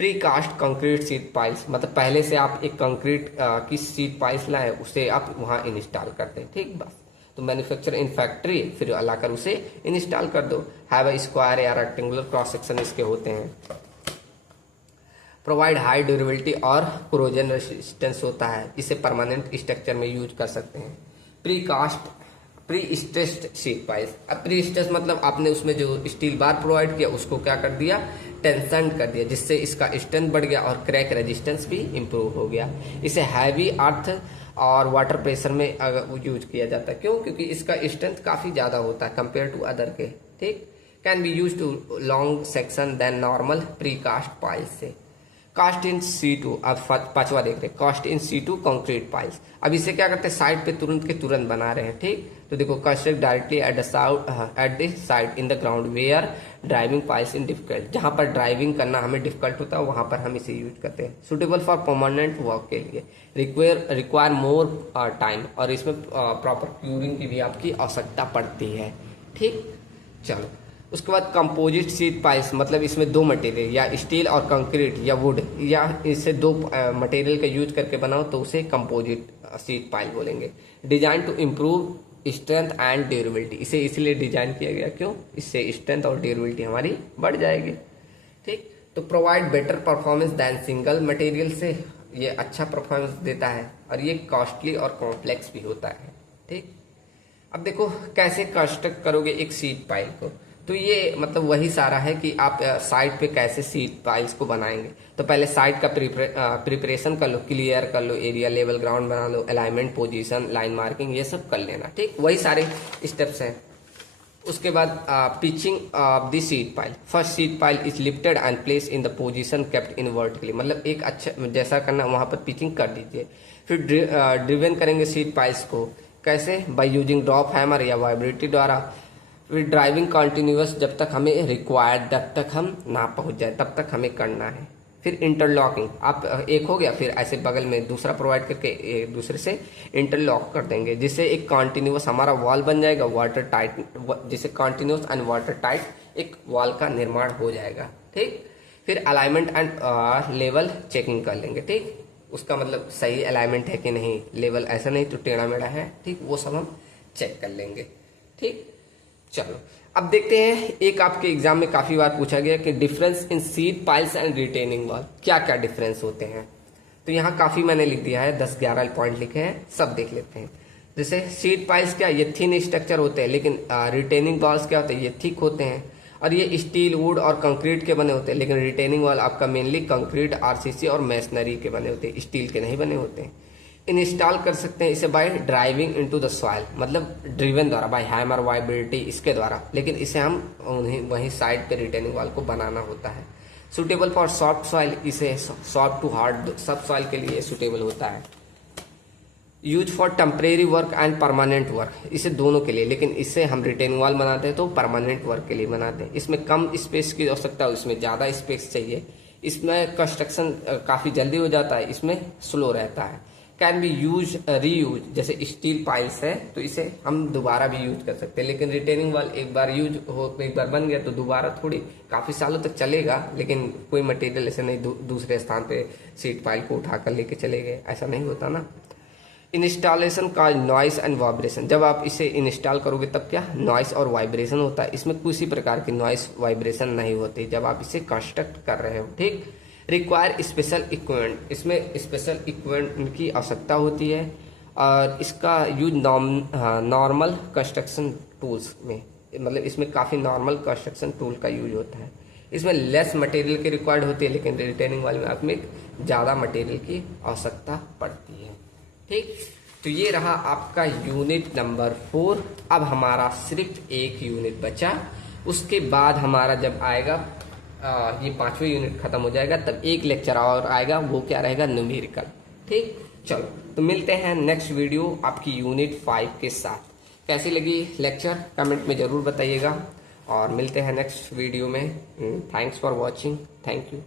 Precast concrete sheet piles, मतलब पहले से आप एक कंक्रीट की सीट पाइल्स लाए, उसे आप वहां इंस्टॉल करते हैं। ठीक, बस तो मैन्युफैक्चर इन फैक्ट्री, फिर लाकर उसे इंस्टॉल कर दो। हैव अ स्क्वायर या रेक्टेंगुलर क्रॉस सेक्शन इसके होते हैं। प्रोवाइड हाई ड्यूरेबिलिटी और कोरोजन रेसिस्टेंस होता है, इसे परमानेंट स्ट्रक्चर में यूज कर सकते हैं। Pre pre stressed sheet piles. अब प्री स्ट्रेस मतलब आपने उसमें जो स्टील बार प्रोवाइड किया उसको क्या कर दिया, टेंशन कर दिया, जिससे इसका स्ट्रेंथ बढ़ गया और क्रैक रेजिस्टेंस भी इम्प्रूव हो गया। इसे हैवी अर्थ और वाटर प्रेशर में यूज किया जाता है। क्यों? क्योंकि इसका स्ट्रेंथ काफी ज्यादा होता है कंपेयर टू अदर के। ठीक, can be use to long section than normal precast piles से। कास्ट इन C2, अब पांचवा देख रहे हैं, cast in C2 concrete piles. अब इसे क्या करते हैं, साइड पे तुरंत के तुरंत बना रहे हैं। ठीक, तो देखो, construct directly at the side in the ground where driving piles in difficult, जहां पर ड्राइविंग करना हमें डिफिकल्ट होता है वहां पर हम इसे यूज करते हैं। सुटेबल फॉर परमानेंट वर्क के लिए, रिक्वायर मोर टाइम, और इसमें प्रॉपर क्यूरिंग की भी आपकी आवश्यकता पड़ती है। ठीक, चलो उसके बाद कंपोजिट शीट पाइल्स, मतलब इसमें दो मटेरियल या स्टील और कंक्रीट या वुड या इससे दो मटेरियल का यूज करके बनाओ तो उसे कंपोजिट शीट पाइल बोलेंगे। Design to improve strength and durability, इसे इसलिए डिजाइन किया गया, क्यों? इससे स्ट्रेंथ और ड्यूरेबिलिटी हमारी बढ़ जाएगी। ठीक, तो provide better performance than single material से, ये अच्छा परफॉर्मेंस देता है और ये कॉस्टली और कॉम्प्लेक्स भी होता है। ठीक, अब देखो कैसे कंस्ट्रक्ट करोगे एक शीट पाइल को, तो ये मतलब वही सारा है कि आप साइड पे कैसे शीट पाइल्स को बनाएंगे। तो पहले साइड का प्रिपरेशन कर लो, क्लियर कर लो, एरिया लेवल ग्राउंड बना लो, अलाइनमेंट, पोजीशन, लाइन मार्किंग, ये सब कर लेना। ठीक, वही सारे स्टेप्स हैं। उसके बाद pitching of the sheet pile. First sheet pile is lifted and place in the position kept in vertically, मतलब एक अच्छा जैसा करना वहां पर पिचिंग कर दीजिए। फिर ड्रिवन करेंगे शीट पाइल्स को, कैसे? बाय यूजिंग ड्रॉप हैमर या वाइब्रेटरी द्वारा। फिर ड्राइविंग कंटिन्यूअस, जब तक हमें रिक्वायर्ड, जब तक हम ना पहुंच जाए तब तक हमें करना है। फिर इंटरलॉकिंग, आप एक हो गया, फिर ऐसे बगल में दूसरा प्रोवाइड करके एक दूसरे से इंटरलॉक कर देंगे, जिससे एक कंटिन्यूअस हमारा वॉल बन जाएगा, वाटर टाइट, जिससे कंटिन्यूअस एंड वाटर टाइट एक वॉल का निर्माण हो जाएगा। ठीक, फिर अलाइनमेंट एंड लेवल चेकिंग कर लेंगे। ठीक, उसका मतलब सही अलाइनमेंट है कि नहीं, लेवल ऐसा नहीं तो टेढ़ा मेढ़ा है। ठीक, वो सब हम चेक कर लेंगे। ठीक, चलो अब देखते हैं, एक आपके एग्जाम में काफी बार पूछा गया कि difference in sheet piles and retaining wall, क्या क्या डिफरेंस होते हैं। तो यहाँ काफी मैंने लिख दिया है, 10-11 पॉइंट लिखे हैं, सब देख लेते हैं। जैसे शीट पाइल्स क्या, ये थिन स्ट्रक्चर होते हैं, लेकिन रिटेनिंग वॉल्स क्या होते हैं, ये थिक होते हैं, और ये स्टील, वुड और कंक्रीट के बने होते हैं। लेकिन रिटेनिंग वॉल आपका मेनली कंक्रीट, RCC और मैसनरी के बने होते हैं, स्टील के नहीं बने होते हैं। इंस्टॉल कर सकते हैं इसे by driving into the soil, मतलब ड्रिवन द्वारा, बाय हैमर, वाइब्रेटरी, इसके द्वारा, लेकिन इसे हम वहीं साइड पे रिटेनिंग वॉल को बनाना होता है। सुटेबल फॉर सॉफ्ट सॉइल, इसे सॉफ्ट टू हार्ड सब सॉइल के लिए सुटेबल होता है। Use for temporary work and permanent work, इसे दोनों के लिए, लेकिन इससे हम रिटेनिंग वॉल बनाते हैं तो परमानेंट वर्क के लिए बनाते हैं। इसमें कम स्पेस की आवश्यकता है, इसमें ज्यादा स्पेस चाहिए। इसमें कंस्ट्रक्शन काफी जल्दी हो जाता है, इसमें स्लो रहता है। कैन बी यूज रीयूज, जैसे स्टील पाइल्स है तो इसे हम दोबारा भी यूज कर सकते हैं, लेकिन रिटेनिंग वॉल एक बार यूज हो, एक बार बन गया तो दोबारा थोड़ी, काफी सालों तक चलेगा, लेकिन कोई मटेरियल ऐसे नहीं दूसरे स्थान पे शीट पाइल को उठाकर लेके चले गए, ऐसा नहीं होता ना। इंस्टॉलेशन का नॉइस एंड वाइब्रेशन, जब आप इसे इंस्टॉल करोगे तब क्या नॉइस और वाइब्रेशन होता है, इसमें किसी प्रकार की नॉइस वाइब्रेशन नहीं होती जब आप इसे कंस्ट्रक्ट कर रहे हो। ठीक, रिक्वायर स्पेशल इक्विपमेंट, इसमें स्पेशल इक्विपमेंट की आवश्यकता होती है, और इसका यूज नॉर्मल कंस्ट्रक्शन टूल्स में, मतलब इसमें काफ़ी नॉर्मल कंस्ट्रक्शन टूल का यूज होता है। इसमें लेस मटेरियल की रिक्वायर्ड होती है, लेकिन रिटेनिंग वाले में आपमें ज़्यादा मटेरियल की आवश्यकता पड़ती है। ठीक, तो ये रहा आपका यूनिट नंबर 4। अब हमारा सिर्फ एक यूनिट बचा, उसके बाद हमारा जब आएगा ये 5वें यूनिट खत्म हो जाएगा, तब एक लेक्चर और आएगा, वो क्या रहेगा, न्यूमेरिकल। ठीक, चलो तो मिलते हैं नेक्स्ट वीडियो आपकी यूनिट 5 के साथ। कैसी लगी लेक्चर कमेंट में जरूर बताइएगा, और मिलते हैं नेक्स्ट वीडियो में। Thanks for watching, thank you.